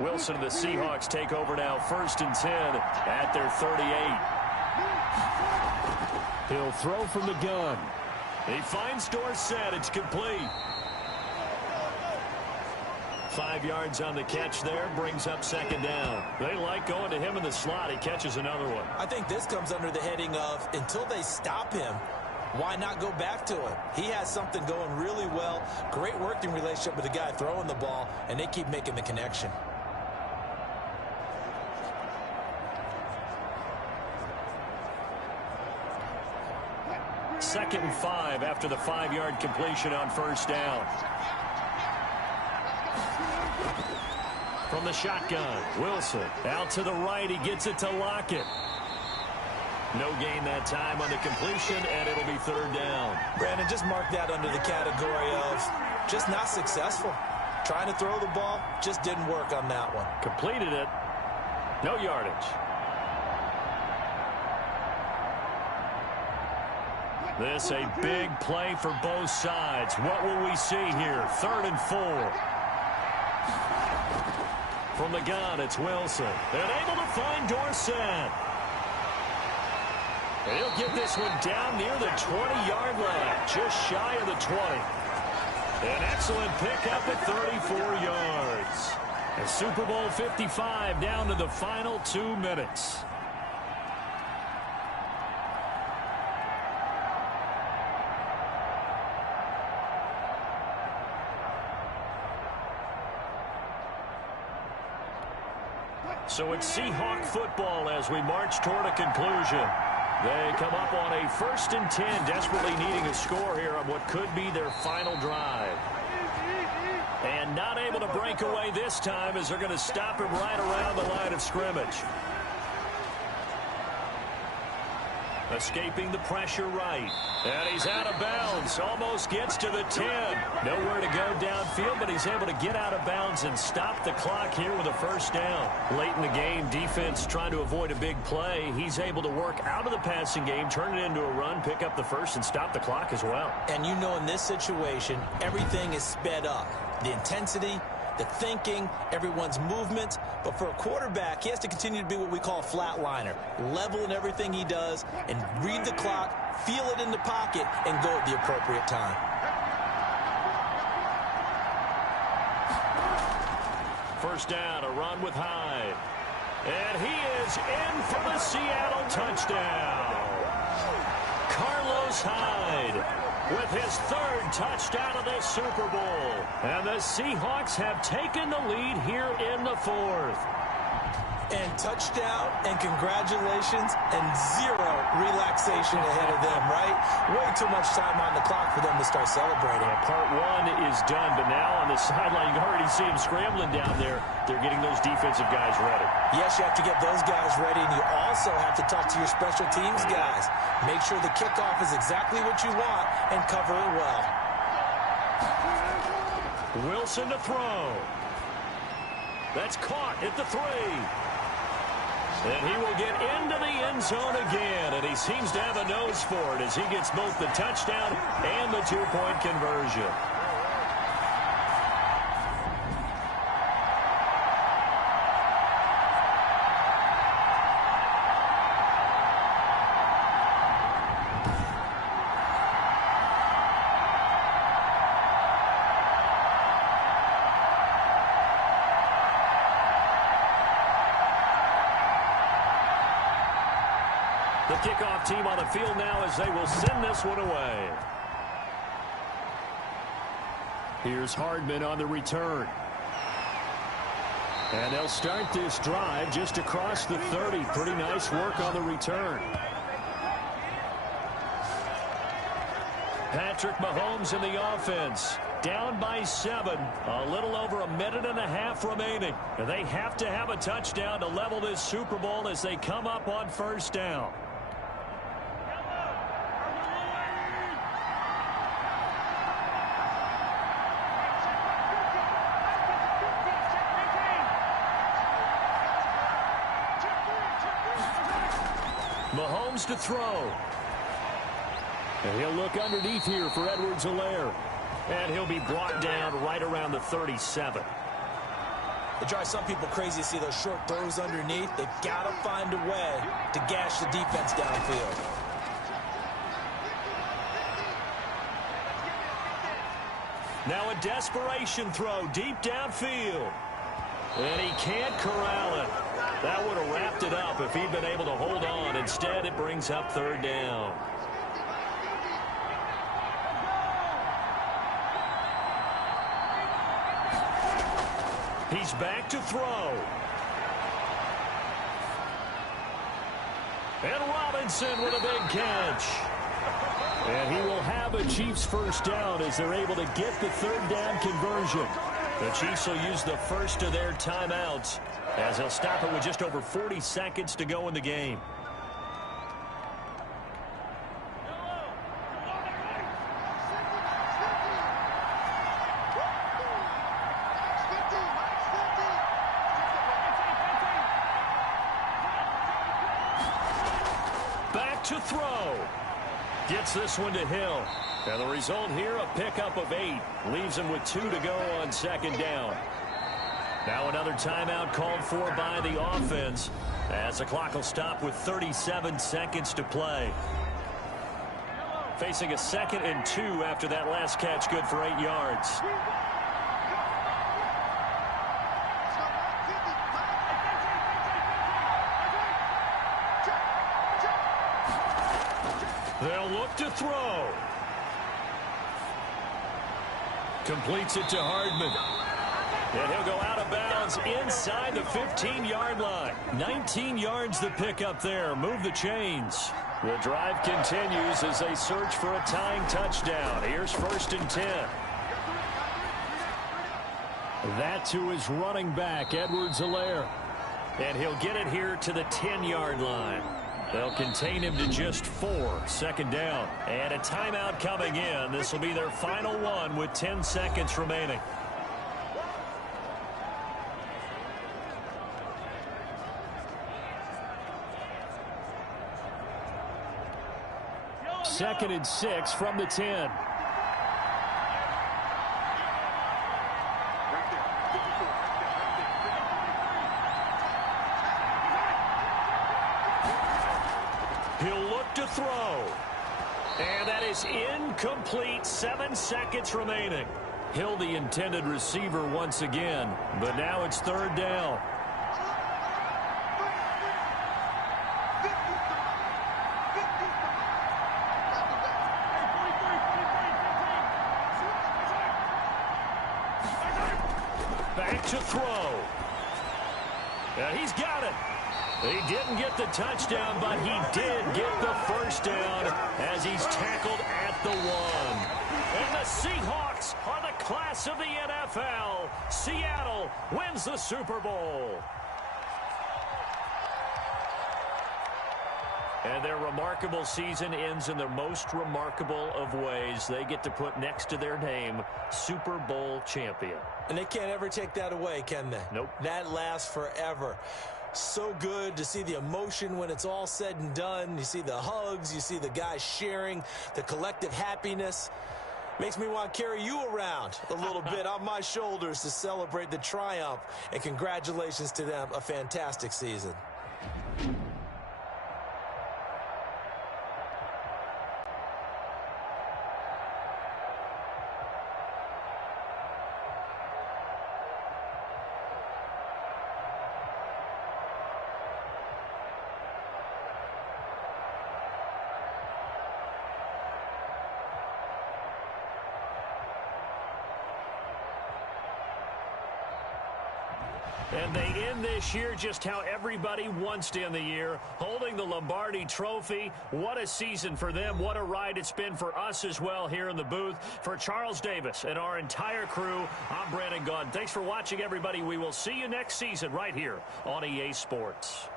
Wilson and the Seahawks take over now, 1st and 10 at their 38. He'll throw from the gun. He finds Dorsett. It's complete. 5 yards on the catch there, brings up 2nd down. They like going to him in the slot. He catches another one. I think this comes under the heading of until they stop him, why not go back to him? He has something going really well. Great working relationship with the guy throwing the ball, and they keep making the connection. 2nd and 5 after the 5-yard completion on 1st down. From the shotgun, Wilson out to the right. He gets it to Lockett. No gain that time on the completion, and it'll be 3rd down. Brandon, just mark that under the category of just not successful. Trying to throw the ball, just didn't work on that one. Completed it. No yardage. This a big play for both sides. What will we see here? 3rd and 4. From the gun, it's Wilson. And able to find Dorsett. He'll get this one down near the 20-yard line, just shy of the 20. An excellent pickup at 34 yards. And Super Bowl 55 down to the final 2 minutes. So it's Seahawk football as we march toward a conclusion. They come up on a 1st and 10, desperately needing a score here on what could be their final drive. And not able to break away this time as they're going to stop him right around the line of scrimmage. Escaping the pressure right. And he's out of bounds. Almost gets to the 10. Nowhere to go downfield, but he's able to get out of bounds and stop the clock here with a first down. Late in the game, defense trying to avoid a big play. He's able to work out of the passing game, turn it into a run, pick up the first, and stop the clock as well. And you know in this situation, everything is sped up. The intensity, the thinking, everyone's movement. But for a quarterback, he has to continue to be what we call a flatliner. Level in everything he does and read the clock, feel it in the pocket, and go at the appropriate time. First down, a run with Hyde. And he is in for the Seattle touchdown. Carlos Hyde with his third touchdown of the Super Bowl. And the Seahawks have taken the lead here in the fourth. And touchdown and congratulations and zero relaxation ahead of them, right? Way too much time on the clock for them to start celebrating. Yeah, part one is done, but now on the sideline, you can already see them scrambling down there. They're getting those defensive guys ready. Yes, you have to get those guys ready, and you also have to talk to your special teams guys. Make sure the kickoff is exactly what you want and cover it well. Wilson to throw. That's caught at the 3. And he will get into the end zone again, and he seems to have a nose for it as he gets both the touchdown and the two-point conversion. The kickoff team on the field now as they will send this one away. Here's Hardman on the return. And they'll start this drive just across the 30. Pretty nice work on the return. Patrick Mahomes in the offense. Down by 7. A little over a minute and a half remaining. And they have to have a touchdown to level this Super Bowl as they come up on first down. Mahomes to throw. And he'll look underneath here for Edwards-Helaire. And he'll be brought down right around the 37. It drives some people crazy to see those short throws underneath. They've got to find a way to gash the defense downfield. Now a desperation throw deep downfield. And he can't corral it. That would have wrapped it up if he'd been able to hold on. Instead, it brings up third down. He's back to throw. And Robinson with a big catch. And he will have a Chiefs first down as they're able to get the third down conversion. The Chiefs will use the first of their timeouts as they'll stop it with just over 40 seconds to go in the game. Back to throw. Gets this one to Hill. And the result here, a pickup of 8. Leaves him with 2 to go on second down. Now another timeout called for by the offense as the clock will stop with 37 seconds to play. Facing a 2nd and 2 after that last catch, good for 8 yards. They'll look to throw. Completes it to Hardman. And he'll go out of bounds inside the 15-yard line. 19 yards the pickup there. Move the chains. The drive continues as they search for a tying touchdown. Here's 1st and 10. That to his running back, Edwards-Helaire. And he'll get it here to the 10-yard line. They'll contain him to just 4, second down. And a timeout coming in. This will be their final one with 10 seconds remaining. Second and 6 from the 10. He'll look to throw. And that is incomplete. 7 seconds remaining. Hill, the intended receiver once again. But now it's third down. Back to throw. And he's got it. He didn't get the touchdown, but he did get the first down as he's tackled at the 1. And the Seahawks are the class of the NFL. Seattle wins the Super Bowl. And their remarkable season ends in the most remarkable of ways. They get to put next to their name, Super Bowl champion. And they can't ever take that away, can they? Nope. That lasts forever. So good to see the emotion when it's all said and done. You see the hugs. You see the guys sharing, the collective happiness. Makes me want to carry you around a little bit on my shoulders to celebrate the triumph. And congratulations to them. A fantastic season. And they end this year just how everybody wants to end the year, holding the Lombardi Trophy. What a season for them. What a ride it's been for us as well here in the booth. For Charles Davis and our entire crew, I'm Brandon Gaudin. Thanks for watching, everybody. We will see you next season right here on EA Sports.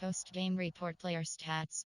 Post-game report player stats.